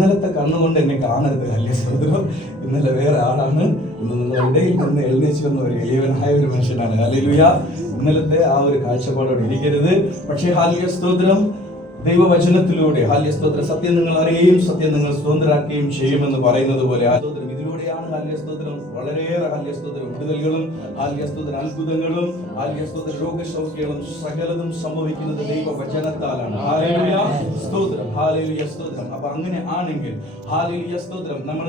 ഇന്നലത്തെ കണ്ണുകൊണ്ട് എന്നെ കാണരുത്. ഹല്ലേലൂയ സ്തോത്രം. ഇന്നലെ വേറെ ആളാണ്, ഇന്ന് നിങ്ങളുടെ ഇടയിൽ നിന്ന് എഴുന്നേറ്റ് വന്ന ഒരു എളിയവനായ ഒരു മനുഷ്യനാണ്. ഹല്ലേലൂയ. ഇന്നലത്തെ ആ ഒരു കാഴ്ചപ്പാടോടെ ഇരിക്കരുത്. പക്ഷേ ഹല്ലേലൂയ സ്തോത്രം, ദൈവവചനത്തിലൂടെ ഹല്ലേലൂയ സ്തോത്രം, സത്യം നിങ്ങൾ അറിയുകയും സത്യം നിങ്ങൾ സ്വതന്ത്രരാക്കുകയും ചെയ്യുമെന്ന് പറയുന്നത് പോലെ ഇതിലൂടെയാണ് ഹല്ലേലൂയ സ്തോത്രം വളരെയേറെ ഹല്ലേലൂയ സ്തോത്രം വിടുതലുകളും ഹല്ലേലൂയ സ്തോത്രം അത്ഭുതങ്ങളും ഹല്ലേലൂയ സ്തോത്രം രോഗസൗഖ്യങ്ങളും സകലതും സംഭവിക്കുന്നത് ദൈവവചനത്താലാണ്. ഹല്ലേലൂയ സ്തോത്രം, ഹല്ലേലൂയ സ്തോത്രം. അപ്പൊ അങ്ങനെ ആണെങ്കിൽ ഹല്ലേലൂയ സ്തോത്രം, നമ്മൾ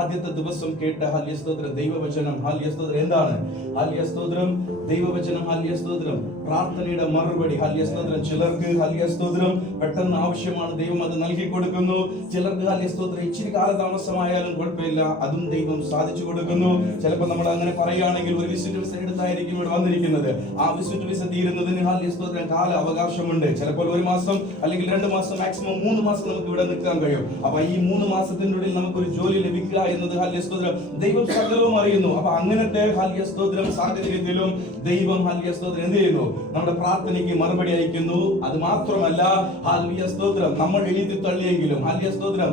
ആദ്യത്തെ ദിവസം കേട്ട ഹല്ലേലൂയ സ്തോത്രം ദൈവവചനം ഹല്ലേലൂയ സ്തോത്രം എന്താണ്? ഹല്ലേലൂയ സ്തോത്രം ദൈവവചനം ഹല്ലേലൂയ സ്തോത്രം പ്രാർത്ഥനയുടെ മറുപടി. ഹല്ലേലൂയ സ്തോത്രം ചിലർക്ക് ഹല്ലേലൂയ സ്തോത്രം പെട്ടെന്ന് ആവശ്യമാണ്, ദൈവം അത് നൽകി കൊടുക്കുന്നു. ചിലർക്ക് ഹല്ലേലൂയ സ്തോത്രം ഇച്ചിരി കാലതാമസമായാലും കുഴപ്പമില്ല, അതും ദൈവം സാധിച്ചു കൊടുക്കുന്നു. ചിലപ്പോൾ നമ്മൾ അങ്ങനെ പറയുകയാണെങ്കിൽ ഒരു വിസിറ്റ് വിസ എടുത്തായിരിക്കും ഇവിടെ വന്നിരിക്കുന്നത്. ആ വിസിറ്റ് വിസ തീരുന്നതിന് ഹല്ലേലൂയ സ്തോത്രം കാല അവകാശമുണ്ട്. ചിലപ്പോൾ 1 മാസം അല്ലെങ്കിൽ 2 മാസം, മാക്സിമം 3 മാസം നമുക്ക് ഇവിടെ നിൽക്കാൻ കഴിയും. അപ്പൊ ഈ 3 മാസത്തിനുള്ളിൽ നമുക്കൊരു ജോലി ലഭിക്കുക എന്നത് ഹല്ലേലൂയ സ്തോത്രം ദൈവം സകലവും അറിയുന്നു. അപ്പൊ അങ്ങനത്തെ ഹല്ലേലൂയ സ്തോത്രം സാഹചര്യത്തിലും ദൈവം ഹല്ലേലൂയ സ്തോത്രം എന്ത് ചെയ്യുന്നു? നമ്മുടെ പ്രാർത്ഥനയ്ക്ക് മറുപടി അയക്കുന്നു. അത് മാത്രമല്ല ഹല്ലേലൂയ സ്തോത്രം നമ്മൾ എഴുതി തള്ളിയെങ്കിലും ഹല്ലേലൂയ സ്തോത്രം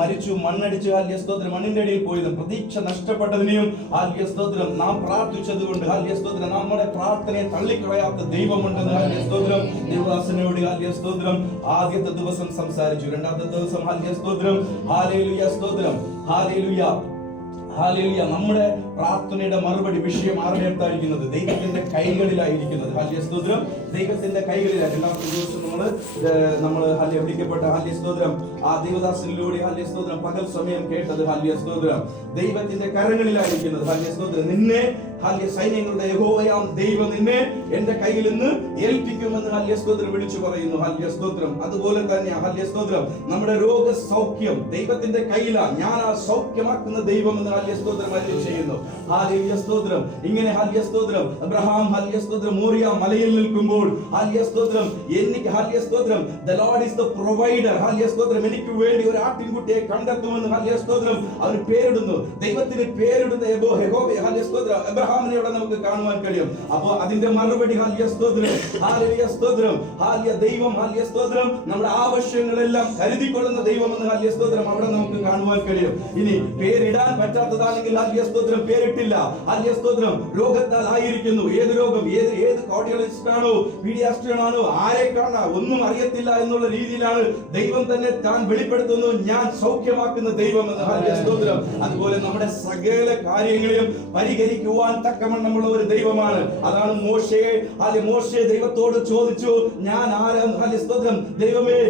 മരിച്ചു, മണ്ണടിച്ച് ഹല്ലേലൂയ സ്തോത്രം മണ്ണിന്റെ അടിയിൽ പോയതും പ്രതീക്ഷ നഷ്ടപ്പെട്ടതിനെയും ഹല്ലേലൂയ സ്തോത്രം നാം പ്രാർത്ഥിച്ചതുകൊണ്ട് ഹല്ലേലൂയ സ്തോത്രം നമ്മുടെ പ്രാർത്ഥനയെ തള്ളിക്കളയാത്ത ദൈവമുണ്ടെന്ന് ഹല്ലേലൂയ സ്തോത്രം ദൈവദാസനോട് ഹല്ലേലൂയ സ്തോത്രം ആദ്യത്തെ ദിവസം സംസാരിച്ചു. രണ്ടാമത്തെ ദിവസം ഹല്ലേലൂയ സ്തോത്രം ഹല്ലേലൂയ സ്തോത്രം ഹല്ലേലൂയ ഹല്ലേലൂയ നമ്മുടെ പ്രാർത്ഥനയുടെ മറുപടി വിഷയം ആരുടെ അടുത്തായിരിക്കുന്നത്? ദൈവത്തിന്റെ കൈകളിലായിരിക്കുന്നത്. ഹല്ലേലൂയ സ്തോത്രം ദൈവത്തിന്റെ കൈകളിലാണ്. രണ്ടാമത്തെ ദിവസം നമ്മൾ ഹല്ലേലൂയ വിളിക്കപ്പെട്ട ഹല്ലേലൂയ സ്തോത്രം ആ ദൈവദാസനിലൂടെ ഹല്ലേലൂയ സ്തോത്രം പകൽ സമയം കേട്ടത് ഹല്ലേലൂയ സ്തോത്രം ദൈവത്തിന്റെ കരങ്ങളിലായിരിക്കുന്നത്. ഹല്ലേലൂയ സ്തോത്രം നിന്നെ ഹല്ലേലൂയ സൈന്യങ്ങളുടെ യഹോവയാം ദൈവം നിന്നെ എന്റെ കയ്യിൽ നിന്ന് ഏൽപ്പിക്കുമെന്ന് ഹല്ലേലൂയ സ്തോത്രം വിളിച്ചു പറയുന്നു. ഹല്ലേലൂയ സ്തോത്രം അതുപോലെ തന്നെ ഹല്ലേലൂയ സ്തോത്രം നമ്മുടെ രോഗസൗഖ്യം ദൈവത്തിന്റെ കയ്യിലാണ്. ഞാൻ ആ സൗഖ്യമാക്കുന്ന ദൈവം എന്ന് ഹല്ലേലൂയ സ്തോത്രം അരുളി ചെയ്യുന്നു. ഹല്ലേലൂയ സ്തോത്രം ഇങ്ങനെ ഹല്ലേലൂയ സ്തോത്രം അബ്രഹാം ഹല്ലേലൂയ സ്തോത്രം മോറിയ മലയിൽ നിൽക്കുമ്പോൾ ഹല്ലേലൂയ സ്തോത്രം എനിക്ക് ഹല്ലേലൂയ സ്തോത്രം the Lord is the provider. Hallelujah സ്തോത്രം എനിക്ക് വേണ്ടി ഒരു ആട്ടിൻകുട്ടിയെ കണ്ടെത്തുമെന്ന് ഹല്ലേലൂയ സ്തോത്രം അവന് പേരിടുന്നു. ദൈവത്തിന് പേരിടുന്ന യഹോവ ഹല്ലേലൂയ സ്തോത്രം അബ്രഹാമിനെ ഇവിടെ നമുക്ക് കാണുവാൻ കഴിയും. അപ്പോൾ അതിന്റെ മറുപടി ഹല്ലേലൂയ സ്തോത്രം ഹല്ലേലൂയ സ്തോത്രം ഹല്ലേലൂയ ദൈവം ഹല്ലേലൂയ സ്തോത്രം നമ്മുടെ ആവശ്യങ്ങളെല്ലാം കരുതിക്കൊള്ളുന്ന ദൈവം എന്ന് ഹല്ലേലൂയ സ്തോത്രം അവിടെ നമുക്ക് കാണുവാൻ കഴിയും. ഇനി പേരിടാൻ പറ്റാത്തതാണെങ്കിൽ ഹല്ലേലൂയ സ്തോത്രം പേരിട്ടില്ല. ഹല്ലേലൂയ സ്തോത്രം രോഗത്താൽ ആയിരിക്കുന്നു. ഏത് രോഗം, ഏത് കാർഡിയോളജിസ്റ്റ് ആണോ പീഡിയാട്രിഷ്യൻ ആണോ ആരെ കാണാ ഒന്നും അറിയത്തില്ല എന്നുള്ള രീതിയിലാണ് ദൈവം തന്നെ താൻ വെളിപ്പെടുത്തുന്നു. ഞാൻ സൗഖ്യമാക്കുന്ന ദൈവം എന്ന് ഹല്ലേലൂയ സ്തോത്രം. അതുപോലെ നമ്മുടെ സകല കാര്യങ്ങളെയും പരിഹരിക്കുവാൻ തക്കവണ്ണമുള്ള ഒരു ദൈവമാണ്. അതാണ് മോശെ ദൈവത്തോട് ചോദിച്ചു, ഞാൻ ആരാണ്? ഹല്ലേലൂയ സ്തോത്രം ദൈവമേ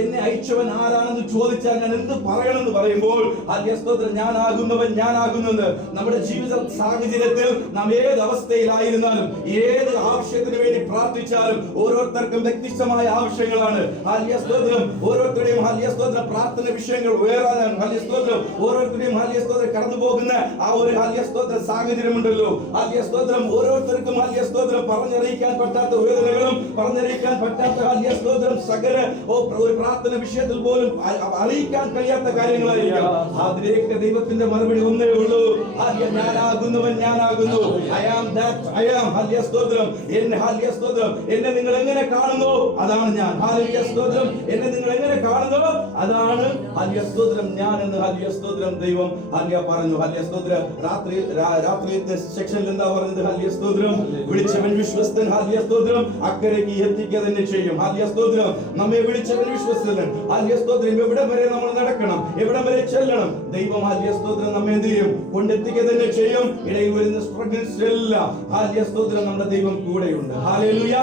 എന്നെ അയച്ചവൻ ആരാണെന്ന് ചോദിച്ചാൽ ഞാൻ എന്ത് പറയണമെന്ന് പറയുമ്പോൾ ഹല്ലേലൂയ സ്തോത്രം ഞാനാകുന്നത്. നമ്മുടെ ജീവിത സാഹചര്യത്തിൽ നാം ഏത് അവസ്ഥയിലായിരുന്നാലും ഏത് ആവശ്യത്തിന് വേണ്ടി പ്രാർത്ഥിച്ചാലും ഓരോരുത്തർക്കും വ്യത്യസ്തമായ ആവശ്യങ്ങളാണ്. ഹല്ലേലൂയ സ്തോത്രം ഓരോരുത്തരുടെയും ഹല്ലേലൂയ സ്തോത്രം പ്രാർത്ഥന വിഷയങ്ങൾ വേറാണ്. ഹല്ലേലൂയ സ്തോത്രം ഓരോരുത്തരുടെയും ഹല്ലേലൂയ സ്തോത്രം കടന്നു പോകുന്ന ആ ഒരു ഹല്ലേലൂയ സ്തോത്രം സാഹചര്യമുണ്ടല്ലോ. ഹല്ലേലൂയ സ്തോത്രം ഓരോരുത്തർക്കും ഹല്ലേലൂയ സ്തോത്രം പറഞ്ഞറിയിക്കാൻ പറ്റാത്ത വേദനകളും പറഞ്ഞറിയിക്കാൻ പറ്റാത്ത ഹല്ലേലൂയ സ്തോത്രം സകല ഒരു പ്രാർത്ഥന വിഷയത്തിൽ പോലും അറിയിക്കാൻ കഴിയാത്ത കാര്യങ്ങളായിരിക്കാം. അതിലേക്ക് ദൈവത്തിന്റെ മറുപടി ഒന്നേ ഉള്ളൂ. ഞാനാകുന്നു. I am that I am. Hallelujah സ്തോത്രം ഹല്ലേലൂയ സ്തോത്രം എന്നെ നിങ്ങൾ എങ്ങനെ കാണുന്നു അതാണ് ഞാൻ. ഹല്ലേലൂയ സ്തോത്രം എന്നെ നിങ്ങൾ എങ്ങനെ കാണുന്നു അതാണ് ഹല്ലേലൂയ സ്തോത്രം ഞാൻ എന്ന് ഹല്ലേലൂയ സ്തോത്രം ദൈവം ഹല്ലേലൂയ പറഞ്ഞു. ഹല്ലേലൂയ സ്തോത്രം രാത്രിയിലത്തെ സെക്ഷനിൽ എന്താ പറഞ്ഞത്? ഹല്ലേലൂയ സ്തോത്രം വിളിച്ചവൻ വിശ്വസ്തൻ. ഹല്ലേലൂയ സ്തോത്രം അക്കരയ്ക്ക് എത്തിക്കുക തന്നെ ചെയ്യും. ഹല്ലേലൂയ സ്തോത്രം നമ്മെ വിളിച്ചവൻ വിശ്വസ്തൻ. ഹല്ലേലൂയ സ്തോത്രം എവിടെ വരെ നമ്മൾ നടക്കണം, എവിടെ വരെ ചെല്ലണം, ദൈവം ഹല്ലേലൂയ സ്തോത്രം നമ്മെ എന്ത് ചെയ്യും? കൊണ്ടെത്തിക്കുക തന്നെ ചെയ്യും. ഇടയിൽ വരുന്ന സ്ട്രഗിൾസ് എല്ലാം ഹല്ലേലൂയ സ്തോത്രം നമ്മുടെ ദൈവം കൂടെയുണ്ട്. ഹല്ലേലൂയ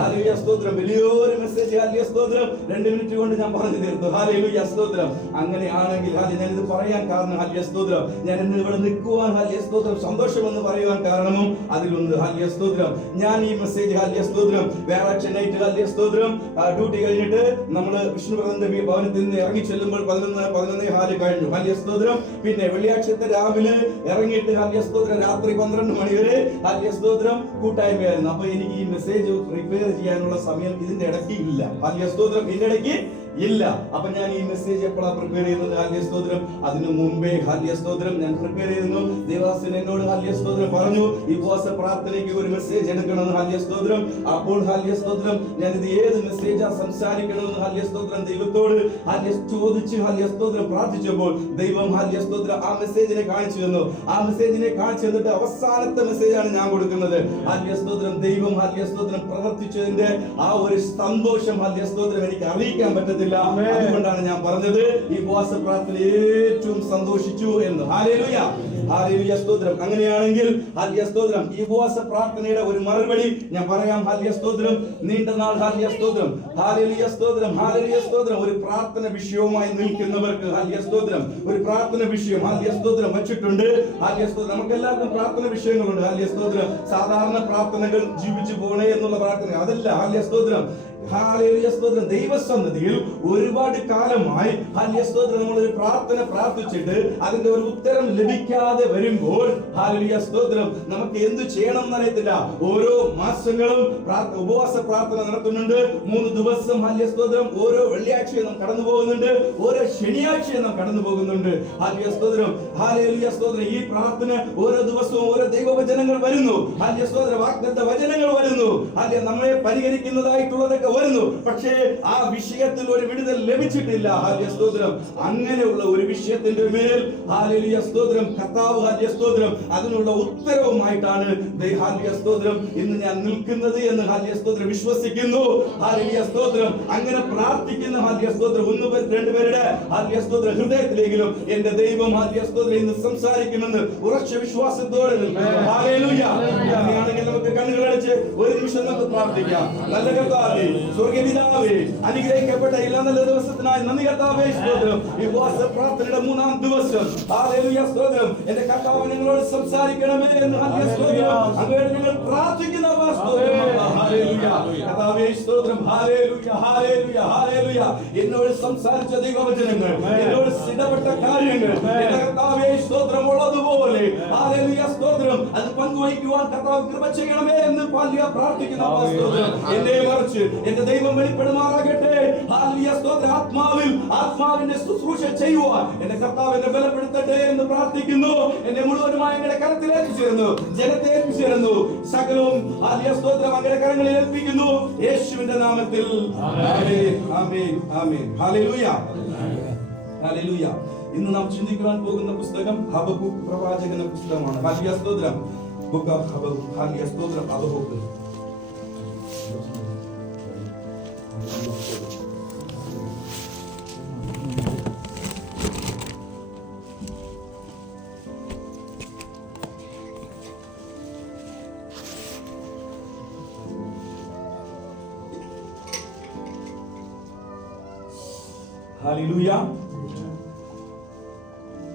ഹല്ലേലൂയ സ്തോത്രം. വലിയൊരു മെസ്സേജ് ഹല്ലേലൂയ സ്തോത്രം 2 മിനിറ്റ് കൊണ്ട് ഞാൻ പറഞ്ഞു തീർത്തു. ഹല്ലേലൂയ സ്തോത്രം. അങ്ങനെയാണെങ്കിൽ ഞാൻ ഇത് പറയാൻ കാരണം ഹല്ലേലൂയ സ്തോത്രം ഞാൻ ഇന്ന് ഇവിടെ നിൽക്കുവാൻ ഹല്ലേലൂയ സ്തോത്രം സന്തോഷമെന്ന് പറയുവാൻ കാരണവും അതിലുണ്ട്. ഹല്ലേലൂയ സ്തോത്രം ഞാൻ ഈ മെസ്സേജ് ഹല്ലേലൂയ സ്തോത്രം വ്യാഴാഴ്ച നൈറ്റ് ഹല്ലേലൂയ സ്തോത്രം ഡ്യൂട്ടി കഴിഞ്ഞിട്ട് നമ്മൾ വിഷ്ണുപ്രദന്റെ ഭവനത്തിൽ നിന്ന് ഇറങ്ങി ചെല്ലുമ്പോൾ 11:15 കഴിഞ്ഞു. ഹല്ലേലൂയ സ്തോത്രം. പിന്നെ വെള്ളിയാഴ്ചത്തെ രാവിലെ ഇറങ്ങിയിട്ട് ഹല്ലേലൂയ സ്തോത്രം രാത്രി 12 മണി വരെ ഹല്ലേലൂയ സ്തോത്രം കൂട്ടായ്മയായിരുന്നു. അപ്പൊ എനിക്ക് ഈ മെസ്സേജ് പ്രിപ്പയർ ചെയ്യാനുള്ള സമയം ഇതിന്റെ ഇടയ്ക്ക് ഇല്ല. ഹല്ലേലൂയ സ്തോത്രം ഇതിന്റെ ഇടയ്ക്ക് ഇല്ല. അപ്പൊ ഞാൻ ഈ മെസ്സേജ് എപ്പോഴാണ് പ്രിപ്പയർ ചെയ്യുന്നത്? ഹാല്യ സ്തോത്രം, അതിനു മുമ്പേ ഹാല്യ സ്തോത്രം ഞാൻ പ്രിപ്പയർ ചെയ്യുന്നു. ദേവദാസൻ എന്നോട് ഹാല്യ സ്തോത്രം പറഞ്ഞു, ഈ ഉപവാസ പ്രാർത്ഥനയ്ക്ക് ഒരു മെസ്സേജ് എടുക്കണമെന്ന്. ഹാല്യ സ്തോത്രം. അപ്പോൾ ഹാല്യ സ്തോത്രം ഞാൻ ഇത് ഏത് മെസ്സേജാ സംസാരിക്കണമെന്ന് ഹാല്യ സ്തോത്രം ദൈവത്തോട് ചോദിച്ച് ഹാല്യ സ്തോത്രം പ്രാർത്ഥിച്ചപ്പോൾ ദൈവം ഹാല്യ സ്തോത്രം ആ മെസ്സേജിനെ കാണിച്ചു തന്നു. ആ മെസ്സേജിനെ കാണിച്ചു തന്നിട്ട് അവസാനത്തെ മെസ്സേജാണ് ഞാൻ കൊടുക്കുന്നത്. ഹാല്യ സ്തോത്രം ദൈവം ഹാല്യ സ്തോത്രം പ്രവർത്തിച്ചതിന്റെ ആ ഒരു സന്തോഷം ഹാല്യ സ്തോത്രം എനിക്ക് അറിയിക്കാൻ പറ്റത്തില്ല. അതുകൊണ്ടാണ് ഞാൻ പറഞ്ഞത് ഈ ഉപവാസ പ്രാർത്ഥന ഏറ്റവും സന്തോഷിച്ചു എന്ന്. ഹല്ലേലൂയ, ഹല്ലേലൂയ സ്തോത്രം. അങ്ങനെയാണെങ്കിൽ ഹാല്യ സ്തോത്രം ഈ ഉപവാസ പ്രാർത്ഥനയുടെ ഒരു മറുപടി ഞാൻ പറയാം. ഹാല്യ സ്തോത്രം, നീണ്ട നാൾ ഹാല്യ സ്തോത്രം, ഹല്ലേലൂയ സ്തോത്രം, ഹല്ലേലൂയ സ്തോത്രം, ഒരു പ്രാർത്ഥന വിഷയവുമായി നിൽക്കുന്നവർക്ക് ഹാല്യ സ്തോത്രം ഒരു പ്രാർത്ഥന വിഷയം ഹാല്യ സ്തോത്രം വെച്ചിട്ടുണ്ട്. ഹാല്യ സ്തോത്രം, നമുക്ക് എല്ലാവർക്കും പ്രാർത്ഥന വിഷയങ്ങളുണ്ട്. ഹാല്യ സ്തോത്രം, സാധാരണ പ്രാർത്ഥനകൾ ജീവിച്ചു പോണേ എന്നുള്ള പ്രാർത്ഥന അതല്ല. ഹാല്യ സ്തോത്രം, ഹല്ലേലൂയ സ്തോത്രം, ദൈവസന്നിധിയിൽ ഒരുപാട് കാലമായി ഹാല്യ സ്തോത്രം നമ്മൾ ഒരു പ്രാർത്ഥന പ്രാർത്ഥിച്ചിട്ട് അതിന്റെ ഒരു ഉത്തരം ലഭിക്കാതെ വരുമ്പോൾ ഹല്ലേലൂയ സ്തോത്രം നമുക്ക് എന്തു ചെയ്യണം എന്നറിയത്തില്ല. ഓരോ മാസങ്ങളും ഉപവാസ പ്രാർത്ഥന നടത്തുന്നുണ്ട്. 3 ദിവസം ഹാല്യ സ്തോത്രം ഓരോ വെള്ളിയാഴ്ചയും നാം കടന്നു പോകുന്നുണ്ട്, ഓരോ ശനിയാഴ്ചയും നാം കടന്നു പോകുന്നുണ്ട്. ഹാല്യ സ്തോത്രം, ഹല്ലേലൂയ സ്തോത്രം, ഈ പ്രാർത്ഥന ഓരോ ദിവസവും ഓരോ ദൈവവചനങ്ങൾ വരുന്നു. ഹാല്യ സ്തോത്രം, വാഗ്ദത്ത വചനങ്ങൾ വരുന്നു. ഹാല്യ നമ്മളെ പരിഹരിക്കുന്നതായിട്ടുള്ളതൊക്കെ വരുന്നു. പക്ഷേ ആ വിഷയത്തിൽ ഒരു വിടുതൽ ലഭിച്ചിട്ടില്ല. ഹാല്യ സ്തോത്രം, അങ്ങനെയുള്ള ഒരു വിഷയത്തിന്റെ മേൽ ഹല്ലേലൂയ സ്തോത്രം കർത്താവ് ഹാല്യ സ്തോത്രം അതിനുള്ള ഉത്തരവുമായിട്ടാണ് ഹാല്യ സ്തോത്രം ഇന്ന് ഞാൻ നിൽക്കുന്നത് എന്ന് ഹാല്യ സ്തോത്രം വിശ്വസിക്കുന്നു. ഹല്ലേലൂയ സ്തോത്രം, അങ്ങനെ പ്രാർത്ഥിക്കുന്ന ഹാല്യ സ്തോത്രം 1-2 പേരുടെ ഹാല്യ സ്തോത്രം ഹൃദയത്തിലെങ്കിലും എന്റെ ദൈവം ഹാല്യ സ്തോത്രം ഇന്ന് സംസാരിക്കുമെന്ന് ഉറച്ച വിശ്വാസത്തോടെ നിൽക്കുന്നു. ഹല്ലേലൂയ. അങ്ങനെയാണെങ്കിൽ നമുക്ക് കണ്ണുകളടച്ച് ഒരു നിമിഷം നമുക്ക് പ്രാർത്ഥിക്കാം. നല്ല കർത്താവേ, സ്വർഗ്ഗീയ പിതാവേ, അനുഗ്രഹിക്കപ്പെട്ട എല്ലാ നല്ല ദിവസത്തിനായി നന്ദി കർത്താവേ. സ്തോത്രം, ഈ ഉപവാസ പ്രാർത്ഥനയുടെ 3-ാം ദിവസം ഹല്ലേലൂയ സ്തോത്രം, എന്റെ കർത്താവ് നിങ്ങളോട് സംസാരിക്കണമേ എന്ന് ഹാല്യ സ്തോത്രം അങ്ങോട്ട് നിങ്ങൾ പ്രാർത്ഥിക്കുന്ന ഹല്ലേലൂയ കർത്താവേ. സ്തോത്രം, ഹല്ലേലൂയ, ഹല്ലേലൂയ, ഹല്ലേലൂയ. എന്നോട് സംസാരിച്ച ദൈവവചനങ്ങൾ, എന്നോട് ഇടപെട്ട കാര്യങ്ങൾ എന്റെ കർത്താവേ സ്തോത്രം ഉള്ളതുപോലെ ഹല്ലേലൂയ സ്തോത്രം അത് പങ്കുവയ്ക്കുവാൻ കർത്താവ് കൃപ ചെയ്യണമേ എന്ന് പ്രാർത്ഥിക്കുന്ന സ്തോത്രം എന്നെ മറിച്ച് എന്റെ ദൈവം വെളിപ്പെടുമാറാകട്ടെ. ഹല്ലേലൂയ സ്തോത്രം, ആത്മാവിന്റെ ശുശ്രൂഷ ചെയ്യുവാൻ എന്റെ കർത്താവ് എന്നെ ബലപ്പെടുത്തട്ടെ എന്ന് പ്രാർത്ഥിക്കുന്നു. എന്നെ മുഴുവനുമായി അങ്ങയുടെ കരത്തിലേക്ക് ചേർന്നു, ജനത്തെ ഏൽപ്പിച്ചിരുന്നു, സകലവും ഹല്ലേലൂയ സ്തോത്രം അങ്ങയുടെ കരങ്ങളിൽ ഏൽപ്പിക്കുന്നു യേശുവിന്റെ നാമത്തിൽ. ആമേൻ, ആമേൻ, ആമേൻ. ഹല്ലേലൂയ, ഹല്ലേലൂയ. ഇന്ന് നാം ചിന്തിക്കുവാൻ പോകുന്ന പുസ്തകം ഹബക്കൂക്ക് പ്രവാചകന്റെ പുസ്തകമാണ്. ഹല്ലേലൂയ സ്തോത്രം, ബുക്ക് ഓഫ് ഹബക്കൂക്ക്. ഹല്ലേലൂയ സ്തോത്രം, ഹബക്കൂക്ക്. Hallelujah,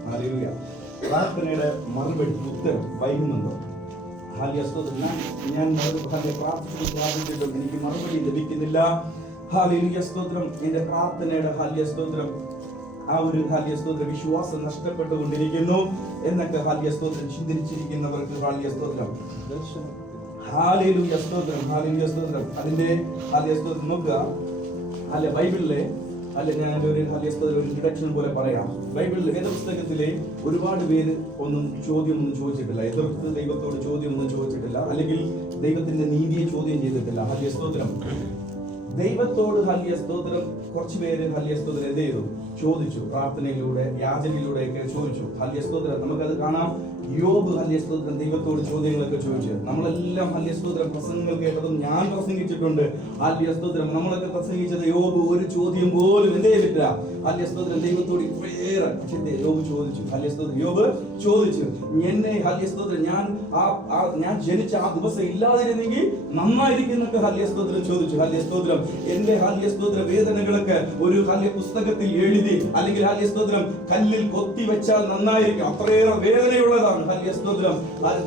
hallelujah. പ്രാർത്ഥനയുടെ മറുപടി ഉത്തരം വൈകുന്നുണ്ടോ? ഹല്ലേലൂയ സ്തോത്രം. ഞാൻ പ്രാർത്ഥിച്ചിട്ടും എനിക്ക് മറുപടി ലഭിക്കുന്നില്ല. ഹല്ലേലൂയ സ്തോത്രം. എന്റെ പ്രാർത്ഥനയുടെ ഹല്ലേലൂയ സ്തോത്രം ആ ഒരു ഹല്ലേലൂയ സ്തോത്രം വിശ്വാസം നഷ്ടപ്പെട്ടുകൊണ്ടിരിക്കുന്നു എന്നൊക്കെ ഹല്ലേലൂയ സ്തോത്രം ചിന്തിച്ചിരിക്കുന്നവർക്ക് ഹല്ലേലൂയ സ്തോത്രം. ഹല്ലേലൂയ സ്തോത്രം, ഹല്ലേലൂയ സ്തോത്രം. അതിന്റെ ഹല്ലേലൂയ സ്തോത്രം നോക്കുക. അല്ലെ ബൈബിളിലെ ഞാൻ ഒരു ഇൻട്രഡക്ഷൻ പോലെ പറയാം. ബൈബിളിലെ വേദപുസ്തകത്തിലെ ഒരുപാട് പേര് ചോദ്യമൊന്നും ചോദിച്ചിട്ടില്ല, എതിർത്ത് ദൈവത്തോട് ചോദ്യമൊന്നും ചോദിച്ചിട്ടില്ല, അല്ലെങ്കിൽ ദൈവത്തിന്റെ നീതിയെ ചോദ്യം ചെയ്തിട്ടില്ല. ഹല്ലേലൂയ സ്തോത്രം. ദൈവത്തോട് ഹല്ലേലൂയ സ്തോത്രം കുറച്ച് പേര് ഹല്ലേലൂയ സ്തോത്രം എന്ത് ചെയ്തു? ചോദിച്ചു. പ്രാർത്ഥനയിലൂടെ, യാചനയിലൂടെ ഒക്കെ ചോദിച്ചു. ഹല്ലേലൂയ സ്തോത്രം നമുക്കത് കാണാം. യോബ് ഹല്ലേലൂയ സ്തോത്രം ദൈവത്തോട് ചോദ്യങ്ങളൊക്കെ ചോദിച്ചു. നമ്മളെല്ലാം ഹല്ലേലൂയ സ്തോത്രം പ്രസംഗങ്ങൾ കേട്ടതും ഞാൻ പ്രസംഗിച്ചിട്ടുണ്ട്. ഹല്ലേലൂയ സ്തോത്രം നമ്മളൊക്കെ പ്രസംഗിച്ചത് യോബ് ഒരു ചോദ്യം പോലും എന്ത് ചെയ്തിട്ടില്ല. ഹല്ലേലൂയ സ്തോത്രം ദൈവത്തോട് വേറെ യോബ് ചോദിച്ചു. ഹല്ലേലൂയ സ്തോത്രം യോബ് ചോദിച്ചു, എന്നെ ഹല്ലേലൂയ സ്തോത്രം ഞാൻ ജനിച്ച ആ ദിവസം ഇല്ലാതിരുന്നെങ്കിൽ നന്നായിരിക്കുന്നൊക്കെ ഹല്ലേലൂയ സ്തോത്രം ചോദിച്ചു. ഹല്ലേലൂയ സ്തോത്രം എന്റെ ഹല്ലേലൂയ സ്തോത്ര വേദനകളൊക്കെ ഒരു ഹല്ലേലൂയ പുസ്തകത്തിൽ എഴുതി, അല്ലെങ്കിൽ ഹല്ലേലൂയ സ്തോത്രം കല്ലിൽ കൊത്തി വെച്ചാൽ നന്നായിരിക്കും. അത്രയേറെ വേദനയുള്ളതാ ആണ്. ഹല്ലേലൂയ സ്തോത്രം.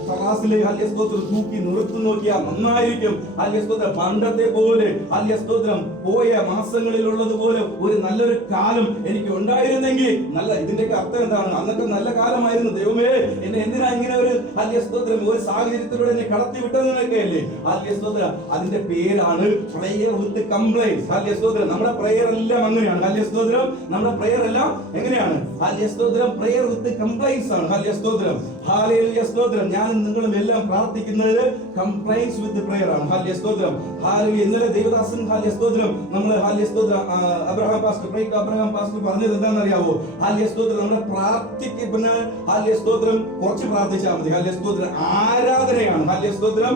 തറാസിലെ ഹല്ലേലൂയ സ്തോത്രം തൂക്കി നിർത്തി നോക്കിയാൽ നന്നായിരിക്കും. ഹല്ലേലൂയ സ്തോത്രം. പണ്ടത്തെ പോലെ ഹല്ലേലൂയ സ്തോത്രം പോയ മാസങ്ങളിലുള്ളതുപോലെ ഒരു നല്ലൊരു കാലം എനിക്ക് ഉണ്ടായിരുന്നെങ്കിൽ നല്ല. ഇതിന്റെയൊക്കെ അർത്ഥം എന്താണ്? അന്നൊക്കെ നല്ല കാലമായിരുന്നു. ദൈവമേ, എന്നെ എന്തിനാ ഇങ്ങനെ ഒരു ഹല്ലേലൂയ സ്തോത്രം ഒരു സാഹചര്യത്തിലൂടെ എന്നെ കടത്തി വിട്ടതെന്നൊക്കെ അല്ലേ. ഹല്ലേലൂയ സ്തോത്രം. അതിന്റെ പേരാണ് പ്രയർ വിത്ത് കംപ്ലൈൻസ്. ഹല്ലേലൂയ സ്തോത്രം. നമ്മുടെ പ്രയർ എല്ലാം അങ്ങനെയാണ്. ഹല്ലേലൂയ സ്തോത്രം. നമ്മുടെ പ്രയർ എല്ലാം എങ്ങനെയാണ്? ഹല്ലേലൂയ സ്തോത്രം. പ്രയർ വിത്ത് കംപ്ലൈൻസ് ആണ്. ഹല്ലേലൂയ സ്തോത്രം. ഹല്ലേലൂയ സ്തോത്രം. ഞാനും നിങ്ങളും എല്ലാം പ്രാർത്ഥിക്കുന്നത് കംപ്ലൈൻസ് വിത്ത് പ്രയർ ആണ്. ഹല്ലേലൂയ സ്തോത്രം. ഹല്ലേലൂയ. ഇന്നലെ ദേവദാസൻ ഹല്ലേലൂയ സ്തോത്രം നമ്മൾ ഹല്ലേലൂയ സ്തോത്രം അബ്രഹാം പാസ്റ്റർ പറഞ്ഞത് എന്താണെന്ന് അറിയാവോ? ഹല്ലേലൂയ സ്തോത്രം. നമ്മുടെ പ്രാർത്ഥിക്കുന്ന ഹല്ലേലൂയ സ്തോത്രം കുറച്ച് പ്രാർത്ഥിച്ചാൽ മതി. ഹല്ലേലൂയ സ്തോത്രം. ആരാധനയാണ്. ഹല്ലേലൂയ സ്തോത്രം.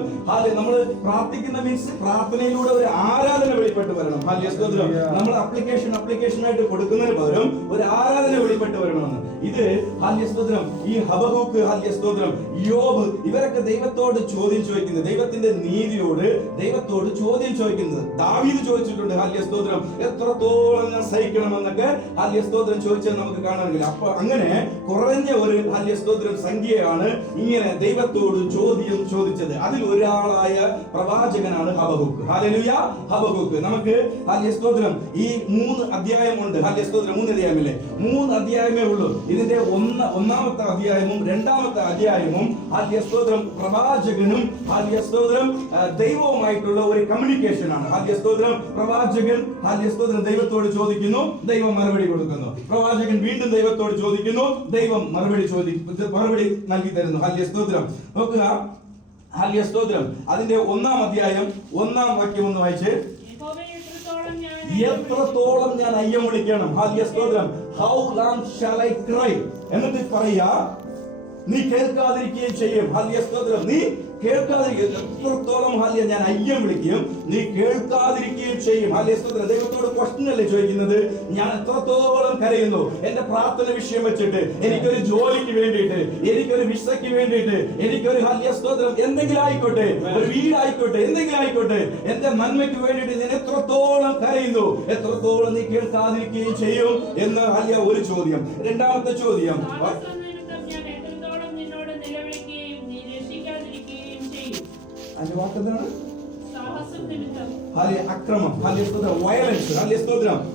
നമ്മൾ പ്രാർത്ഥിക്കുന്ന മീൻസ് പ്രാർത്ഥനയിലൂടെ ഒരു ആരാധന വെളിപ്പെട്ട് വരണം. ഹല്ലേലൂയ സ്തോത്രം. നമ്മൾ അപ്ലിക്കേഷൻ ആയിട്ട് കൊടുക്കുന്നതിന് പകരം ഒരു ആരാധന വെളിപ്പെട്ട് വരണമെന്ന്. ഇത് ഹല്ലേലൂയ സ്തോത്രം. ഈ ഹബക്കൂക്ക് ഹല്ലേലൂയ സ്തോത്രം, യോബ്, ഇവരൊക്കെ ദൈവത്തോട് ചോദ്യം ചോദിക്കുന്നത്, ദൈവത്തിന്റെ നീതിയോട് ദൈവത്തോട് ചോദ്യം ചോദിക്കുന്നത്. ദാവീദ് ചോദിച്ചിട്ടുണ്ട് ഹല്ലേലൂയ സ്തോത്രം, എത്രത്തോളം ഞാൻ സഹിക്കണമെന്നൊക്കെ ഹല്ലേലൂയ സ്തോത്രം ചോദിച്ചത് നമുക്ക് കാണാൻ കഴിയും. അപ്പൊ അങ്ങനെ കുറഞ്ഞ ഒരു ഹല്ലേലൂയ സ്തോത്രം സംഖ്യയാണ് ഇങ്ങനെ ദൈവത്തോട് ചോദ്യം ചോദിച്ചത്. അതിൽ ഒരാളായ പ്രവാചകനാണ് ഹബക്കൂക്ക്. ഹല്ലേലൂയ. ഹബക്കൂക്ക്. നമുക്ക് ഹല്ലേലൂയ സ്തോത്രം ഈ 3 അധ്യായമുണ്ട്. ഹല്ലേലൂയ സ്തോത്രം. 3 അധ്യായമില്ലേ? 3 അധ്യായമേ ഉള്ളൂ. ഇതിന്റെ ഒന്നാമത്തെ അധ്യായവും രണ്ടാമത്തെ അധ്യായവും ഹല്ലേലൂയ സ്തോത്രം പ്രവാചകനും ഹല്ലേലൂയ സ്തോത്രം ദൈവവുമായിട്ടുള്ള ഒരു കമ്മ്യൂണിക്കേഷൻ ആണ്. ഹല്ലേലൂയ സ്തോത്രം. പ്രവാചകൻ ഹല്ലേലൂയ സ്തോത്രം ദൈവത്തോട് ചോദിക്കുന്നു, ദൈവം മറുപടി കൊടുക്കുന്നു. പ്രവാചകൻ വീണ്ടും ദൈവത്തോട് ചോദിക്കുന്നു, ദൈവം മറുപടി നൽകി തരുന്നു. ഹല്ലേലൂയ സ്തോത്രം. നോക്കുക, ഹല്ലേലൂയ സ്തോത്രം. അതിന്റെ 1-ാം അധ്യായം 1-ാം വാക്യം ഒന്ന് വായിച്ച്. എത്രത്തോളം ഞാൻ അയ്യം വിളിക്കണം. ഹല്ലേലൂയ സ്തോത്രം. How long shall I cry? എന്നിട്ട് പറയാ, നീ കേൾക്കാതിരിക്കുകയും ചെയ്യും. ഹല്ലേലൂയ സ്തോത്രം. നീ കേൾക്കാതിരിക്കും. എത്രത്തോളം ഹല്ലേലൂയ ഞാൻ അയ്യം വിളിക്കും, നീ കേൾക്കാതിരിക്കുകയും ചെയ്യും. ഹല്ലേലൂയ സ്തോത്രം. ദൈവത്തോട് ക്വസ്റ്റ്യൻ അല്ലേ ചോദിക്കുന്നത്? ഞാൻ എത്രത്തോളം കരയുന്നു എന്റെ പ്രാർത്ഥന വിഷയം വെച്ചിട്ട്, എനിക്കൊരു ജോലിക്ക് വേണ്ടിയിട്ട്, എനിക്കൊരു വിസയ്ക്ക് വേണ്ടിയിട്ട്, എനിക്കൊരു ഹല്ലേലൂയ സ്തോത്രം എന്തെങ്കിലും ആയിക്കോട്ടെ, ഒരു വീടായിക്കോട്ടെ, എന്തെങ്കിലും ആയിക്കോട്ടെ, എന്റെ നന്മയ്ക്ക് വേണ്ടിയിട്ട് ഞാൻ എത്രത്തോളം കരയുന്നു, എത്രത്തോളം നീ കേൾക്കാതിരിക്കുകയും ചെയ്യും എന്ന് ഹല്ലേലൂയ ഒരു ചോദ്യം. രണ്ടാമത്തെ ചോദ്യം, അതിന്റെ വാക്കെന്താണ്? അക്രമം.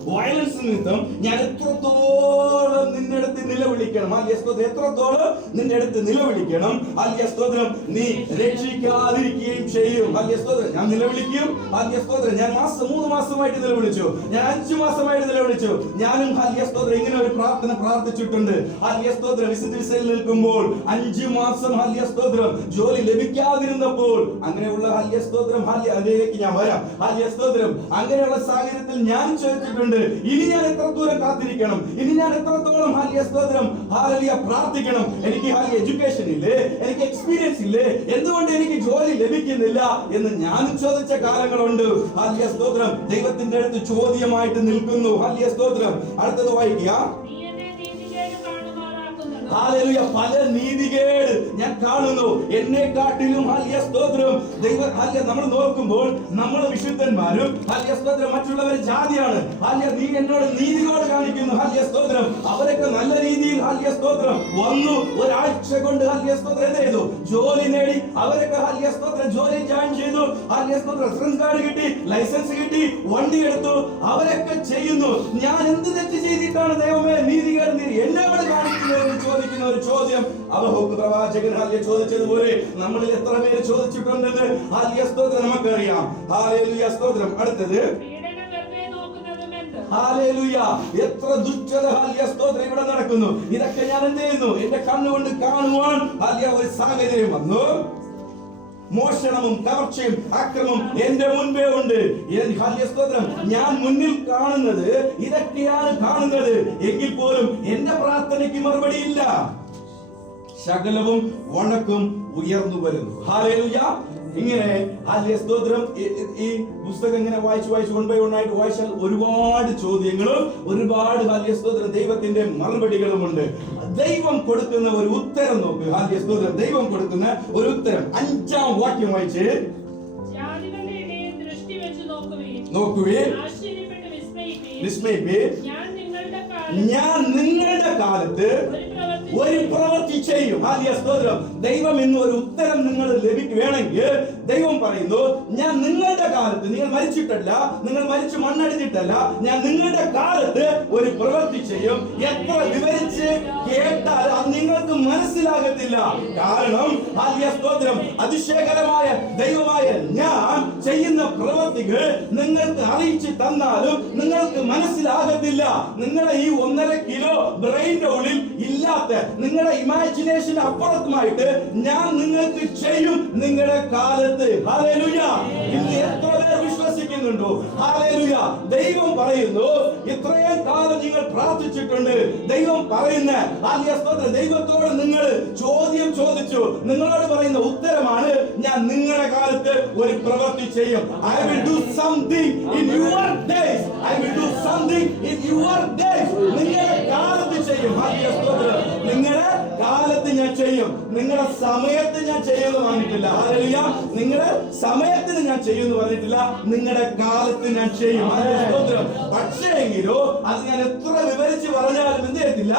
വയലൻസ് നിമിത്തം ഞാൻ എത്രത്തോളം നിന്റെ അടുത്ത് നിലവിളിക്കണം. എത്രത്തോളം നിന്റെ അടുത്ത് നിലവിളിക്കണം. നീ രക്ഷിക്കാതിരിക്കുകയും ചെയ്യും. ഞാൻ നിലവിളിക്കും. ഞാൻ 3 മാസമായിട്ട് നിലവിളിച്ചു, ഞാൻ 5 മാസമായിട്ട് നിലവിളിച്ചു. ഞാനും ഇങ്ങനെ ഒരു പ്രാർത്ഥന പ്രാർത്ഥിച്ചിട്ടുണ്ട്. വിശുദ്ധ നിൽക്കുമ്പോൾ 5 മാസം ജോലി ലഭിക്കാതിരുന്നപ്പോൾ, അങ്ങനെയുള്ള അതിലേക്ക് ഞാൻ വരാം. സ്തോത്രം. അങ്ങനെയുള്ള സാഹചര്യത്തിൽ ഞാൻ ചോദിച്ചിട്ടുണ്ട്, ഇനി ഞാൻ എത്ര ദൂരം കാത്തിരിക്കണം, ഇനി ഞാൻ എത്രത്തോളം സ്തോത്രം പ്രാർത്ഥിക്കണം. എനിക്ക് എഡ്യൂക്കേഷൻ ഇല്ലേ, എനിക്ക് എക്സ്പീരിയൻസ് ഇല്ലേ, എന്തുകൊണ്ട് എനിക്ക് ജോലി ലഭിക്കുന്നില്ല എന്ന് ഞാൻ ചോദിച്ച കാലങ്ങളുണ്ട്. സ്തോത്രം. ദൈവത്തിന്റെ അടുത്ത് ചോദ്യമായിട്ട് നിൽക്കുന്നു. സ്തോത്രം. അടുത്തത് വായിക്കുക. ഹല്ലേലൂയ. പല നീതികേട് ഞാൻ കാണുന്നു എന്നെക്കാട്ടിലും. ഹല്ലേലൂയ സ്തോത്രം. നമ്മൾ നോക്കുമ്പോൾ നമ്മൾ വിശുദ്ധന്മാരും ഹല്ലേലൂയ സ്തോത്രം മറ്റുള്ളവർ ജാതിയാണ്. ഹല്ലേലൂയ. നീ എന്നോട് നീതികേട് കാണിക്കുന്നു. ഹല്ലേലൂയ സ്തോത്രം. അവരൊക്കെ നല്ല രീതിയിൽ ഹല്ലേലൂയ സ്തോത്രം വന്നു, ഒരാഴ്ച കൊണ്ട് ഹല്ലേലൂയ സ്തോത്രം എന്ത് ചെയ്തു? ജോലി നേടി. അവരൊക്കെ ഹല്ലേലൂയ സ്തോത്രം ജോലി ജോയിൻ ചെയ്തു. ഹല്ലേലൂയ സ്തോത്രം. റെസിഡൻസ് കാർഡ് കിട്ടി, ലൈസൻസ് കിട്ടി, വണ്ടി എടുത്തു. അവരൊക്കെ ചെയ്യുന്നു. ഞാൻ എന്ത് തെറ്റ് ചെയ്തിട്ടാണ് ദൈവമേ നീതികേട് നീ എന്നോട് കാണിക്കുന്നത് ചോദിക്കുന്ന ഒരു ചോദ്യം ഹബക്കൂക്ക് പ്രവാചകൻ ഹല്ലേലൂയ ചോദിച്ചതുപോലെ നമ്മളിൽ എത്ര പേര് ചോദിച്ചിട്ടുണ്ടെന്ന് ഹല്ലേലൂയ സ്തോത്രം നമുക്കറിയാം. ഹല്ലേലൂയ സ്തോത്രം. അടുത്തത്, ഹല്ലേലൂയ. എത്ര ദുഷ്ടത ഹല്ലേലൂയ സ്തോത്രം ഇവിടെ നടക്കുന്നു. ഇതൊക്കെ ഞാൻ എന്ത് ചെയ്യുന്നു? എന്റെ കണ്ണുകൊണ്ട് കാണുവാൻ ഹല്ലേലൂയ ഒരു സാഹചര്യം വന്നു. മോഷണവും കവർച്ചയും അക്രമവും എന്റെ മുൻപേ ഉണ്ട്. ഞാൻ മുന്നിൽ കാണുന്നത് ഇതൊക്കെയാണ് കാണുന്നത്. എങ്കിൽ പോലും എന്റെ പ്രാർത്ഥനയ്ക്ക് മറുപടിയില്ല. സകലവും വണക്കും ഉയർന്നു വരുന്നു. ഹല്ലേലൂയ. ഇങ്ങനെ ഹല്ലേലൂയ സ്തോത്രം. ഈ പുസ്തകം ഇങ്ങനെ വായിച്ച് 1 by 1 ആയിട്ട് വായിച്ചാൽ ഒരുപാട് ചോദ്യങ്ങളും ഒരുപാട് ഹല്ലേലൂയ സ്തോത്രം ദൈവത്തിന്റെ മറുപടികളുമുണ്ട്. ദൈവം കൊടുക്കുന്ന ഒരു ഉത്തരം നോക്കുക. ഹല്ലേലൂയ സ്തോത്രം. ദൈവം കൊടുക്കുന്ന ഒരു ഉത്തരം 5-ാം വാക്യം വായിച്ച്. നോക്കുവിൻ, വിസ്മയിപ്പീൻ. ഞാൻ നിങ്ങളുടെ കാലത്ത് ഒരു പ്രവൃത്തി ചെയ്യും. ഹാലേലൂയ സ്തോത്രം. ദൈവം ഇന്ന് ഒരു ഉത്തരം നിങ്ങൾ വേണമെങ്കിൽ ദൈവം പറയുന്നു, ഞാൻ നിങ്ങളുടെ കാലത്ത്, നിങ്ങൾ മരിച്ചിട്ടല്ല, നിങ്ങൾ മരിച്ചു മണ്ണടിഞ്ഞിട്ടല്ല, ഞാൻ നിങ്ങളുടെ കാലത്ത് ഒരു പ്രവൃത്തി ചെയ്യും. എത്ര വിവരിച്ച് കേട്ടാൽ അത് നിങ്ങൾക്ക് മനസ്സിലാകത്തില്ല. കാരണം ഹാലേലൂയ സ്തോത്രം, അതിശയകരമായ ദൈവമായ ഞാൻ ചെയ്യുന്ന പ്രവൃത്തികൾ നിങ്ങൾക്ക് അറിയിച്ചു തന്നാലും നിങ്ങൾക്ക് മനസ്സിലാകത്തില്ല. നിങ്ങളുടെ ഈ 1.5 കിലോ ബ്രെയിൻ്റെ ഉള്ളിൽ ഇല്ലാത്ത, നിങ്ങളുടെ ഇമാജിനേഷൻ അപ്പുറത്തുമായിട്ട് ഞാൻ നിങ്ങൾക്ക് ചെയ്യും നിങ്ങളുടെ കാലത്ത്. ഹല്ലേലൂയ. ഇന്ന് എത്ര പേർ വിശ്വസിക്കുന്നുണ്ടോ? ഹല്ലേലൂയ. ദൈവം പറയുന്നു, ഇത്രയും കാലം നിങ്ങൾ പ്രാർത്ഥിച്ചിട്ടുണ്ട്. ദൈവം പറയുന്ന ദൈവത്തോട് നിങ്ങൾ ചോദ്യം ചോദിച്ചു, നിങ്ങളോട് പറയുന്ന ഉത്തരമാണ്, ഞാൻ നിങ്ങളുടെ കാലത്ത് ഒരു പ്രവൃത്തി ചെയ്യും. I will do something in your days. I will do something in your days. നിങ്ങളുടെ കാലത്ത് ചെയ്യും. നിങ്ങളുടെ കാലത്ത് ഞാൻ ചെയ്യും. നിങ്ങളുടെ സമയത്ത് ഞാൻ ചെയ്യുമെന്ന് പറഞ്ഞിട്ടില്ല. ഹല്ലേലൂയ. നിങ്ങളുടെ സമയത്തിന് ഞാൻ ചെയ്യുമെന്ന് പറഞ്ഞിട്ടില്ല, നിങ്ങളുടെ കാലത്ത് ഞാൻ ചെയ്യും. പക്ഷേ എങ്കിലോ അത് ഞാൻ എത്ര വിവരിച്ച് പറഞ്ഞാലും എന്ത് ചെയ്യത്തില്ല,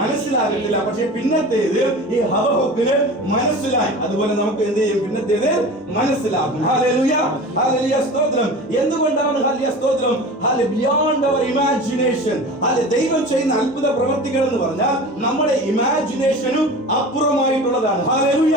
മനസ്സിലാകത്തില്ല. പക്ഷെ പിന്നത്തേത് ഈ ഹബക്കൂക്കിന് മനസ്സിലായി. അതുപോലെ നമുക്ക് എന്ത് ചെയ്യും, പിന്നത്തേത് മനസ്സിലാകും. ഹല്ലേലൂയ. ഹല്ലേലൂയ സ്തോത്രം. എന്തുകൊണ്ടാണ് ഹല്ലേലൂയ സ്തോത്രം? Beyond our imagination. ദൈവം ചെയ്യുന്ന അത്ഭുത പ്രവൃത്തികൾ എന്ന് പറഞ്ഞാൽ നമ്മുടെ ഇമാജിനേഷനും അപ്പുറമായിട്ടുള്ളതാണ്. ഹല്ലേലൂയ.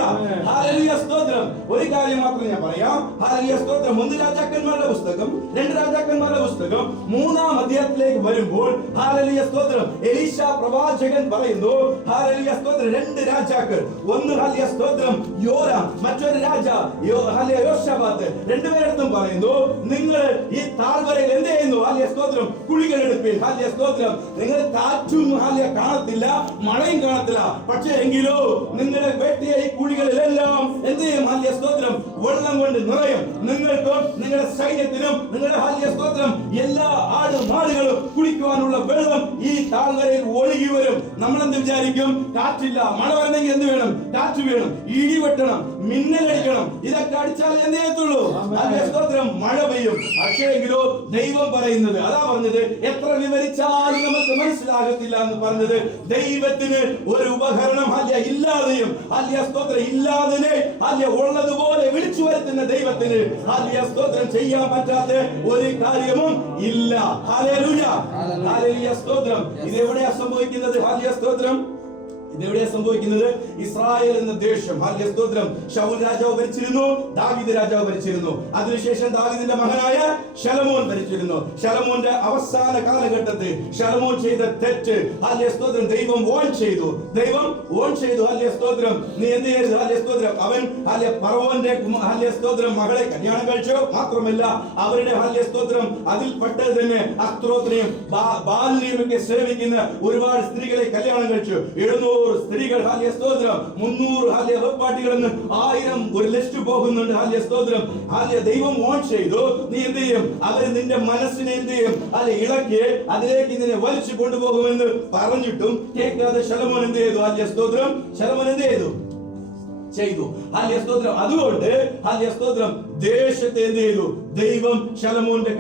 ഹല്ലേലൂയ സ്തോത്രം. ഒരു കാര്യം മാത്രം ഞാൻ പറയാം. ഹല്ലേലൂയ സ്തോത്രം. 1 രാജാക്കന്മാരുടെ പുസ്തകം, 2 രാജാക്കന്മാരുടെ പുസ്തകം 3-ാം അധ്യായത്തിലേക്ക് വരുമ്പോൾ ഹല്ലേലൂയ സ്തോത്രം, എലീശ പ്രവാചകൻ പറയുന്നു, ഹല്ലേലൂയ സ്തോത്രം, 2 രാജാക്കൾ, ഒന്ന് ഹല്ലേലൂയ സ്തോത്രം യോരാം, മറ്റൊരു രാജ യോശാഫാത്ത്, രണ്ടുപേരടുത്തും പറയുന്നു, നിങ്ങൾ ഈ താഴ്വരയിൽ എന്ത് ചെയ്യുന്നു? ഹല്ലേലൂയ സ്തോത്രം, കുഴികൾ എടുപ്പീൻ. ഹല്ലേലൂയ സ്തോത്രം. നിങ്ങൾ കാറ്റും ഹല്ലേലൂയ കാണത്തില്ല, മഴയും കാണത്തില്ല. പക്ഷേ എങ്കിലോ നിങ്ങളുടെ വെട്ടിയ ഈ കുഴികളിലെല്ലാം എന്ത് ചെയ്യും? ഹല്ലേലൂയ സ്തോത്രം, വെള്ളം കൊണ്ട് നിറയും. നിങ്ങൾക്കും നിങ്ങളുടെ സൈന്യത്തിനും നിങ്ങളുടെ ഹല്ലേലൂയ സ്തോത്രം എല്ലാ ആടുമാടുകളും കുടിക്കുവാനുള്ള വെള്ളം ഈ താഴ്വരയിൽ ഒഴുകി വരും. നമ്മളെന്ത് വിചാരിക്കും? കാറ്റില്ല, മഴ വരണമെങ്കിൽ എന്ത് വേണം? കാറ്റ് വേണം, ഇടി വെട്ടണം, മിന്നലടിക്കണം. ഇതൊക്കെ അടിച്ചാൽ എന്ത് ചെയ്യത്തുള്ളൂ? ഹല്ലേലൂയ സ്തോത്രം, മഴ പെയ്യും. പക്ഷേ എങ്കിലോ ദൈവം പറയുന്നത്, അതാ പറഞ്ഞത്, എത്ര വിവരിച്ചാലും നമുക്ക് മനസ്സിലാകത്തില്ല എന്ന് പറഞ്ഞത്. ദൈവത്തിന് ഒരു ഉപകരണം ഹല്ലേലൂയ ഇല്ലാതെയും, ഹല്ലേലൂയ സ്തോത്രം, ഇല്ലാതിനെ ഹല്ലേലൂയ ഉള്ളതുപോലെ വിളിച്ചു വരുത്തുന്ന ദൈവത്തിന് ഹല്ലേലൂയ സ്തോത്രം ചെയ്യാൻ പറ്റാത്ത ഒരു കാര്യവും ഇല്ല. ഹല്ലേലൂയ. ഹല്ലേലൂയ സ്തോത്രം. ഇത് എവിടെയാ സംഭവിക്കുന്നത്? ഹല്ലേലൂയ സ്തോത്രം, ഇതെവിടെയാ സംഭവിക്കുന്നത്? ഇസ്രായേൽ എന്ന ദേശം. ഹല്ലേലൂയ സ്തോത്രം. ശൗൽ രാജാവ് ഭരിച്ചിരുന്നു, ദാവീദ് രാജാവ് ഭരിച്ചിരുന്നു. അതിനുശേഷം ദാവീദിന്റെ മകനായ ശലോമോൻ ഭരിച്ചിരുന്നു. ശലോമോന്റെ അവസാന കാലഘട്ടത്തിൽ ശലോമോൻ ചെയ്ത തെറ്റ് ഹല്ലേലൂയ സ്തോത്രം ദൈവം ഓൺ ചെയ്തു. ദൈവം ഓൺ ചെയ്തു. ഹല്ലേലൂയ സ്തോത്രം, നീ എന്ത് ചെയ്യരുത്? ഹല്ലേലൂയ സ്തോത്രം, അവൻ ഹല്ലേലൂയ ഫറവോന്റെ ഹല്ലേലൂയ സ്തോത്രം മകളെ കല്യാണം കഴിച്ചു. മാത്രമല്ല അവരുടെ ഹല്ലേലൂയ സ്തോത്രം അതിൽപ്പെട്ടത് തന്നെ അസ്ത്രോത്തിനെയും ബാലിനെയും ഒക്കെ സേവിക്കുന്ന ഒരുപാട് സ്ത്രീകളെ കല്യാണം കഴിച്ചു. 700 സ്ത്രീകൾ ഹല്ലേലൂയ സ്തോത്രം, 300 ഹല്ലേലൂയ വെപ്പാട്ടികളെന്ന് 1000 ഒരു ലിസ്റ്റ് പോകുന്നുണ്ട്. ഹല്ലേലൂയ സ്തോത്രം. ഹല്ലേലൂയ ദൈവം ഓൺ ചെയ്തു. നീ എന്ത് ചെയ്യും? അവർ നിന്റെ മനസ്സിനെ എന്ത് ചെയ്യും? ഹല്ലേലൂയ ഇളക്കി അതിലേക്ക് നിന്നെ വലിച്ചു കൊണ്ടുപോകുമെന്ന് പറഞ്ഞിട്ടും കേൾക്കാതെ ശലോമോൻ എന്ത് ചെയ്തു? ഹല്ലേലൂയ സ്തോത്രം, ശലോമോൻ എന്ത് ചെയ്തു? ഹല്ലേലൂയ സ്തോത്രം. അതുകൊണ്ട് ഹല്ലേലൂയ സ്തോത്രം ദേശത്തെ എന്ത് ചെയ്തു? ദൈവം ശലോമോന്റെ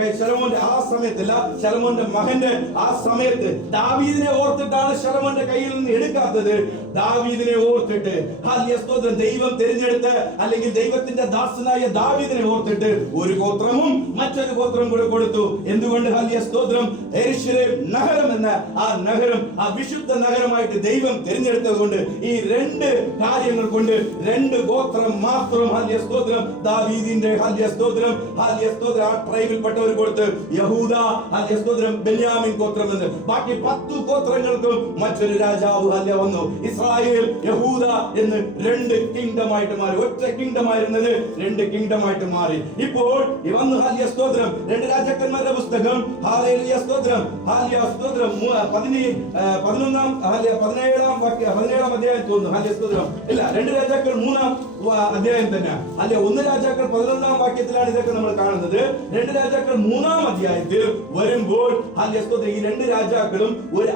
ആ സമയത്തല്ല, ശലോമോന്റെ മകന്റെ ആ സമയത്ത് ദാവീദിനെ ഓർത്തിട്ടാണ് ശലോമോന്റെ കയ്യിൽ നിന്ന് എടുക്കാത്തത്. ദാവീദിനെ ഓർത്തിട്ട് ഹല്ലേലൂയ സ്തോത്രം ദൈവം തിരഞ്ഞെടുത്ത്, അല്ലെങ്കിൽ ദൈവത്തിന്റെ ദാസനായ ദാവീദിനെ ഓർത്തിട്ട് ഒരു ഗോത്രവും മറ്റൊരു ഗോത്രം കൂടെ കൊടുത്തു. എന്തുകൊണ്ട്? ഹല്ലേലൂയ സ്തോത്രം, യെരൂശലേം നഗരം എന്ന ആ നഗരം ആ വിശുദ്ധ നഗരമായിട്ട് ദൈവം തിരഞ്ഞെടുത്തത് കൊണ്ട് ഈ 2 കാര്യങ്ങൾ കൊണ്ട് 2 ഗോത്രം മാത്രം ഹല്ലേലൂയ സ്തോത്രം ദാവീദിന്റെ ഹല്ലേലൂയ സ്തോത്രം സ്തോത്രം ആ ട്രൈബിൽപ്പെട്ടവർ കൊടുത്ത് യഹൂദ ഹല്ലേലൂയ സ്തോത്രം ബെന്യാമിൻ ഗോത്രം എന്ന്. ബാക്കി 10 ഗോത്രങ്ങൾക്കും മറ്റൊരു രാജാവ് ഹല്ലേലൂയ വന്നു. ഇസ്രായേൽ യഹൂദ എന്ന് 2 കിങ്ഡമായിട്ട് മാറി. ഒറ്റ കിങ്ഡമായിരുന്നത് 2 കിങ്ഡമായിട്ട് മാറി. ഇപ്പോൾ വന്നു ഹല്ലേലൂയ സ്തോത്രം 2 രാജാക്കന്മാരുടെ പുസ്തകം ഹല്ലേലൂയ സ്തോത്രം, ഹല്ലേലൂയ സ്തോത്രം 11-ാം ഹല്ലേലൂയ 17-ാം അധ്യായം തോന്നുന്നു. ഹല്ലേലൂയ സ്തോത്രം ഇല്ല, 2 രാജാക്കൾ 3-ാം അധ്യായം തന്നെ. ഹല്ലേലൂയ 1 രാജാക്കൾ 11 11 വാക്യത്തിലാണ് ഇതൊക്കെ നമ്മൾ കാണുന്നത്. 2 രാജാക്കൾ 3-ാം അധ്യായത്തിൽ വരുമ്പോൾ ഈ 2 രാജാക്കളും ഒരു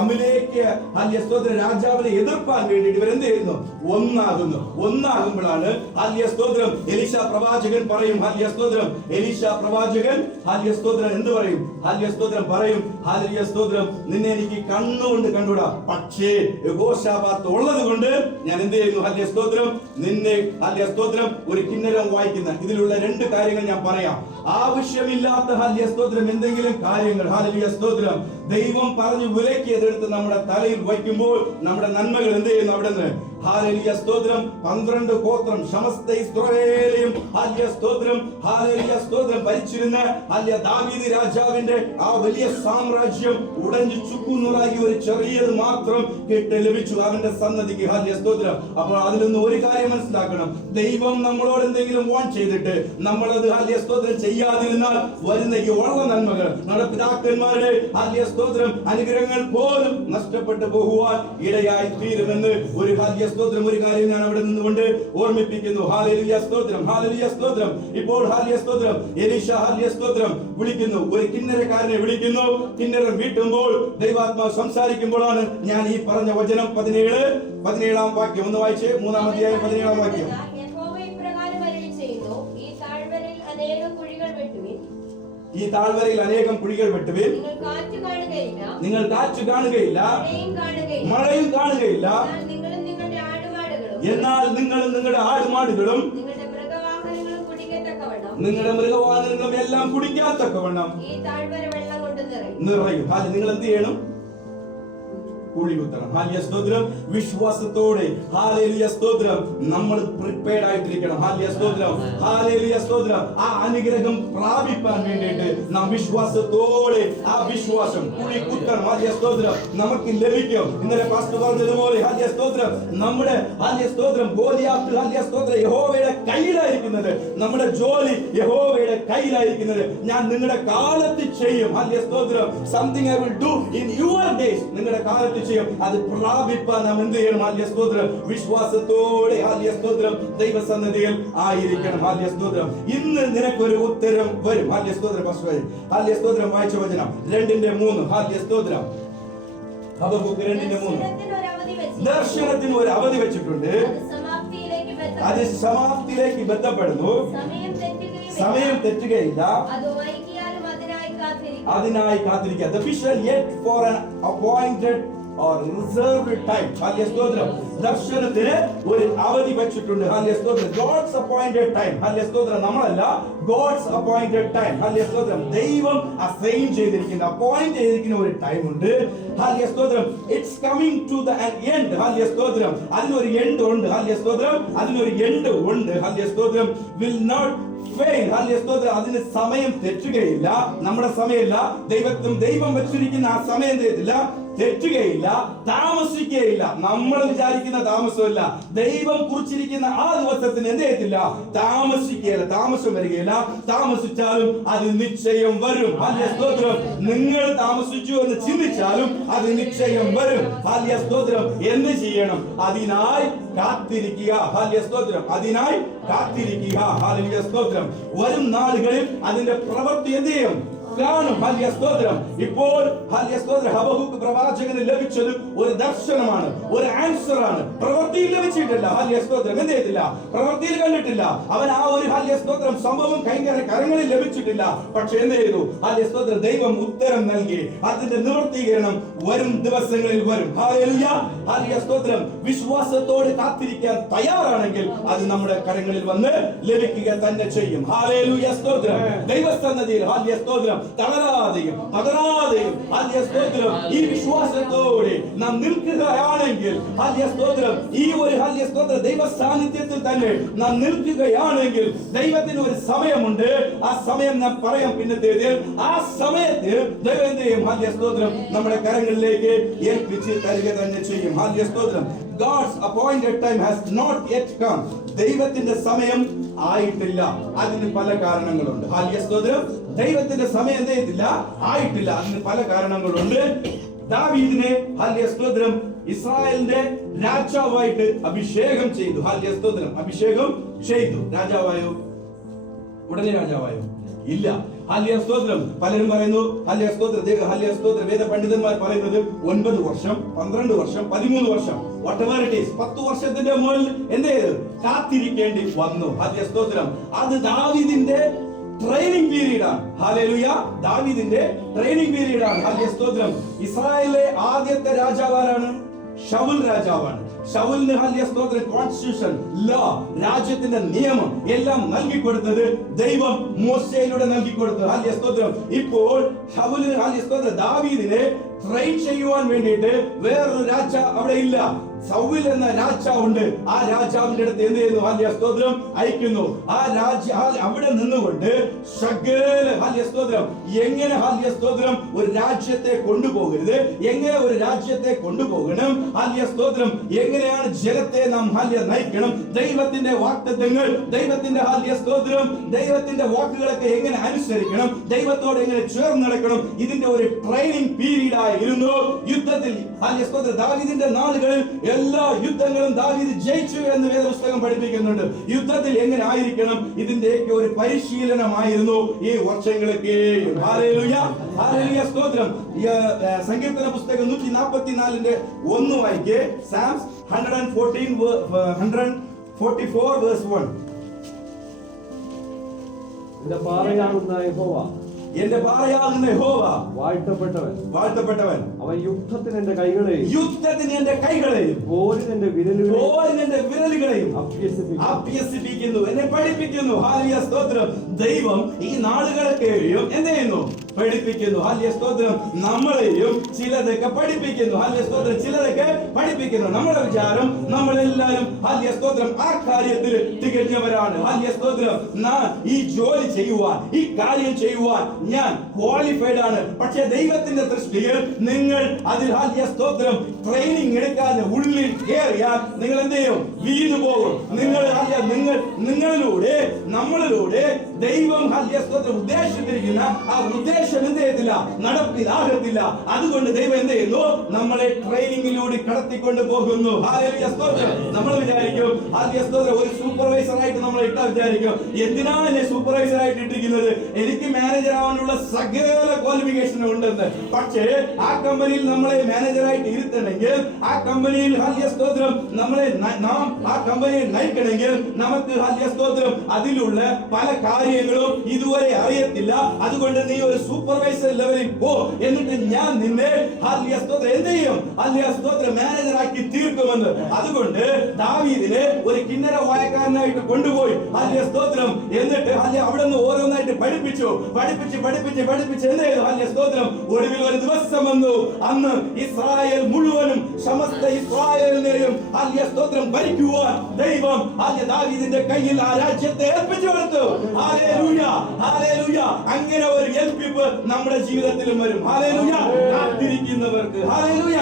അമലേക്ക് രാജാവിനെ എതിർപ്പാൻ വേണ്ടിയിട്ട് ഇവരെന്ത് ചെയ്യുന്നു? ഒന്നാകുമ്പോഴാണ് എലീശ പ്രവാചകൻ പറയും, എലീശ പ്രവാചകൻ എന്ത് പറയും? പറയും, നിന്നെ എനിക്ക് കണ്ണുകൊണ്ട് കണ്ടുകൂടാ, പക്ഷേ യഹോശാഫാത്ത് ഉള്ളത് കൊണ്ട് ഞാൻ എന്ത് ചെയ്യുന്നു? നിന്നെ ഒരു കിന്നരം വായിക്കുന്ന ഇതിലുള്ള 2 കാര്യങ്ങൾ ഞാൻ പറയാം. ആവശ്യമില്ലാത്ത എന്തെങ്കിലും കാര്യങ്ങൾ ദൈവം പറഞ്ഞു വിലക്കിയതെടുത്ത് നമ്മുടെ തലയിൽ വയ്ക്കുമ്പോൾ നമ്മുടെ നന്മകൾ എന്ത് ചെയ്യുന്നു? അവിടെ നിന്ന് 12 ഗോത്രം സമസ്ത ഇസ്രായേലും ഭരിച്ചിരുന്ന ദാവീദ് രാജാവിന്റെ ആ വലിയ സാമ്രാജ്യം ഉടഞ്ഞു ചുക്കുന്നുറായി ഒരു ചെറിയത് മാത്രം കേട്ട് ലഭിച്ചു അവന്റെ സന്നദ്ധിക്ക്. അപ്പോൾ അതിൽ നിന്ന് ഒരു കാര്യം മനസ്സിലാക്കണം, ദൈവം നമ്മളോട് എന്തെങ്കിലും വാൺ ചെയ്തിട്ട് നമ്മളത് ചെയ്യാതിരുന്നാൽ വരുന്ന ഈ ഉള്ള നന്മകൾ നമ്മുടെ പിതാക്കന്മാരുടെ അനുഗ്രഹങ്ങൾ പോലും നഷ്ടപ്പെട്ടു പോകുവാൻ ഇടയായി തീരുമെന്ന് ഒരു ഒരു കാര്യം ഞാൻ അവിടെ നിന്നുകൊണ്ട് ഓർമ്മിപ്പിക്കുന്നു. ഹല്ലേലൂയ സ്തോത്രം, ഹല്ലേലൂയ സ്തോത്രം. ഇപ്പോൾ ഹല്ലേലൂയ സ്തോത്രം. എലീശ ഹല്ലേലൂയ സ്തോത്രം വിളിക്കുന്നു, ഒരു കിന്നരക്കാരനെ വിളിക്കുന്നു. കിന്നരം വീട്ടുമ്പോൾ ദൈവാത്മാവ് സംസാരിക്കുമ്പോഴാണ് ഞാൻ ഈ പറഞ്ഞ വചനം 17-ാം വാക്യം ഒന്ന് വായിച്ചേ. 3-ാം അധ്യായം 17-ാം വാക്യം. ഈ താഴ്വരയിൽ അനേകം കുഴികൾ വെട്ടുവിൻ, നിങ്ങൾ കാറ്റ് കാണുകയില്ല, മഴയും കാണുകയില്ല, എന്നാൽ നിങ്ങളും നിങ്ങളുടെ ആടുമാടുകളും നിങ്ങളുടെ മൃഗവാഹനങ്ങളും എല്ലാം കുടിക്കാത്തക്കവണ്ണം നിറയും. നിങ്ങൾ എന്ത് ചെയ്യണം? കുഴി കുത്തണം. ഹല്ലേലൂയ സ്തോത്രം. വിശ്വാസത്തോടെ ഹല്ലേലൂയ സ്തോത്രം നമ്മൾ പ്രിപ്പയർഡ് ആയിട്ടിരിക്കണം. ഹല്ലേലൂയ സ്തോത്രം, ഹല്ലേലൂയ സ്തോത്രം. ആ അനുഗ്രഹം പ്രാപിക്കാൻ വേണ്ടിയിട്ട് നാം വിശ്വാസത്തോടെ ആ വിശ്വാസം കുഴി കുത്തണം. ഹല്ലേലൂയ സ്തോത്രം നമുക്ക് ലഭിക്കും. ഇന്നലെ പാസ്റ്റർ പറഞ്ഞതുപോലെ ഹല്ലേലൂയ സ്തോത്രം നമ്മുടെ ഹല്ലേലൂയ സ്തോത്രം ഗോലിയാത്ത് ഹല്ലേലൂയ സ്തോത്രം യഹോവയുടെ കയ്യിലായിരിക്കുന്നത്, നമ്മുടെ ജോലി യഹോവയുടെ കയ്യിലായിരിക്കുന്നത്. ഞാൻ നിങ്ങളുടെ കാലത്ത് ചെയ്യും. ഹല്ലേലൂയ സ്തോത്രം. Something I will do in your days. നിങ്ങളുടെ കാലത്ത് ചെയ്യും. അത് പ്രാപിപ്പാൻ നാം എന്ത് ചെയ്യണം? ഹല്ലേലൂയ സ്തോത്രം. വിശ്വാസത്തോടെ ഹല്ലേലൂയ സ്തോത്രം ദൈവസന്നിധിയിൽ ആയിരിക്കണം. ഹല്ലേലൂയ സ്തോത്രം. ഇന്ന് നിനക്കൊരു ഉത്തരം വരും. ഹല്ലേലൂയ സ്തോത്രം. ഹല്ലേലൂയ സ്തോത്രം. വായിച്ച വചനം 2:3. ഹല്ലേലൂയ സ്തോത്രം. ഹബക്കൂക്ക് 2:3. ദർശനത്തിന് ഒരു അവധി വെച്ചിട്ടുണ്ട്, അത് സമാപ്തിയിലേക്ക് ബന്ധപ്പെടുന്നു, സമയം തെറ്റുകയില്ല, അതിനായി കാത്തിരിക്കുക. The vision yet for an appointed or reserved time. Hallelujah സ്തോത്രം. ദർശനത്തിന് ഒരു അവധി വെച്ചിട്ടുണ്ട്. ഹല്ലേലൂയ സ്തോത്രം. God's appointed time. ഹല്ലേലൂയ സ്തോത്രം. നമ്മളല്ല, God's appointed time. ഹല്ലേലൂയ സ്തോത്രം. ദൈവം അസൈൻ ചെയ്തിരിക്കുന്ന, അപ്പോയിന്റ് ചെയ്തിരിക്കുന്ന ഒരു ടൈം ഉണ്ട്. ഹല്ലേലൂയ സ്തോത്രം. It's coming to the end. Hallelujah സ്തോത്രം. അതിനൊരു എൻഡ് ഉണ്ട്. ഹല്ലേലൂയ സ്തോത്രം. അതിനൊരു എൻഡ് ഉണ്ട്. ഹല്ലേലൂയ സ്തോത്രം. Will not fail. ഹല്ലേലൂയ സ്തോത്രം. അതിന് സമയം തെറ്റുകയില്ല. നമ്മുടെ സമയമില്ല, ദൈവം വെച്ചിരിക്കുന്ന ആ സമയം തെറ്റില്ല, തെറ്റുകയില്ല, താമസിക്കുകയില്ല. നമ്മൾ വിചാരിക്കുന്ന താമസമല്ല, ദൈവം കുറിച്ചിരിക്കുന്ന ആ ദിവസത്തിന് എന്ത് ചെയ്യത്തില്ല? താമസിക്കുകയില്ല, താമസം വരികയില്ല. താമസിച്ചാലും അത് നിശ്ചയം വരും. ഹല്ലേലൂയ സ്തോത്രം. നിങ്ങൾ താമസിച്ചു എന്ന് ചിന്തിച്ചാലും അത് നിശ്ചയം വരും. ഹല്ലേലൂയ സ്തോത്രം. എന്ത് ചെയ്യണം? അതിനായി കാത്തിരിക്കുക. ഹല്ലേലൂയ സ്തോത്രം. അതിനായി കാത്തിരിക്കുക. ഹല്ലേലൂയ സ്തോത്രം. വരും നാളുകളിൽ അതിന്റെ പ്രവൃത്തി എന്ത് ചെയ്യും? കാണും. ഹല്ലേലൂയ സ്തോത്രം. ഇപ്പോൾ ഹല്ലേലൂയ സ്തോത്രം ഹബക്കൂക്ക് പ്രവാചകന് ലഭിച്ചത് ഒരു ദർശനമാണ്, ഒരു ആൻസർ ആണ്. പ്രവൃത്തിയിൽ ലഭിച്ചിട്ടില്ല. ഹല്ലേലൂയ സ്തോത്രം. എന്ത് ചെയ്തില്ല? പ്രവൃത്തിയിൽ കണ്ടിട്ടില്ല. അവൻ ആ ഒരു ഹല്ലേലൂയ സ്തോത്രം സംഭവം കരങ്ങളിൽ ലഭിച്ചിട്ടില്ല. പക്ഷെ എന്ത് ചെയ്തു? ഹല്ലേലൂയ സ്തോത്രം. ദൈവം ഉത്തരം നൽകി. അതിന്റെ നിവൃത്തീകരണം വരും ദിവസങ്ങളിൽ വരും. ഹല്ലേലൂയ, ഹല്ലേലൂയ സ്തോത്രം. വിശ്വാസത്തോടെ കാത്തിരിക്കാൻ തയ്യാറാണെങ്കിൽ അത് നമ്മുടെ കരങ്ങളിൽ വന്ന് ലഭിക്കുക തന്നെ ചെയ്യും. ഹല്ലേലൂയ സ്തോത്രം. ദൈവസന്നിധിയിൽ ഹല്ലേലൂയ സ്തോത്രം തളരാതെയും ഹല്ലേലൂയ സ്തോത്രം ഈ വിശ്വാസത്തോടെ നാം നിൽക്കുകയാണെങ്കിൽ, ഹല്ലേലൂയ സ്തോത്രം, ഈ ഒരു ഹല്ലേലൂയ സ്തോത്രം ദൈവ സാന്നിധ്യത്തിൽ തന്നെ നാം നിൽക്കുകയാണെങ്കിൽ ദൈവത്തിന് ഒരു സമയമുണ്ട്. ആ സമയം ഞാൻ പറയാം പിന്നത്തേതിൽ. ആ സമയത്ത് ദൈവം എന്ത് ചെയ്യും? ഹല്ലേലൂയ സ്തോത്രം നമ്മുടെ കരങ്ങളിലേക്ക് ഏൽപ്പിച്ച് തരിക തന്നെ ചെയ്യും. ഹല്ലേലൂയ സ്തോത്രം. God's appointed time has not yet come. ദൈവത്തിന്റെ സമയം ആയിട്ടില്ല. അതിന് പല കാരണങ്ങളുണ്ട്. ഹല്ലേലൂയ സ്തോത്രം. ദൈവത്തിന്റെ സമയം എന്ത് ചെയ്തില്ല? ആയിട്ടില്ല. അതിന് പല കാരണങ്ങളുണ്ട്. ദാവീദിനെ ഹല്ലേലൂയ സ്തോത്രം ഇസ്രായേലിന്റെ രാജാവായിട്ട് അഭിഷേകം ചെയ്തു. ഹല്ലേലൂയ സ്തോത്രം. അഭിഷേകം ചെയ്തു. രാജാവായോ? ഉടനെ രാജാവായോ? ഇല്ല. ഹല്ലേലൂയ സ്തോത്രം. പലരും പറയുന്നു ഹല്ലേലൂയ സ്തോത്രം, വേദ പണ്ഡിതന്മാർ പറയുന്നത് 9 വർഷം, 12 വർഷം, 13 വർഷം, whatever it is, 10 വർഷത്തിന്റെ മുകളിൽ എന്ത് ചെയ്തു? കാത്തിരിക്കേണ്ടി വന്നു. ഹല്ലേലൂയ സ്തോത്രം. അത് ദാവീദിന്റെ ട്രെയിനിങ് പീരീഡ് ആണ്. ഹല്ലേലൂയ. ദാവീദിന്റെ ട്രെയിനിങ് പീരീഡ് ആണ്. ഹല്ലേലൂയ സ്തോത്രം. ഇസ്രായേലിലെ ആദ്യത്തെ രാജാവാണ്? ശൗൽ രാജാവാണ്. ശൗലിന് ഹല്ലേലൂയ സ്തോത്രം കോൺസ്റ്റിറ്റ്യൂഷൻ, ലോ, രാജ്യത്തിന്റെ നിയമം എല്ലാം നൽകി കൊടുത്തത് ദൈവം മോശയിലൂടെ നൽകി കൊടുത്തത്. ഹല്ലേലൂയ സ്തോത്രം. ഇപ്പോൾ ശൗലിന് ഹല്ലേലൂയ സ്തോത്രം ദാവീദിനെ ട്രെയിൻ ചെയ്യുവാൻ വേണ്ടിയിട്ട് വേറൊരു രാജാവ് അവിടെ ഇല്ല. സൗൽ എന്ന രാജാവുണ്ട്. ആ രാജാവിന്റെ അടുത്ത് എന്ത് ചെയ്യുന്നു? ഹല്ലേലൂയ സ്തോത്രം അയക്കുന്നു. ആ അവിടെ നിന്നുകൊണ്ട് സകല ഹല്ലേലൂയ സ്തോത്രം എങ്ങനെ ഹല്ലേലൂയ സ്തോത്രം ഒരു രാജ്യത്തെ കൊണ്ടുപോകരുത്, എങ്ങനെ ഒരു രാജ്യത്തെ കൊണ്ടുപോകണം, ഹല്ലേലൂയ സ്തോത്രം എങ്ങനെയാണ് ജനത്തെ നാം ഹല്ലേലൂയ നയിക്കണം, ദൈവത്തിന്റെ വാഗ്ദത്തങ്ങൾ, ദൈവത്തിന്റെ ഹല്ലേലൂയ സ്തോത്രം ദൈവത്തിന്റെ വാക്കുകളൊക്കെ എങ്ങനെ അനുസരിക്കണം, ദൈവത്തോട് എങ്ങനെ ചേർന്ന് നടക്കണം, ഇതിന്റെ ഒരു ട്രെയിനിങ് പീരീഡ് ആയിരുന്നു. യുദ്ധത്തിൽ ഹല്ലേലൂയ സ്തോത്രം ദാവീദിന്റെ നാളുകളിൽ എല്ലാ യുദ്ധങ്ങളും ദാവീദ് ജയിച്ചു എന്ന് വേദപുസ്തകം പഠിപ്പിക്കുന്നുണ്ട്. യുദ്ധത്തിൽ എങ്ങനെ ആയിരിക്കണം ഇതിന്റെയൊക്കെ ഒരു പരിശീലനമായിരുന്നു ഈ വർഷങ്ങളൊക്കെ. ഹല്ലേലൂയ, ഹല്ലേലൂയ സ്തോത്രം. സങ്കീർത്തന പുസ്തകം 144 1 വായിക്കേ. സാംസ് 144 വേഴ്സ് 1. എന്റെ പാറയാകുന്ന യഹോവ, എന്റെ പാറയാകുന്ന യഹോവ വാഴ്ത്തപ്പെട്ടവൻ. അവൻ യുദ്ധത്തിന് എന്റെ കൈകളെയും പോരിന് എന്റെ വിരലുകളെയും അഭ്യസിപ്പിക്കുന്നു, എന്നെ പഠിപ്പിക്കുന്നു. ഹല്ലേലൂയ സ്തോത്രം. ദൈവം ഈ നാളുകളൊക്കെയും എന്ത് ചെയ്യുന്നു? പഠിപ്പിക്കുന്നു. ഹല്ലേലൂയ സ്തോത്രം. നമ്മളെയും ചിലതൊക്കെ പഠിപ്പിക്കുന്നു. ഹല്ലേലൂയ സ്തോത്രം. ചിലതൊക്കെ പഠിപ്പിക്കുന്നു. നമ്മുടെ വിചാരം നമ്മളെല്ലാരും ഹല്ലേലൂയ സ്തോത്രം ആ കാര്യത്തിൽ തികഞ്ഞവരാണ്. ഹല്ലേലൂയ സ്തോത്രം. ഈ ജോലി ചെയ്യുവാൻ, ഈ കാര്യം ചെയ്യുവാൻ ഞാൻ ക്വാളിഫൈഡ് ആണ്. പക്ഷേ ദൈവത്തിന്റെ ദൃഷ്ടിയിൽ നിങ്ങൾ അതിൽ ഹല്ലേലൂയ സ്തോത്രം ട്രെയിനിങ് എടുക്കാതെ ഉള്ളിൽ കയറിയാൽ നിങ്ങൾ എന്ത് ചെയ്യും? വീണു പോകും. നിങ്ങളിലൂടെ നമ്മളിലൂടെ ദൈവം ഹല്ലേലൂയ സ്തോത്രം ഉദ്ദേശിച്ചിരിക്കുന്ന ആ ഉദ്ദേശം എന്ത് ചെയ്യത്തില്ല? നടപ്പിലാകത്തില്ല. അതുകൊണ്ട് ദൈവം എന്ത് ചെയ്യുന്നു? നമ്മളെ ട്രെയിനിങ്ങിലൂടെ കടത്തിക്കൊണ്ട് പോകുന്നു. ഹല്ലേലൂയ സ്തോത്രം. നമ്മൾ വിചാരിക്കും ഹല്ലേലൂയ സ്തോത്രം ഒരു സൂപ്പർവൈസർ ആയിട്ട് നമ്മൾ ഇട്ടാ വിചാരിക്കും എന്തിനാണ് എന്നെ സൂപ്പർവൈസർ ആയിട്ട് ഇട്ടിരിക്കുന്നത്? എനിക്ക് മാനേജർ ആവാനുള്ള സകല ക്വാളിഫിക്കേഷൻ ഉണ്ടെന്ന്. പക്ഷേ ആ കമ്പനിയിൽ നമ്മളെ മാനേജറായിട്ട് ഇരുത്തണമെങ്കിൽ, ആ കമ്പനിയിൽ ഹല്ലേലൂയ സ്തോത്രം നാം ആ കമ്പനിയെ നയിക്കണമെങ്കിൽ നമുക്ക് ഹല്ലേലൂയ സ്തോത്രം അതിലുള്ള പല കാര്യങ്ങളും ഇതുവരെ അറിയത്തില്ല. അതുകൊണ്ട് നീ ഒരു സൂപ്പർവൈസർ ലെവലിൽ പോ, എന്നിട്ട് ഞാൻ നിന്നെ ഹല്ലേലൂയ സ്തോത്രം എന്ത് ചെയ്യും? ഹല്ലേലൂയ സ്തോത്രം മാനേജറാക്കി തീർക്കുമെന്ന്. അതുകൊണ്ട് ദാവീദിനെ ഒരു കിന്നര വായക്കാരനായിട്ട് കൊണ്ടുപോയി ഹല്ലേലൂയ സ്തോത്രം. എന്നിട്ട് അവിടെ നിന്ന് ഓരോന്നായിട്ട് പഠിപ്പിച്ചു എന്ത് ചെയ്തു? ഹല്ലേലൂയ സ്തോത്രം. ഒടുവിൽ ഒരു ദിവസം വന്നു. അന്ന് ഇസ്രായേൽ മുഴുവനും സമസ്ത ഇസ്രായേലിനെയും ഹല്ലേലൂയ സ്തോത്രം ഭരിക്കുവാൻ ദൈവം ദാവീദിന്റെ കയ്യിൽ ആ രാജ്യത്തെ ഏൽപ്പിച്ചു കൊടുത്തു. Hallelujah, hallelujah. അങ്ങനെ ഒരു ഏൽപ്പിപ്പ് നമ്മുടെ ജീവിതത്തിലും വരും. ഹല്ലേലൂയ. കാത്തിരിക്കുന്നവർക്ക് ഹല്ലേലൂയ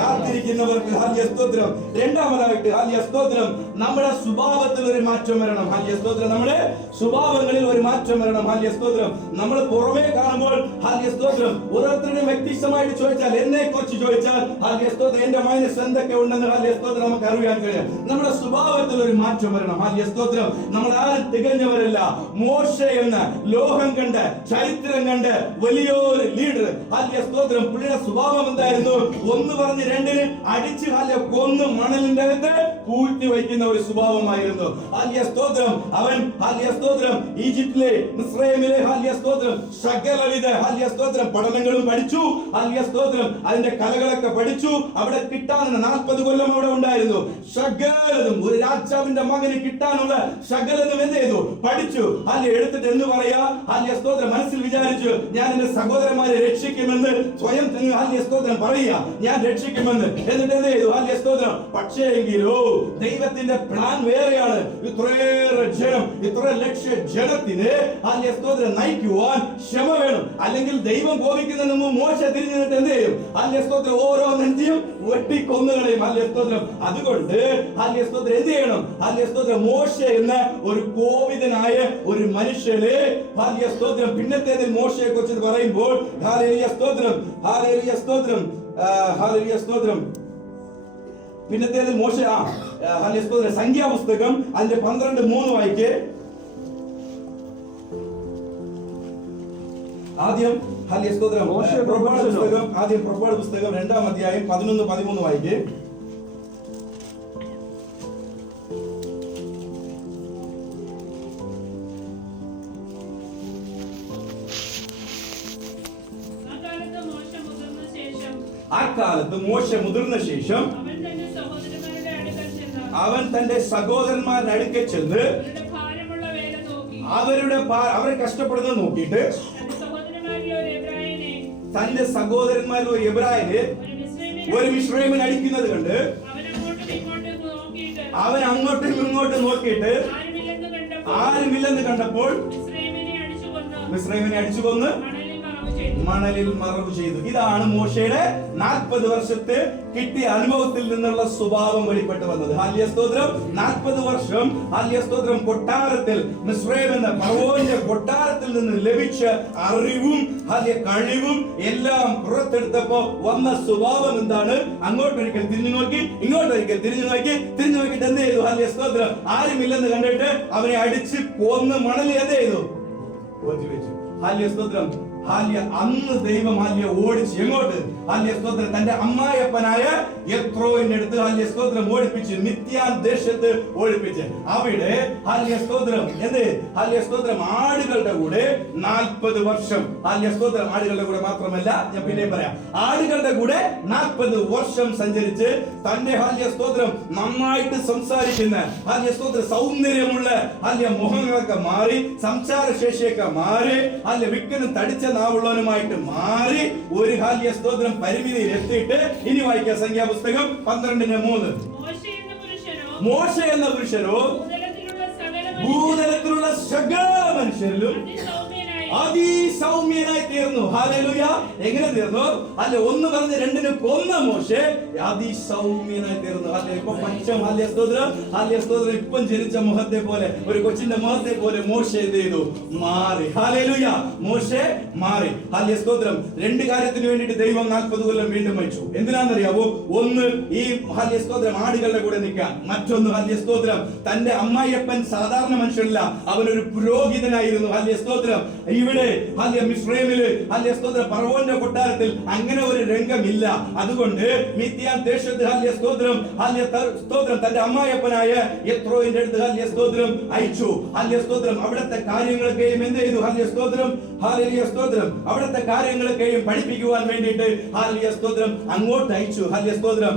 ഹല്ലേലൂയ സ്തോത്രം. രണ്ടാമതായിട്ട് ഹല്ലേലൂയ സ്തോത്രം നമ്മുടെ സ്വഭാവത്തിൽ ഒരു മാറ്റം വരണം. ഹല്ലേലൂയ സ്തോത്രം. നമ്മുടെ സ്വഭാവങ്ങളിൽ ഒരു മാറ്റം വരണം. ഹല്ലേലൂയ സ്തോത്രം. നമ്മൾ പുറമേ കാണുമ്പോൾ ഹല്ലേലൂയ സ്തോത്രം ഓരോരുത്തരുടെയും വ്യക്തിഷ്ടമായിട്ട് ചോദിച്ചാൽ, എന്നെ കുറിച്ച് ചോദിച്ചാൽ ഹല്ലേലൂയ സ്തോത്രം എന്റെ മൈനസ് എന്തൊക്കെ ഉണ്ടെന്ന് ഹല്ലേലൂയ സ്തോത്രം നമുക്ക് അറിയാൻ കഴിയും. നമ്മുടെ സ്വഭാവത്തിൽ ഒരു മാറ്റം വരണം. ഹല്ലേലൂയ സ്തോത്രം. നമ്മൾ ആരും തികഞ്ഞവരല്ല. മോശെ എന്ന ലോകം കണ്ട് ചരിത്രം കണ്ട് വലിയൊരു ലീഡർ ഹല്ലേലൂയ സ്തോത്രം. പുള്ളിയുടെ സ്വഭാവം എന്തായിരുന്നു? 1 പറഞ്ഞ് 2 അടിച്ച് കൊന്ന് മണലിന്റെ അകത്ത് പൂഴ്ത്തി വയ്ക്കുന്ന ഒരു സ്വഭാവമായിരുന്നു. ഹല്ലേലൂയ സ്തോത്രം. അവൻ ഹല്ലേലൂയ സ്തോത്രം ഈജിപ്തിലെ മിസ്രൈമിലെ ഹല്ലേലൂയ സ്തോത്രം സകലവിധ ഹല്ലേലൂയ സ്തോത്രം പഠനങ്ങളും പഠിച്ചു. ഹല്ലേലൂയ സ്തോത്രം. അതിന്റെ കലകളൊക്കെ പഠിച്ചു. അവിടെ കിട്ടാനുള്ള 40 കൊല്ലം അവിടെ ഉണ്ടായിരുന്നു. സകലതും ഒരു രാജാവിന്റെ മകന് കിട്ടാനുള്ള സകലതും എന്ത് ചെയ്തു? പഠിച്ചു. ഹല്ലേലൂയ. എടുത്തിട്ട് എന്ന് പറയാ? ഹല്ലേലൂയ സ്തോത്രം. മനസ്സിൽ വിചാരിച്ചു ഞാൻ എന്റെ സഹോദരന്മാരെ രക്ഷിക്കുമെന്ന് സ്വയം ഹല്ലേലൂയ സ്തോത്രം പറയുക, ഞാൻ രക്ഷിക്കുമെന്ന്. എന്നിട്ട് എന്ത് ചെയ്തു? ഹല്ലേലൂയ സ്തോത്രം. പക്ഷേ എങ്കിലോ ദൈവത്തിന്റെ പ്ലാൻ വേറെയാണ്. ഇത്രയേറെ ജനം, ഇത്ര ലക്ഷം ജനത്തിന് ഹല്ലേലൂയ സ്തോത്രം നയിക്കുവാൻ ക്ഷമ വേണം. അല്ലെങ്കിൽ ദൈവം കോപിക്കുന്നതിന് മുമ്പ് മോശെ തിരിഞ്ഞു നിന്നിട്ട് എന്ത് ചെയ്യും? ഹല്ലേലൂയ സ്തോത്രം ഓരോ നെഞ്ചിയും വെട്ടിക്കൊന്നുകളയും. ഹല്ലേലൂയ സ്തോത്രം. അതുകൊണ്ട് ഹല്ലേലൂയ സ്തോത്രം എന്ത് ചെയ്യണം? ഹല്ലേലൂയ സ്തോത്രം. മോശെ എന്ന ഒരു കോപിതനായ ഒരു മനുഷ്യനെ ഹല്ലേലൂയ സ്തോത്രം. പിന്നത്തേതിൽ മോശയെ കുറിച്ച് പറയുമ്പോൾ ഹല്ലേലൂയ സ്തോത്രം, ഹല്ലേലൂയ സ്തോത്രം, ഹല്ലേലൂയ സ്തോത്രം. പിന്നത്തേതിൽ മോശ ഹല്ലേലൂയ സ്തോത്രം. സംഖ്യാപുസ്തകം അതിന്റെ 12:3 വായിക്കേ. ആദ്യം ഹല്ലേലൂയ സ്തോത്രം മോശയുടെ പുറപ്പാട് പുസ്തകം. പുസ്തകം ആദ്യം പുറപ്പാട് പുസ്തകം 2-ാം അധ്യായം 11-13 വായിക്കേ. അക്കാലത്ത് മോശ മുതിർന്ന ശേഷം അവൻ തന്റെ സഹോദരന്മാരുടെ അടുക്കൽ ചെന്ന് അവരെ കഷ്ടപ്പെടുന്നത് നോക്കിയിട്ട് തന്റെ സഹോദരന്മാരിൽ ഒരു എബ്രായനെ ഒരു മിശ്രൈമിനെ അടിക്കുന്നത് കണ്ട് അവൻ അങ്ങോട്ടും ഇങ്ങോട്ടും നോക്കിയിട്ട് ആരുമില്ലെന്ന് കണ്ടപ്പോൾ മിശ്രൈമിനെ അടിച്ചു കൊന്ന് മണലിൽ മറവ് ചെയ്തു. ഇതാണ് മോശയുടെ 40 വർഷത്തെ കിട്ടിയ അനുഭവത്തിൽ നിന്നുള്ള സ്വഭാവം വെളിപ്പെട്ടു വന്നത്. ഹല്ലേലൂയ സ്തോത്രം. 40 വർഷം ഹല്ലേലൂയ സ്തോത്രം കൊട്ടാരത്തിൽ മിസ്രയീം എന്ന ഫറവോന്റെ കൊട്ടാരത്തിൽ നിന്ന് ലഭിച്ച അറിവും ഹല്ലേലൂയ കഴിവും എല്ലാം പുറത്തെടുത്തപ്പോ വന്ന സ്വഭാവം എന്താണ്? അങ്ങോട്ടൊരിക്കൽ തിരിഞ്ഞു നോക്കി, ഇങ്ങോട്ടൊരിക്കൽ തിരിഞ്ഞു നോക്കിയിട്ട് എന്ത് ചെയ്തു? ഹല്ലേലൂയ സ്തോത്രം. ആരുമില്ലെന്ന് കണ്ടിട്ട് അവനെ അടിച്ച് കൊന്ന് മണലിൽ എന്ത് ചെയ്തു? വെച്ചു. ഹല്ലേലൂയ സ്തോത്രം. അന്ന് ദൈവം ഓടിച്ച് എങ്ങോട്ട്? സ്തോത്രം തന്റെ അമ്മായപ്പനായ യെത്രോവിന്റെ അടുത്ത് സ്തോത്രം ഓടിപ്പിച്ച് മിദ്യാൻ ദേശത്ത് ഓടിപ്പിച്ച് അവിടെ സ്തോത്രം എന്ത് സ്തോത്രം ആടുകളുടെ കൂടെ 40 വർഷം സ്തോത്രം ആടുകളുടെ കൂടെ മാത്രമല്ല, ഞാൻ പിന്നെ പറയാം, ആടുകളുടെ കൂടെ 40 വർഷം സഞ്ചരിച്ച് തന്റെ സ്തോത്രം നന്നായിട്ട് സംസാരിക്കുന്ന സ്തോത്രം സൗന്ദര്യമുള്ള മുഖങ്ങളൊക്കെ മാറി, സംസാരശേഷിയൊക്കെ മാറി, വിക്കനും തടിച്ച നാവുള്ളവനുമായിട്ട് മാറി ഒരു സ്തോത്രം പരിമിതിയിൽ എത്തിയിട്ട് ഇനി വായിക്കാം സംഖ്യാപുസ്തകം 12:3. മോശ എന്ന പുരുഷനോ ഭൂതലത്തിലുള്ള സകല മനുഷ്യരിലും അതിസൗമ്യനായി തീർന്നു. ഹല്ലേലൂയ. എങ്ങനെ തീർന്നു? ഒന്ന് പറഞ്ഞ് രണ്ടിന് കൊന്ന മോശെ അതിസൗമ്യനായി തീർന്നു. ഇപ്പൊ പച്ചം സ്തോത്രം ഇപ്പം ജനിച്ച മുഖത്തെ പോലെ, ഒരു കൊച്ചിന്റെ മുഖത്തെ പോലെ മോശ എന്ത് ചെയ്തു? മാറി. ഹല്ലേലൂയ. മോശെ മാറി. സ്തോത്രം. 2 കാര്യത്തിന് വേണ്ടിയിട്ട് ദൈവം 40 കൊല്ലം വീണ്ടും വെച്ചു. എന്തിനാണെന്നറിയാവോ? ഒന്ന് ഈ സ്തോത്രം ആടുകളുടെ കൂടെ നിൽക്കാൻ, മറ്റൊന്ന് സ്തോത്രം തന്റെ അമ്മായിയപ്പൻ സാധാരണ മനുഷ്യനല്ല, അവനൊരു പുരോഹിതനായിരുന്നു. സ്തോത്രം. ഇവിടെ മിസ്രയീമില് സ്തോത്രം ഫറവോന്റെ കൊട്ടാരത്തിൽ അങ്ങനെ ഒരു രംഗമില്ല. അതുകൊണ്ട് മിദ്യാൻ ദേശത്ത് സ്തോത്രം സ്തോത്രം തന്റെ അമ്മായപ്പനായ യെത്രോവിന്റെ അടുത്ത് സ്തോത്രം അയച്ചു. സ്തോത്രം അവിടുത്തെ കാര്യങ്ങളൊക്കെയും എന്ത് ചെയ്തു? സ്തോത്രം സ്തോത്രം അവിടുത്തെ കാര്യങ്ങളൊക്കെയും പഠിപ്പിക്കുവാൻ വേണ്ടിയിട്ട് സ്തോത്രം അങ്ങോട്ട് അയച്ചു. സ്തോത്രം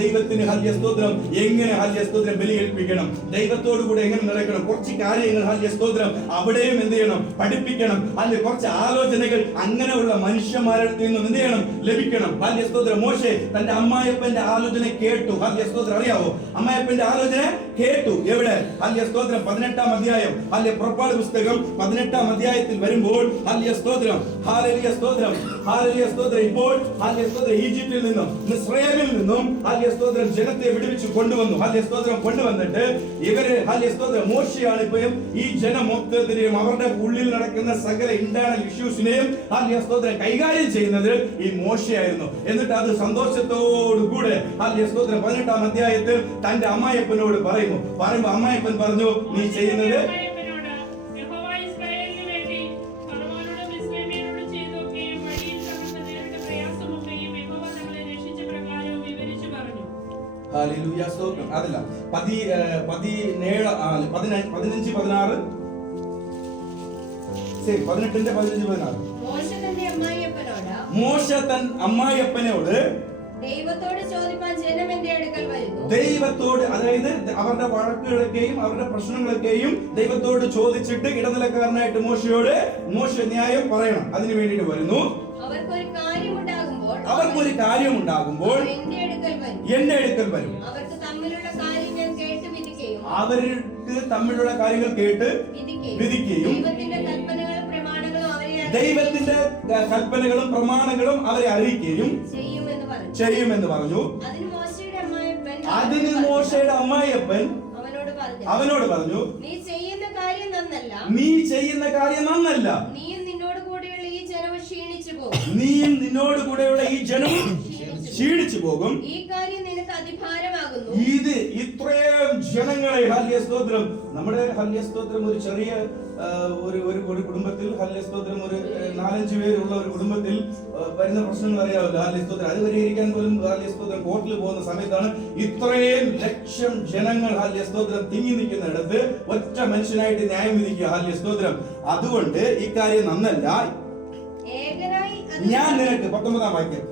ദൈവത്തിന് സ്തോത്രം എങ്ങനെ സ്തോത്രം ബലികൽപ്പിക്കണം, ദൈവത്തോടു കൂടെ എങ്ങനെ നടക്കണം, കുറച്ച് കാര്യങ്ങൾ സ്തോത്രം അവിടെയും എന്ത് ചെയ്യണം? പഠിപ്പിക്കണം. കുറച്ച് ആലോചനകൾ അങ്ങനെയുള്ള മനുഷ്യന്മാരുടെ നിന്നും എന്ത് ചെയ്യണം? ലഭിക്കണം. സ്തോത്രം. മോശെ തന്റെ അമ്മായപ്പന്റെ ആലോചന കേട്ടു. സ്തോത്രം. അറിയാവോ? അമ്മായപ്പന്റെ ആലോചന കേട്ടു. എവിടെ? സ്തോത്രം 18-ാം അധ്യായം പുറപ്പാട് പുസ്തകം 18-ാം അധ്യായത്തിൽ വരുമ്പോൾ സ്തോത്രം സ്തോത്രം സ്തോത്രം ഇപ്പോൾ സ്തോത്രം ഈജിപ്തിൽ നിന്നും മിസ്രയീമിൽ നിന്നും സ്തോത്രം ജനത്തെ വിടുവിച്ച് കൊണ്ടുവന്നു. സ്തോത്രം കൊണ്ടുവന്നിട്ട് ഇവര് സ്തോത്രം മോശയാണ് ഇപ്പോഴും ഈ ജനം മൊത്തത്തിനെയും അവരുടെ ഉള്ളിൽ നടക്കുന്ന സകല ഇന്റേണൽ ഇഷ്യൂസിനെയും സ്തോത്രം കൈകാര്യം ചെയ്യുന്നത് ഈ മോശയായിരുന്നു. എന്നിട്ട് അത് സന്തോഷത്തോടുകൂടെ സ്തോത്രം 18-ാം അധ്യായത്തിൽ തന്റെ അമ്മായപ്പനോട് പറയുമ്പോൾ അമ്മായപ്പൻ പറഞ്ഞു, നീ ചെയ്യുന്നത് ഹല്ലേലൂയ സ്തോത്രം. അതല്ല 17 15 16 18-ന്റെ 15 16 മോശ തൻ അമ്മായപ്പനോട് ദൈവത്തോട് ചോദിപ്പാൻ ജനം എന്റെ അടുക്കൽ വരുന്നു. ദൈവത്തോട്, അതായത് അവരുടെ വഴക്കുകളൊക്കെയും അവരുടെ പ്രശ്നങ്ങളൊക്കെയും ദൈവത്തോട് ചോദിച്ചിട്ട് ഇടനിലക്കാരനായിട്ട് മോശ ന്യായം പറയണം. അതിനു വേണ്ടിയിട്ട് വരുന്നു. അവർക്കൊരു കാര്യമുണ്ടാകുമ്പോൾ എന്റെ അടുക്കൽ വരും. അവർക്ക് തമ്മിലുള്ള കാര്യങ്ങൾ കേട്ട് വിധിക്കുകയും വിധിക്കുകയും ദൈവത്തിന്റെ കൽപ്പനകളും പ്രമാണങ്ങളും അവരെ അറിയിക്കുകയും ചെയ്യുമെന്ന് പറഞ്ഞു. അതിന് മോശയുടെ അമ്മായിയപ്പൻ അവനോട് പറഞ്ഞു, നീ ചെയ്യുന്ന കാര്യം നന്നല്ല. നീയും നിന്നോട് കൂടെയുള്ള ഈ ജനം ക്ഷീണിച്ചു പോകും. ഈ കാര്യം നിനക്ക് ഭാരമാകുന്നു. ഇത് ഇത്രയും ജനങ്ങളെ ഹല്ലേലൂയ സ്തോത്രം. നമ്മുടെ ഹല്ലേലൂയ സ്തോത്രം ഒരു ചെറിയ ഒരു കുടുംബത്തിൽ ഹല്ലേലൂയ സ്തോത്രം ഒരു 4-5 പേരുള്ള ഒരു കുടുംബത്തിൽ വരുന്ന പ്രശ്നങ്ങൾ അറിയാമല്ലോ. ഹല്ലേലൂയ സ്തോത്രം അത് പരിഹരിക്കാൻ പോലും ഹല്ലേലൂയ സ്തോത്രം കോർട്ടിൽ പോകുന്ന സമയത്താണ് ഇത്രയും ലക്ഷം ജനങ്ങൾ ഹല്ലേലൂയ സ്തോത്രം തിങ്ങി നിൽക്കുന്നിടത്ത് ഒറ്റ മനുഷ്യനായിട്ട് ന്യായം വിധിക്കുക. ഹല്ലേലൂയ സ്തോത്രം. അതുകൊണ്ട് ഇക്കാര്യം നന്നല്ല. ഞാൻ നിനക്ക് 19-ാം വാക്യം,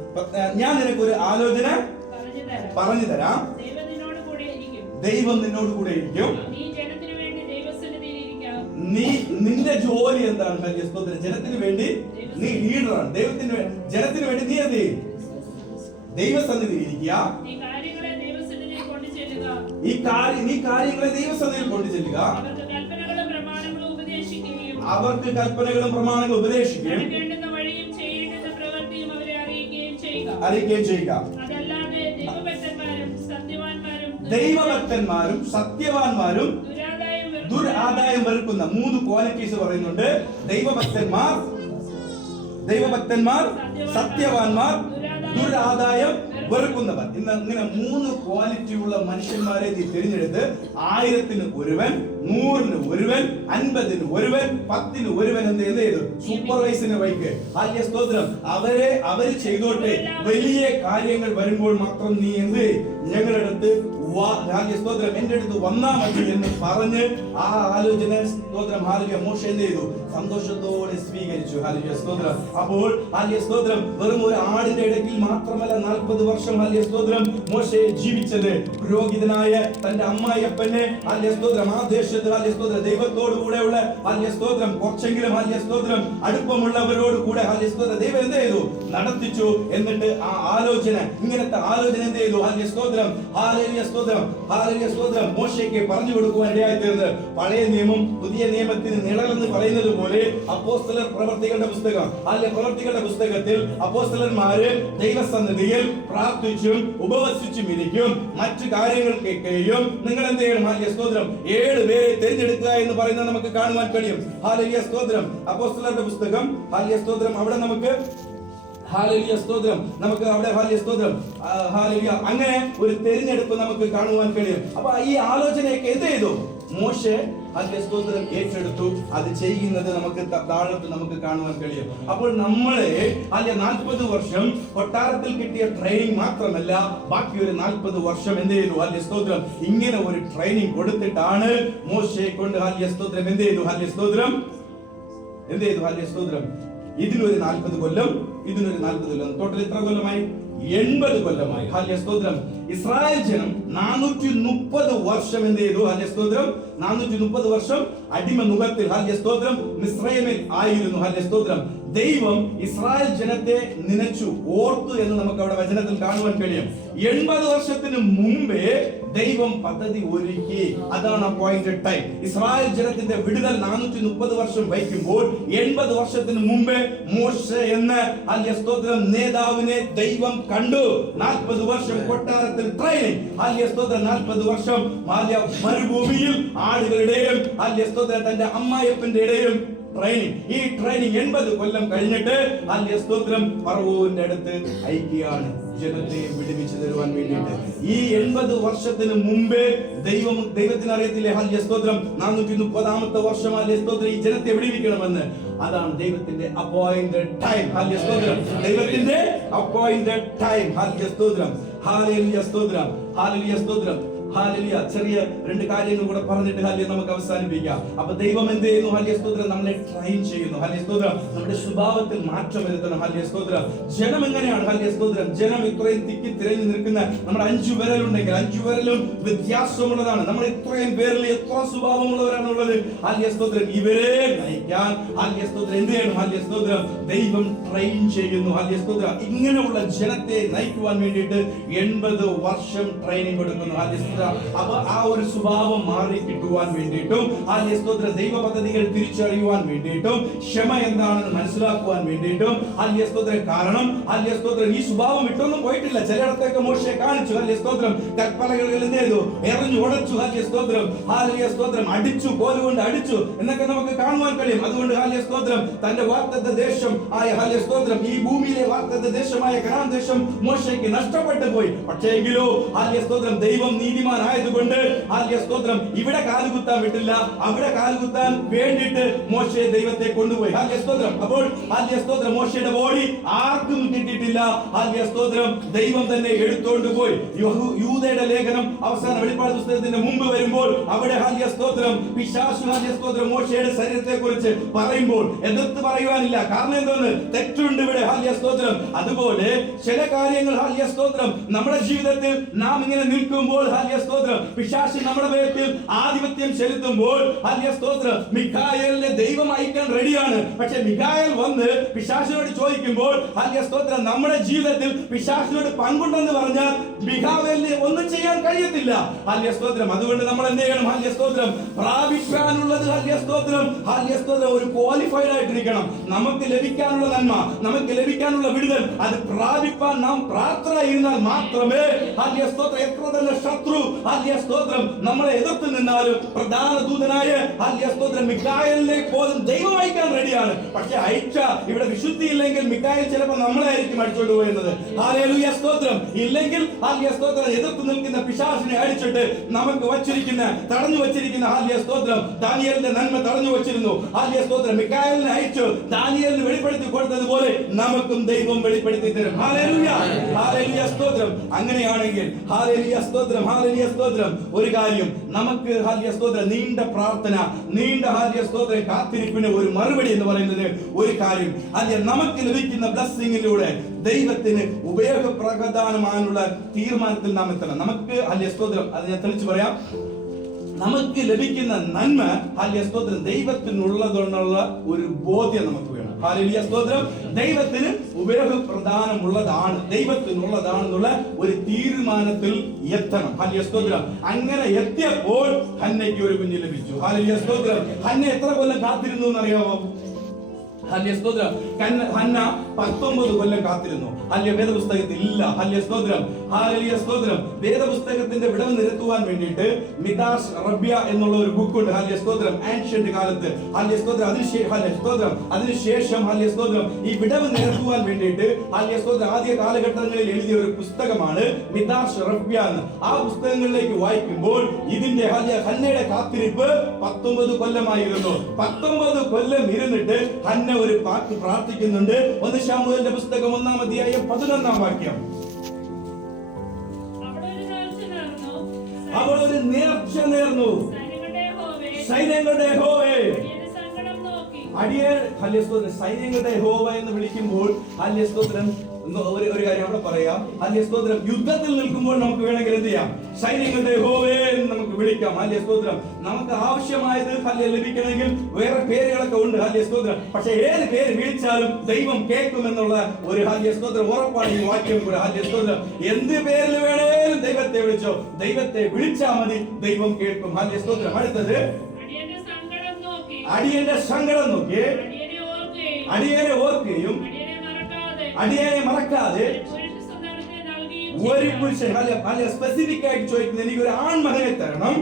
ഞാൻ നിനക്ക് ഒരു ആലോചന പറഞ്ഞു തരാം. ദൈവം നിന്നോട് കൂടെ ഇരിക്കും. നിന്റെ ജോലി എന്താണ്? ഹല്ലേലൂയ സ്തോത്രം. ജനത്തിന് വേണ്ടി നീ ലീഡറാണ്. ജനത്തിന് വേണ്ടി നീ എന്ത് ചെയ്യും? ദൈവസന്നിധി ഇരിക്കുക. നീ കാര്യങ്ങളെ ദൈവസന്നിധിയിൽ കൊണ്ടു ചെല്ലുക. അവർക്ക് കൽപ്പനകളും പ്രമാണങ്ങളും ഉപദേശിക്കുകയും അറിയിക്കുകയും ചെയ്യുക. ദൈവഭക്തന്മാരും സത്യവാന്മാരും ദുരാദായം വെറുക്കുന്ന 3 ക്വാളിറ്റീസ് പറയുന്നുണ്ട്. ദൈവഭക്തന്മാർ, സത്യവാന്മാർ, ദുരാദായം വെറുക്കുന്നവർ. ഇങ്ങനെ 3 ക്വാളിറ്റി ഉള്ള മനുഷ്യന്മാരെ നീ തിരഞ്ഞെടുത്ത് 1000-ന് ഒരുവൻ, 100-ന് ഒരുവൻ, 50-ന് ഒരുവൻ, 10-ന് ഒരുവൻ എന്ത് ചെയ്തു? സൂപ്പർവൈസിന് വയ്ക്ക്. ഹല്ലേലൂയ സ്തോത്രം. അവര് ചെയ്തോട്ടെ. വലിയ കാര്യങ്ങൾ വരുമ്പോൾ മാത്രം നീ എന്ത് ഞങ്ങളുടെ അടുത്ത് ഹല്ലേലൂയ സ്തോത്രം എന്റെ അടുത്ത് വന്നാ മതി എന്ന് പറഞ്ഞ് ആ ആലോചന സ്തോത്രം ഹല്ലേലൂയ മോശ എന്ത് ചെയ്തു? സന്തോഷത്തോടെ സ്വീകരിച്ചു. ഹല്ലേലൂയ സ്തോത്രം. അപ്പോൾ ഹല്ലേലൂയ സ്തോത്രം വെറും ഒരു ആടിന്റെ ഇടയ്ക്കിൽ മാത്രമല്ല 40 വർഷം ഹല്ലേലൂയ സ്തോത്രം മോശെ ജീവിച്ചത്. പുരോഹിതനായ തന്റെ അമ്മായിയപ്പനെ ഹല്ലേലൂയ സ്തോത്രം ആ ദേശത്ത് ഹല്ലേലൂയ സ്തോത്രം ദൈവത്തോട് കൂടെയുള്ള ഹല്ലേലൂയ സ്തോത്രം കുറച്ചെങ്കിലും ഹല്ലേലൂയ സ്തോത്രം അടുപ്പമുള്ളവരോട് കൂടെ ഹല്ലേലൂയ സ്തോത്രം ദൈവം എന്ത് ചെയ്തു? നടത്തിച്ചു. എന്നിട്ട് ആ ആലോചന, ഇങ്ങനത്തെ ആലോചന എന്ത് ചെയ്തു? ഹല്ലേലൂയ സ്തോത്രം, ഹല്ലേലൂയ സ്തോത്രം, ഹല്ലേലൂയ സ്തോത്രം മോശയ്ക്ക് പറഞ്ഞു കൊടുക്കുവാൻ ഇടയായിത്തീർന്നത്. പഴയ നിയമം പുതിയ നിയമത്തിന് നിഴലെന്ന് പറയുന്നത് പോലെ അപ്പോസ്തലർ പ്രവർത്തികളുടെ പുസ്തകം, അല്ലെ പ്രവർത്തികളുടെ പുസ്തകത്തിൽ അപ്പോസ്തലന്മാര് ദൈവസന്നിധിയിൽ പ്രാർത്ഥിച്ചും ഉപവസിച്ചും ഇരിക്കും. മറ്റു കാര്യങ്ങൾ കേൾക്കുകയും നിങ്ങൾ എന്ത് ചെയ്യണം? ഹല്ലേലൂയ സ്തോത്രം 7 പേരെ തിരഞ്ഞെടുക്കുക എന്ന് പറയുന്നത് നമുക്ക് കാണുവാൻ കഴിയും. ഹല്ലേലൂയ സ്തോത്രം. അപ്പോസ്തലരുടെ പുസ്തകം ഹല്ലേലൂയ സ്തോത്രം അവിടെ നമുക്ക് ഹല്ലേലൂയ സ്തോത്രം നമുക്ക് അവിടെ ഹല്ലേലൂയ സ്തോത്രം ഹല്ലേലൂയ അങ്ങനെ ഒരു തിരഞ്ഞെടുപ്പ് നമുക്ക് കാണുവാൻ കഴിയും. അപ്പൊ ഈ ആലോചനയൊക്കെ എന്ത് ചെയ്തു? മോശെ ഹല്ലേലൂയ സ്തോത്രം ഏറ്റെടുത്തു. അത് ചെയ്യുന്നത് നമുക്ക് താഴത്ത് നമുക്ക് കാണുവാൻ കഴിയും. അപ്പോൾ നമ്മളെ 40 വർഷം കൊട്ടാരത്തിൽ കിട്ടിയ ട്രെയിനിങ് മാത്രമല്ല, ബാക്കി ഒരു 40 വർഷം എന്ത് ചെയ്തു? ഹല്ലേലൂയ സ്തോത്രം ഇങ്ങനെ ഒരു ട്രെയിനിങ് കൊടുത്തിട്ടാണ് മോശയെ കൊണ്ട് ഹല്ലേലൂയ സ്തോത്രം എന്ത് ചെയ്തു? ഹല്ലേലൂയ സ്തോത്രം എന്ത് ചെയ്തു? ഹല്ലേലൂയ സ്തോത്രം ഇതിനൊരു 40 കൊല്ലം, ഇതിനൊരു 40 കൊല്ലം, ടോട്ടൽ എത്ര കൊല്ലമായി? 80 കൊല്ലമായി. ഹല്ലേലൂയ സ്തോത്രം. ഇസ്രായേൽ ജനം 430 വർഷം എന്ത് ചെയ്തു? ഹല്ലേലൂയ സ്തോത്രം 430 വർഷം അടിമ നുഖത്തിൽ ഹല്ലേലൂയ സ്തോത്രം മിസ്രയീമിൽ ആയിരുന്നു. ഹല്ലേലൂയ സ്തോത്രം. ദൈവം ഇസ്രായേൽ ജനത്തെ നനച്ചു, ഓർത്തു എന്ന് നമുക്ക് അവിടെ വചനത്തിൽ കാണുവാൻ കഴിയും. 80 വർഷത്തിന് മുമ്പേ ദൈവം പദ്ധതി ഒരുക്കി. അതാണ് അപ്പോയിന്റഡ് ടൈം. ഇസ്രായേൽ ജനത്തിന്റെ വിടുതൽ 430 വർഷം വയ്ക്കുമ്പോൾ 80 വർഷത്തിന് മുമ്പേ മോശെ എന്ന ഹല്ലേലൂയ സ്തോത്രം നേതാവിനെ ദൈവം കണ്ടു. 40 വർഷം കൊട്ടാരത്തിൽ ട്രെയിനിങ്. ഹല്ലേലൂയ സ്തോത്രം 40 വർഷം മരുഭൂമിയിൽ ആടുകളുടെയും ഹല്ലേലൂയ സ്തോത്രം തന്റെ അമ്മായിയപ്പന്റെ ഇടയും ട്രെയിനിങ്. ഈ ട്രെയിനിങ് 80 കൊല്ലം കഴിഞ്ഞിട്ട് ഹല്ലേലൂയ സ്തോത്രം ഫറവോന്റെ അടുത്ത് അയക്കുകയാണ് ജനത്തെ വിടുവിച്ചു തരുവാൻ വേണ്ടിയിട്ട്. ഈ 80 വർഷത്തിന് മുമ്പേ ദൈവത്തിന് അറിയത്തില്ലേ? ഹല്ലേലൂയ സ്തോത്രം 430-ാമത്തെ വർഷം ഹല്ലേലൂയ സ്തോത്രം ഈ ജനത്തെ വിടുവിക്കണമെന്ന്. അതാണ് ദൈവത്തിന്റെ അപ്പോയിന്റഡ് ടൈം. ഹല്ലേലൂയ സ്തോത്രം. ദൈവത്തിന്റെ അപ്പോയിന്റഡ് ടൈം. ഹല്ലേലൂയ സ്തോത്രം. ഹല്ലേലൂയ സ്തോത്രം. ഹല്ലേലൂയ സ്തോത്രം. ഹല്ലേലൂയ. ചെറിയ 2 കാര്യങ്ങൾ കൂടെ പറഞ്ഞിട്ട് ഹല്ലേലൂയ നമുക്ക് അവസാനിപ്പിക്കാം. അപ്പൊ ദൈവം എന്ത് ചെയ്യുന്നു? ഹല്ലേലൂയ സ്തോത്രം നമ്മളെ ട്രെയിൻ ചെയ്യുന്നു. ഹല്ലേലൂയ സ്തോത്രം നമ്മുടെ സ്വഭാവത്തിൽ മാറ്റം വരുത്തണം. ഹല്ലേലൂയ സ്തോത്രം. ജനം എങ്ങനെയാണ്? ഹല്ലേലൂയ സ്തോത്രം ജനം ഇത്രയും തിക്കി തിരഞ്ഞു നിൽക്കുന്ന നമ്മുടെ 5 വിരലുണ്ടെങ്കിൽ 5 വിരലും വ്യത്യാസമുള്ളതാണ്. നമ്മൾ ഇത്രയും പേരിൽ എത്ര സ്വഭാവമുള്ളവരാണ് ഉള്ളത്? ഹല്ലേലൂയ സ്തോത്രം ഇവരെ നയിക്കാൻ ഹല്ലേലൂയ സ്തോത്രം എന്ത് ചെയ്യണം? ഹല്ലേലൂയ സ്തോത്രം ദൈവം ട്രെയിൻ ചെയ്യുന്നു. ഹല്ലേലൂയ സ്തോത്രം ഇങ്ങനെയുള്ള ജനത്തെ നയിക്കുവാൻ വേണ്ടിയിട്ട് 80 വർഷം ട്രെയിനിങ് കൊടുക്കുന്നു. ഹല്ലേലൂയ സ്തോത്രം. അപ്പൊ ആ ഒരു സ്വഭാവം മാറി കിട്ടുവാൻ വേണ്ടിയിട്ടും ഹാലേ സ്തോത്രം ദൈവ പദ്ധതികൾ തിരിച്ചറിയുവാൻ വേണ്ടിയിട്ടും ക്ഷമ എന്താണെന്ന് മനസ്സിലാക്കുവാൻ വേണ്ടിയിട്ടും ഹാലേ സ്തോത്രം. കാരണം ഹാലേ സ്തോത്രം ഈ സ്വഭാവം വിട്ടൊന്നും പോയിട്ടില്ല. ചിലയിടത്തൊക്കെ മോശയെ കാണിച്ചു ഹാലേ സ്തോത്രം. കൽപ്പലകൾ എന്ത് ചെയ്തു? എറിഞ്ഞു ഉടച്ചു ഹാലേ സ്തോത്രം. ഹാലേ സ്തോത്രം അടിച്ചു, കോലുകൊണ്ട് അടിച്ചു എന്നൊക്കെ നമുക്ക് കാണുവാൻ കഴിയും. അതുകൊണ്ട് ഹാലേ സ്തോത്രം തന്റെ വാഗ്ദത്ത ദേശം ആയ ഹാലേ സ്തോത്രം ഈ ഭൂമിയിലെ വാഗ്ദത്ത ദേശമായ കനാൻ ദേശം മോശയ്ക്ക് നഷ്ടപ്പെട്ടു പോയി. പക്ഷേ എങ്കിലോ ഹാലേ സ്തോത്രം ദൈവം നീതിമാനായതുകൊണ്ട് ഹാലേ സ്തോത്രം ഇവിടെ കാലുകുത്താൻ വിട്ടില്ല. അവിടെ കാലുകുത്താൻ വേണ്ടിയിട്ട് മോശയെ ദൈവത്തെ കൊണ്ടുപോയി. ഹാലേ സ്തോത്രം. അപ്പോൾ ഹാലേ സ്തോത്രം മോശയുടെ ബോഡി ആർക്കും കിട്ടിയിട്ടില്ല. ഹാലേ സ്തോത്രം ദൈവം തന്നെ എടുത്തോണ്ട് പോയി. യൂദയുടെ ലേഖനം അവസാന വെളിപ്പാട് പുസ്തകത്തിന്റെ മുമ്പ് വരുമ്പോൾ അവിടെ ഹാലേ സ്തോത്രം പിശാചു ഹാലേ സ്തോത്രം മോശയുടെ ശരീരത്തെ കുറിച്ച് പറയുമ്പോൾ എതിർത്ത് പറയുവാനില്ല. കാരണം എന്താണ്? തെറ്റുണ്ട് ഇവിടെ ഹാലേ സ്തോത്രം. അതുപോലെ ചില കാര്യങ്ങൾ ഹാലേ സ്തോത്രം നമ്മുടെ ജീവിതത്തിൽ നാം ഇങ്ങനെ നിൽക്കുമ്പോൾ ഹാലേ സ്തോത്രം പിശാച് നമ്മുടെ പേരിൽ ആധിപത്യം ചെലുത്തുമ്പോൾ ഹാലേ സ്തോത്രം മിഖായേലിനെ ദൈവം അയക്കാൻ റെഡിയാണ്. പക്ഷെ മിഖായേൽ വന്ന് പിശാചിനോട് ചോദിക്കുമ്പോൾ ഹാലേ സ്തോത്രം നമ്മുടെ ജീവിതത്തിൽ പിശാചിനോട് പങ്കുണ്ടെന്ന് പറഞ്ഞാൽ മിഖായേലിനെ ഒന്നും ചെയ്യാൻ കഴിയത്തില്ല ഹാലേ സ്തോത്രം. അതുകൊണ്ട് നമ്മൾ എന്ത് ചെയ്യണം? ഹാലേ സ്തോത്രം പ്രാപിക്കാനുള്ളത് ഹാലേ സ്തോത്രം ഒരു ക്വാളിഫൈഡ് ആയിട്ടിരിക്കണം. നമുക്ക് ലഭിക്കാനുള്ള നന്മ, നമുക്ക് ലഭിക്കാനുള്ള വിടുതൽ അത് പ്രാപിപ്പാൻ നാം പ്രാർത്ഥനയിരുന്നാൽ മാത്രമേ ഹാലേ സ്തോത്രം എത്ര തന്നെ ശത്രു ഹാലേ സ്തോത്രം നമ്മളെ എതിർത്ത് നിന്നാലും പ്രധാന ദൂതനായ ഹാലേ സ്തോത്രം മിഖായേലിനെ പോലും ദൈവം അയക്കാൻ റെഡിയാണ്. പക്ഷെ അയച്ച ഇവിടെ വിശുദ്ധി ഇല്ലെങ്കിൽ മിഖായേൽ ചിലപ്പോൾ നമ്മളായിരിക്കും അടിച്ചോണ്ട് പോയിരുന്നത്. ഹല്ലേലൂയ സ്തോത്രം. ഇല്ലെങ്കിൽ ഹാലേ സ്തോത്രം എതിർത്ത് നിൽക്കുന്ന പിശാചിനെ അടിച്ചിട്ട് നമുക്ക് വച്ചിരിക്കുന്ന തടഞ്ഞു വച്ചിരിക്കുന്ന ഹാലേ സ്തോത്രം ദാനിയേലിന്റെ നന്മ തടഞ്ഞു വച്ചിരുന്നു. ഹാലേ സ്തോത്രം മിഖായേലിനെ അയച്ചു ദാനിയേലിന് വെളിപ്പെടുത്തി കൊടുത്തതുപോലെ നമുക്കും ദൈവം വെളിപ്പെടുത്തി തരും. ഹല്ലേലൂയ ഹല്ലേലൂയ സ്തോത്രം. അങ്ങനെയാണെങ്കിൽ ഹല്ലേലൂയ സ്തോത്രം ഹല്ലേലൂയ സ്തോത്രം ഒരു കാര്യം നമുക്ക് ഹാലേ സ്തോത്രം നീണ്ട പ്രാർത്ഥന, നീണ്ട ഹാലേ സ്തോത്രം കാത്തിരിപ്പിന് ഒരു മറുപടി എന്ന് പറയുന്നത് ഒരു കാര്യം അല്ലെ നമുക്ക് ലഭിക്കുന്ന ബ്ലെസ്സിങ്ങിലൂടെ ദൈവത്തിന് ഉപയോഗപ്രദമാനുള്ള തീരുമാനത്തിൽ നാം എത്തണം. നമുക്ക് ഹാലേ സ്തോത്രം അത് ഞാൻ തെളിച്ചു പറയാം. നമുക്ക് ലഭിക്കുന്ന നന്മ ഹാലേ സ്തോത്രം ദൈവത്തിനുള്ളതെന്നുള്ള ഒരു ബോധ്യം നമുക്ക് വേണം. ഹല്ലേലൂയ സ്തോത്രം. ദൈവത്തിന് ഉപയോഗപ്രദാനമുള്ളതാണ്, ദൈവത്തിനുള്ളതാണെന്നുള്ള ഒരു തീരുമാനത്തിൽ എത്തണം. ഹല്ലേലൂയ സ്തോത്രം. അങ്ങനെ എത്തിയപ്പോൾ ഹന്നയ്ക്ക് ഒരു കുഞ്ഞ് ലഭിച്ചു. ഹല്ലേലൂയ സ്തോത്രം. ഹന്ന എത്ര കൊല്ലം കാത്തിരുന്നു എന്നറിയാമോ? ഹല്ലേലൂയ സ്തോത്രം. ഹന്ന 19 കൊല്ലം കാത്തിരുന്നു. ഹല്ലേലൂയ വേദപുസ്തകത്തിൽ ഇല്ല. ഹല്ലേലൂയ സ്തോത്രം. ഹല്ലേലൂയ സ്തോത്രം. വേദപുസ്തകത്തിന്റെ വിടവ് നിരത്തുവാൻ വേണ്ടിയിട്ട് മിദ്രാഷ് റബ്യ എന്നുള്ള ഒരു ബുക്ക് ഉണ്ട്. ഹല്ലേലൂയ സ്തോത്രം. ആൻഷ്യന്റ് കാലത്ത് ഹല്ലേലൂയ സ്തോത്രം ഹല്ലേലൂയ സ്തോത്രം അതിനുശേഷം ഹല്ലേലൂയ സ്തോത്രം ഈ വിടവ് നിരത്തുവാൻ വേണ്ടിയിട്ട് ഹല്ലേലൂയ സ്തോത്രം ആദ്യ കാലഘട്ടങ്ങളിൽ എഴുതിയ ഒരു പുസ്തകമാണ് മിദ്രാഷ് റബ്യ എന്ന്. ആ പുസ്തകങ്ങളിലേക്ക് വായിക്കുമ്പോൾ ഇതിന്റെ ഹന്നയുടെ കാത്തിരിപ്പ് 19 കൊല്ലമായിരുന്നു. 19 കൊല്ലം ഇരുന്നിട്ട് ഹന്ന ഒരു വാക്ക് പ്രാർത്ഥിക്കുന്നുണ്ട്. 1 ശമൂവേലിന്റെ പുസ്തകം 1-ാം അധ്യായം 11-ാം വാക്യം. അവൾ ഒരു നേർച്ച നേർന്നു. സൈന്യങ്ങളുടെ യഹോവേ അടിയൻ ഹല്ലേലൂയ സ്തോത്രം. സൈന്യങ്ങളുടെ യഹോവ എന്ന് വിളിക്കുമ്പോൾ ഹല്ലേലൂയ സ്തോത്രം ഒരു കാര്യം അവിടെ പറയാം. ഹല്ലേലൂയ സ്തോത്രം യുദ്ധത്തിൽ നിൽക്കുമ്പോൾ നമുക്ക് വേണമെങ്കിൽ എന്ത് ചെയ്യാം? സൈന്യങ്ങളുടെ യഹോവേ എന്ന് നമുക്ക് വിളിക്കാം. ഹല്ലേലൂയ സ്തോത്രം. നമുക്ക് ആവശ്യമായത് ഹല്ലേലൂയ ലഭിക്കണമെങ്കിൽ വേറെ പേരുകളൊക്കെ ഉണ്ട്. ഹല്ലേലൂയ സ്തോത്രം. പക്ഷെ ഏത് പേര് വിളിച്ചാലും ദൈവം കേൾക്കുമെന്നുള്ള ഒരു ഹല്ലേലൂയ സ്തോത്രം ഉറപ്പാണ് ഈ വാക്യം കൂടെ. ഹല്ലേലൂയ സ്തോത്രം. എന്ത് പേരിൽ വേണേലും ദൈവത്തെ വിളിച്ചോ, ദൈവത്തെ വിളിച്ചാൽ മതി, ദൈവം കേൾക്കും. ഹല്ലേലൂയ സ്തോത്രം. അടുത്തത് അടിയന്റെ സങ്കടം നോക്കി അടിയനെ ഓർക്കുകയും അടിയനെ മറക്കാതെ ഒരു പുരുഷൻ സ്പെസിഫിക് ആയിട്ട് ചോദിക്കുന്നത് എനിക്ക് ഒരു ആൺമകനെ തരണം.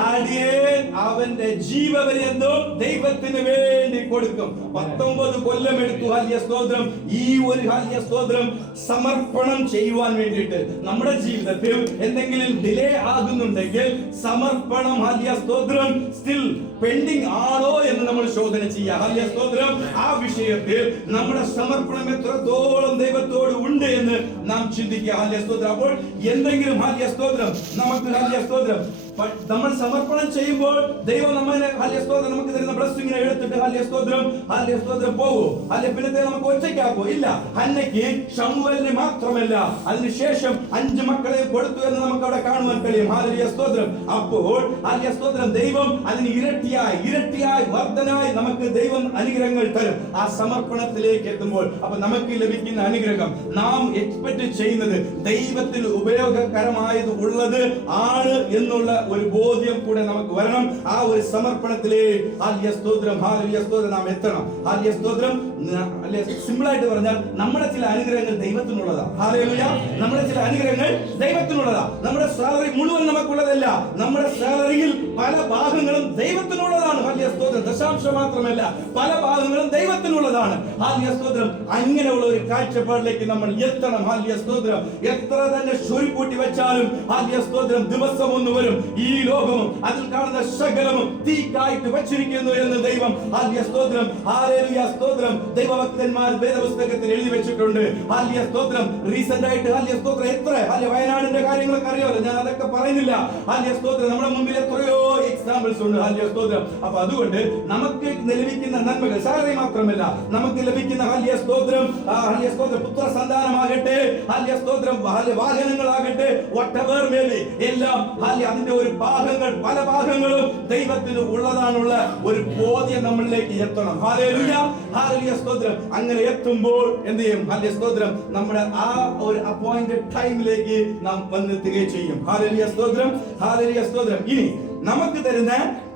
അടിയൻ അവന്റെ ജീവപര്യന്തം ദൈവത്തിന് വേണ്ടി കൊടുക്കും. 19 കൊല്ലം എടുത്തു ഹല്ലേലൂയ സ്തോത്രം ഈ ഒരു ഹല്ലേലൂയ സ്തോത്രം സമർപ്പണം ചെയ്യുവാൻ വേണ്ടിയിട്ട്. നമ്മുടെ ജീവിതത്തിൽ എന്തെങ്കിലും ഡിലേ ആകുന്നുണ്ടെങ്കിൽ സമർപ്പണം ഹല്ലേലൂയ സ്തോത്രം സ്റ്റിൽ പെൻഡിങ് ആണോ എന്ന് നമ്മൾ ശോധന ചെയ്യുക. ഹല്ലേലൂയ സ്തോത്രം. ആ വിഷയത്തിൽ നമ്മുടെ സമർപ്പണം എത്രത്തോളം ദൈവത്തോട് ഉണ്ട് എന്ന് നാം ചിന്തിക്കുക. ഹല്ലേലൂയ സ്തോത്രം. അപ്പോൾ എന്തെങ്കിലും ഹല്ലേലൂയ സ്തോത്രം നമുക്ക് ഹല്ലേലൂയ സ്തോത്രം നമ്മൾ സമർപ്പണം ചെയ്യുമ്പോൾ ദൈവം നമ്മളെ ഹല്ലേലൂയ നമുക്ക് തരുന്ന ബ്ലെസ്സിങ്ങിനെ എടുത്തിട്ട് ഹല്ലേലൂയ പോകൂ അല്ലെ പിന്നത്തെ നമുക്ക് ഒറ്റയ്ക്കാക്കോ? ഇല്ല. ഹന്നയ്ക്ക് ശമൂവേലിനെ മാത്രമല്ല അതിനുശേഷം 5 മക്കളെ കൊടുത്തു എന്ന് നമുക്ക് അവിടെ കാണുവാൻ കഴിയും. ഹല്ലേലൂയ സ്തോത്രം. അപ്പോൾ ഹല്ലേലൂയ സ്തോത്രം ദൈവം അതിന് ഇരട്ടിയായി വർദ്ധനായി നമുക്ക് ദൈവം അനുഗ്രഹങ്ങൾ തരും ആ സമർപ്പണത്തിലേക്ക് എത്തുമ്പോൾ. അപ്പൊ നമുക്ക് ലഭിക്കുന്ന അനുഗ്രഹം നാം എക്സ്പെക്ട് ചെയ്യുന്നത് ദൈവത്തിന് ഉപയോഗകരമായത് ഉള്ളത് ആണ് എന്നുള്ള ഒരു ബോധ്യം കൂടെ നമുക്ക് വരണം. ആ ഒരു സമർപ്പണത്തിലേക്ക് ഹല്ലേലൂയ സ്തോത്രം നാം എത്തണം. ഹല്ലേലൂയ സ്തോത്രം. സിമ്പിൾ ആയിട്ട് പറഞ്ഞാൽ നമ്മുടെ ചില അനുഗ്രഹങ്ങൾ ദൈവത്തിനുള്ളതാ. ഹല്ലേലൂയ. നമ്മുടെ ചില അനുഗ്രഹങ്ങൾ ദൈവത്തിനുള്ളതാ. നമ്മുടെ സാലറി മുഴുവൻ നമുക്കുള്ളതല്ല. നമ്മുടെ സാലറിയിൽ പല ഭാഗങ്ങളും ദൈവത്തിനുള്ളതാണ്. ഹല്ലേലൂയ സ്തോത്രം. ദശാംശം മാത്രമല്ല, പല ഭാഗങ്ങളും ദൈവത്തിനുള്ളതാണ്. ഹല്ലേലൂയ സ്തോത്രം. അങ്ങനെയുള്ള ഒരു കാഴ്ചപ്പാടിലേക്ക് നമ്മൾ എത്തണം. ഹല്ലേലൂയ സ്തോത്രം. എത്ര തന്നെ ചുരുക്കൂട്ടി വെച്ചാലും ഹല്ലേലൂയ സ്തോത്രം ദിവസം ഒന്ന് വരും ഈ ലോകവും അതിൽ കാണുന്ന സകലവും തീക്കായിട്ട് വച്ചിരിക്കുന്നു എന്ന് ദൈവം ഹല്ലേലൂയ സ്തോത്രം ഹല്ലേലൂയ സ്തോത്രം ദൈവഭക്തന്മാർ വേദപുസ്തകത്തിൽ എഴുതി വെച്ചിട്ടുണ്ട്. ഹല്ലേലൂയ സ്തോത്രം. റീസെന്റ് ആയിട്ട് ഹല്ലേലൂയ സ്തോത്രം എത്ര വയനാടിന്റെ കാര്യങ്ങളൊക്കെ അറിയാമല്ലോ, ഞാൻ അതൊക്കെ പറയുന്നില്ല. ഹല്ലേലൂയ സ്തോത്രം. നമ്മുടെ മുമ്പിൽ എത്രയോ എക്സാമ്പിൾസ് ഉണ്ട്. ഹല്ലേലൂയ സ്തോത്രം. അപ്പൊ അതുകൊണ്ട് നമുക്ക് ലഭിക്കുന്ന നന്മകൾ സാലറി മാത്രമല്ല, നമുക്ക് ലഭിക്കുന്ന ഹല്ലേലൂയ സ്തോത്രം പുത്ര സന്താനമാകട്ടെ, ഹല്ലേലൂയ സ്തോത്രം വാഹനങ്ങളാകട്ടെ, whatever may be, എല്ലാം അതിന്റെ ഒരു ഭാഗങ്ങൾ പല ഭാഗങ്ങളും ദൈവത്തിന് ഉള്ളതാണുള്ള ഒരു ബോധ്യം നമ്മളിലേക്ക് എത്തണം. ഹല്ലേലൂയ ഹല്ലേലൂയ സ്തോത്രം. അങ്ങനെ എത്തുമ്പോൾ എന്ത് ചെയ്യും? ഹല്ലേലൂയ സ്തോത്രം നമ്മുടെ ആ ഒരു അപ്പോയിന്റഡ് ടൈമിലേക്ക് നാം വന്നെത്തുകയും ചെയ്യും. ഹല്ലേലൂയ സ്തോത്രം ഹല്ലേലൂയ സ്തോത്രം. ഇനി നമുക്ക് തരുന്ന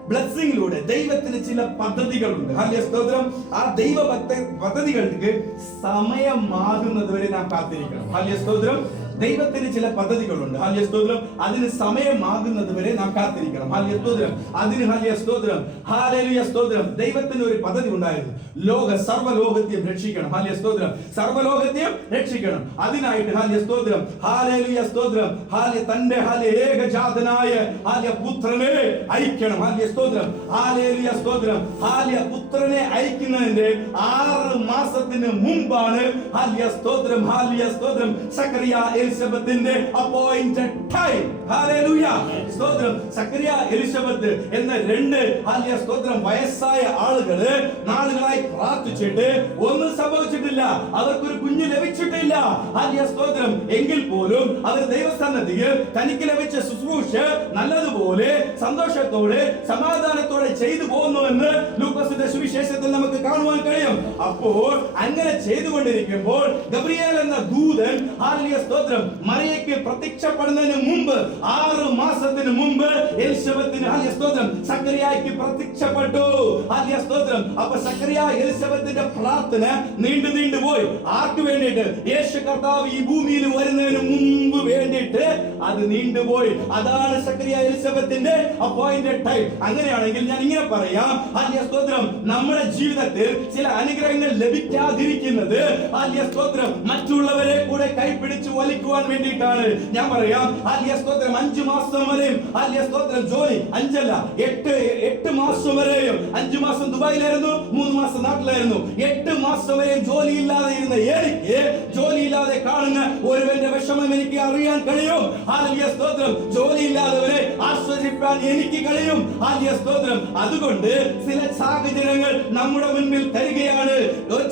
ബ്ലെസ്സിങ്ങിലൂടെ ദൈവത്തിന് ചില പദ്ധതികളുണ്ട്. ഹല്ലേലൂയ സ്തോത്രം. ആ ദൈവ പദ്ധതികൾക്ക് സമയമാകുന്നത് വരെ നാം കാത്തിരിക്കണം. ഹല്ലേലൂയ സ്തോത്രം. ദൈവത്തിന് ചില പദ്ധതികളുണ്ട്. ഹല്ലേലൂയ സ്തോത്രം. അതിന് സമയമാകുന്നത് വരെ നാം കാത്തിരിക്കണം. ഹല്ലേലൂയ സ്തോത്രം. അതിന് ഹല്ലേലൂയ സ്തോത്രം ഹല്ലേലൂയ സ്തോത്രം ദൈവത്തിന് ഒരു പദ്ധതി ഉണ്ടായിരുന്നു. സർവ്വലോകത്തെയും രക്ഷിക്കണം. ഹല്ലേലൂയ സ്തോത്രം. സർവ്വലോകത്തെയും രക്ഷിക്കണം. അതിനായിട്ട് ഹല്ലേലൂയ സ്തോത്രം ഹല്ലേലൂയ സ്തോത്രം തന്റെ ഏകജാതനായ പുത്രനെ അയക്കണം. ഹല്ലേലൂയ സ്തോത്രം ഹല്ലേലൂയ സ്തോത്രം. പുത്രനെ അയക്കുന്നതിന്റെ 6 മാസത്തിന് മുമ്പാണ് ഹല്ലേലൂയ സ്തോത്രം ഹല്ലേലൂയ സ്തോത്രം സക്കറിയ എലിസബത്തിന്റെ അപ്പോയിന്റഡ് ടൈം. ഹല്ലേലൂയ സ്തോത്രം. സക്കറിയ എലിസബത്ത് എന്ന 2 ഹല്ലേലൂയ സ്തോത്രം വയസ്സായ ആളുകള് നാളുകളായി പ്രാർത്ഥിച്ചിട്ട് ഒന്നും സംഭവിച്ചിട്ടില്ല. അവർക്കൊരു കുഞ്ഞ് ലഭിച്ചിട്ടില്ല. ഹല്ലേലൂയ സ്തോത്രം. എങ്കിൽ പോലും അവർ ദൈവസന്നിധിയിൽ തനിക്ക് ലഭിച്ച ശുശ്രൂഷ നല്ലതുപോലെ സന്തോഷത്തോടെ സമാധാനത്തോടെ ചെയ്തു പോകുന്നുവെന്ന് ലൂക്കോസിന്റെ സുവിശേഷത്തിൽ നമുക്ക് കാണുവാൻ കഴിയും. അപ്പോൾ അങ്ങനെ ചെയ്തുകൊണ്ടിരിക്കുമ്പോൾ ഗബ്രിയേൽ എന്ന ദൂതൻ ഹല്ലേലൂയ സ്തോത്രം മറിയയ്ക്ക് പ്രത്യക്ഷപ്പെടുന്നതിന് മുമ്പ് 6 മാസത്തിന് മുമ്പ് എലിസബത്തിന് ഹല്ലേലൂയ സ്തോത്രം സക്കറിയായ്ക്ക് പ്രത്യക്ഷപ്പെട്ടു. ഹല്ലേലൂയ സ്തോത്രം. അപ്പോൾ സക്കറിയ എലിസബത്തിന്റെ പ്രാർത്ഥന നീണ്ടു പോയി. ആർക്ക് വേണ്ടിയിട്ട്? യേശു കർത്താവ് ഈ ഭൂമിയിൽ വരുന്നതിന് മുമ്പ് വേണ്ടിയിട്ട് അത് നീണ്ടുപോയി. അതാണ് സക്കറിയ എലിസബത്തിന്റെ അപ്പോയിന്റഡ് ടൈം. അങ്ങനെയാണെങ്കിൽ ഞാൻ ഇങ്ങനെ പറയാം, ഹല്ലേലൂയ സ്തോത്രം നമ്മുടെ ജീവിതത്തിൽ ചില അനുഗ്രഹങ്ങൾ ലഭിക്കാതിരിക്കുന്നത് ഹല്ലേലൂയ സ്തോത്രം മറ്റുള്ളവരെ കൂടെ കൈപിടിച്ച് വലിക്കുവാൻ വേണ്ടിയിട്ടാണ്. ഞാൻ പറയാം, ഹല്ലേലൂയ സ്തോത്രം 5 മാസം വരെയും ഹല്ലേലൂയ സ്തോത്രം ജോലി 5 അല്ല 8 മാസം വരെയും 5 മാസം ദുബായിലായിരുന്നു, 3 മാസം നാട്ടിലായിരുന്നു. 8 മാസം വരെയും ജോലിയില്ലാതെ ഇരുന്ന എനിക്ക് ജോലിയില്ലാതെ കാണുന്ന ഒരുവന്റെ വിഷമം എനിക്ക് അറിയാൻ കഴിയും. ഹല്ലേലൂയ സ്തോത്രം. ജോലിയില്ലാത്തവരെ ആശ്വസിപ്പാൻ എനിക്ക് കഴിയും. ഹല്ലേലൂയ സ്തോത്രം. അതുകൊണ്ട് ചില സാഹചര്യങ്ങൾ നമ്മുടെ മുൻപിൽ തരികയാണ്.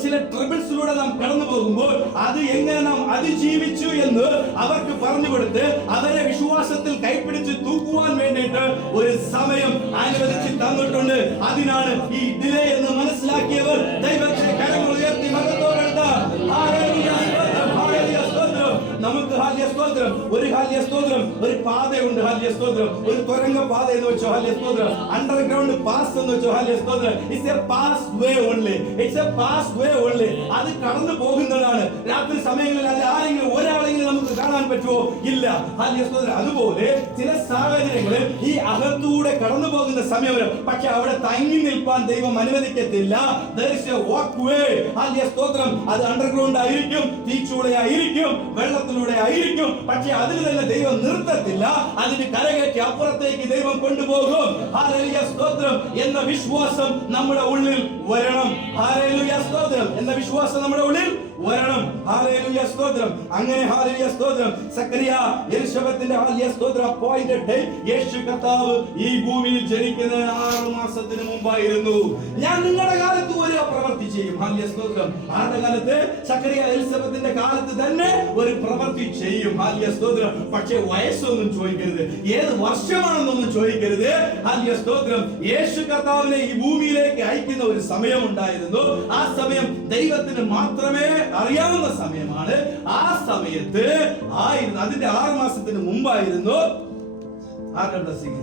ചില ട്രബിൾസിലൂടെ നാം കടന്നു പോകുമ്പോൾ അത് എങ്ങനെ നാം അതിജീവിച്ചു എന്ന് അവർക്ക് പറഞ്ഞു കൊടുത്ത് അവരെ വിശ്വാസത്തിൽ കൈപിടിച്ച് തൂക്കുവാൻ വേണ്ടിയിട്ട് ഒരു സമയം അനുവദിച്ച് തന്നിട്ടുണ്ട്. അതിനാണ് ഈ ഡിലേ എന്ന് മനസ്സിലാക്കിയവർ ദൈവത്തെ കരങ്ങൾ ഉയർത്തി മഹത്വപ്പെടുത്താം. ഹല്ലേലൂയ സ്തോത്രം. ഹല്ലേലൂയ സ്തോത്രം. നമുക്ക് ഹല്ലേലൂയ സ്തോത്രം ഒരു ഹല്ലേലൂയ സ്തോത്രം ഒരു പാതയുണ്ട്. ഹല്ലേലൂയ സ്തോത്രം. ഒരു തുരങ്ക പാത എന്ന് വെച്ചോ. ഹല്ലേലൂയ സ്തോത്രം. അണ്ടർഗ്രൗണ്ട് പാസ് എന്ന് വെച്ചോ. ഹല്ലേലൂയ സ്തോത്രം. It's A pass way only. It's A pass way only. അത് കടന്നു പോകുന്നതാണ്. രാത്രി സമയങ്ങളിൽ അത് ആരെങ്കിലും ഒരാളെങ്കിലും നമുക്ക് കാണാൻ പറ്റുമോ? ഇല്ല. ഹല്ലേലൂയ സ്തോത്രം. അതുപോലെ ചില സാഹചര്യങ്ങളിൽ ഈ അകത്തൂടെ കടന്നു പോകുന്ന സമയം വരും. പക്ഷെ അവിടെ തങ്ങി നിൽപ്പാൻ ദൈവം അനുവദിക്കത്തില്ല. There is a walkway. ഹാലിയ സ്തോത്രം അത് അണ്ടർഗ്രൗണ്ട് ആയിരിക്കും, തീച്ചൂളയായിരിക്കും, വെള്ളത്തിലൂടെ ആയിരിക്കും. പക്ഷെ അതിൽ തന്നെ ദൈവം നിർത്തത്തില്ല. അതിന് കരകയറ്റി അപ്പുറത്തേക്ക് ദൈവം കൊണ്ടുപോകും. ഹല്ലേലൂയ സ്തോത്രം എന്ന വിശ്വാസം നമ്മുടെ ഉള്ളിൽ വരണം. ഹല്ലേലൂയ സ്തോത്രം എന്ന വിശ്വാസം നമ്മുടെ ഉള്ളിൽ വരണം. ഹല്ലേലൂയ സ്തോത്രം. അങ്ങനെ ഹല്ലേലൂയ സ്തോത്രം സക്കറിയ എലിശബത്തിന്റെ ഹല്ലേലൂയ സ്തോത്രം അപ്പോയിന്റഡ് ഡേ യേശു കർത്താവ് ഈ ഭൂമിയിൽ ജനിക്കുന്ന 6 മാസത്തിന് മുമ്പായിരുന്നു. ഞാൻ നിങ്ങളുടെ കാലത്ത് ഒരു പ്രവൃത്തി ചെയ്യും. ഹല്ലേലൂയ സ്തോത്രം. ആരുടെ കാലത്ത്? സക്കറിയ എലിശബത്തിന്റെ കാലത്ത് തന്നെ ഒരു പ്രവൃത്തി ചെയ്യും. ഹല്ലേലൂയ സ്തോത്രം. പക്ഷേ വയസ്സൊന്നും ചോദിക്കരുത്, ഏത് വർഷമാണെന്നൊന്നും ചോദിക്കരുത്. ഹല്ലേലൂയ സ്തോത്രം. യേശു കർത്താവിനെ ഈ ഭൂമിയിലേക്ക് അയക്കുന്ന ഒരു സമയം ഉണ്ടായിരുന്നു. ആ സമയം ദൈവത്തിന് മാത്രമേ അറിയാവുന്ന സമയമാണ്. ആ സമയത്ത് അതിന്റെ 6 മാസത്തിന് മുമ്പായിരുന്നു ആരുടെ ബ്ലെസ്സിംഗ്?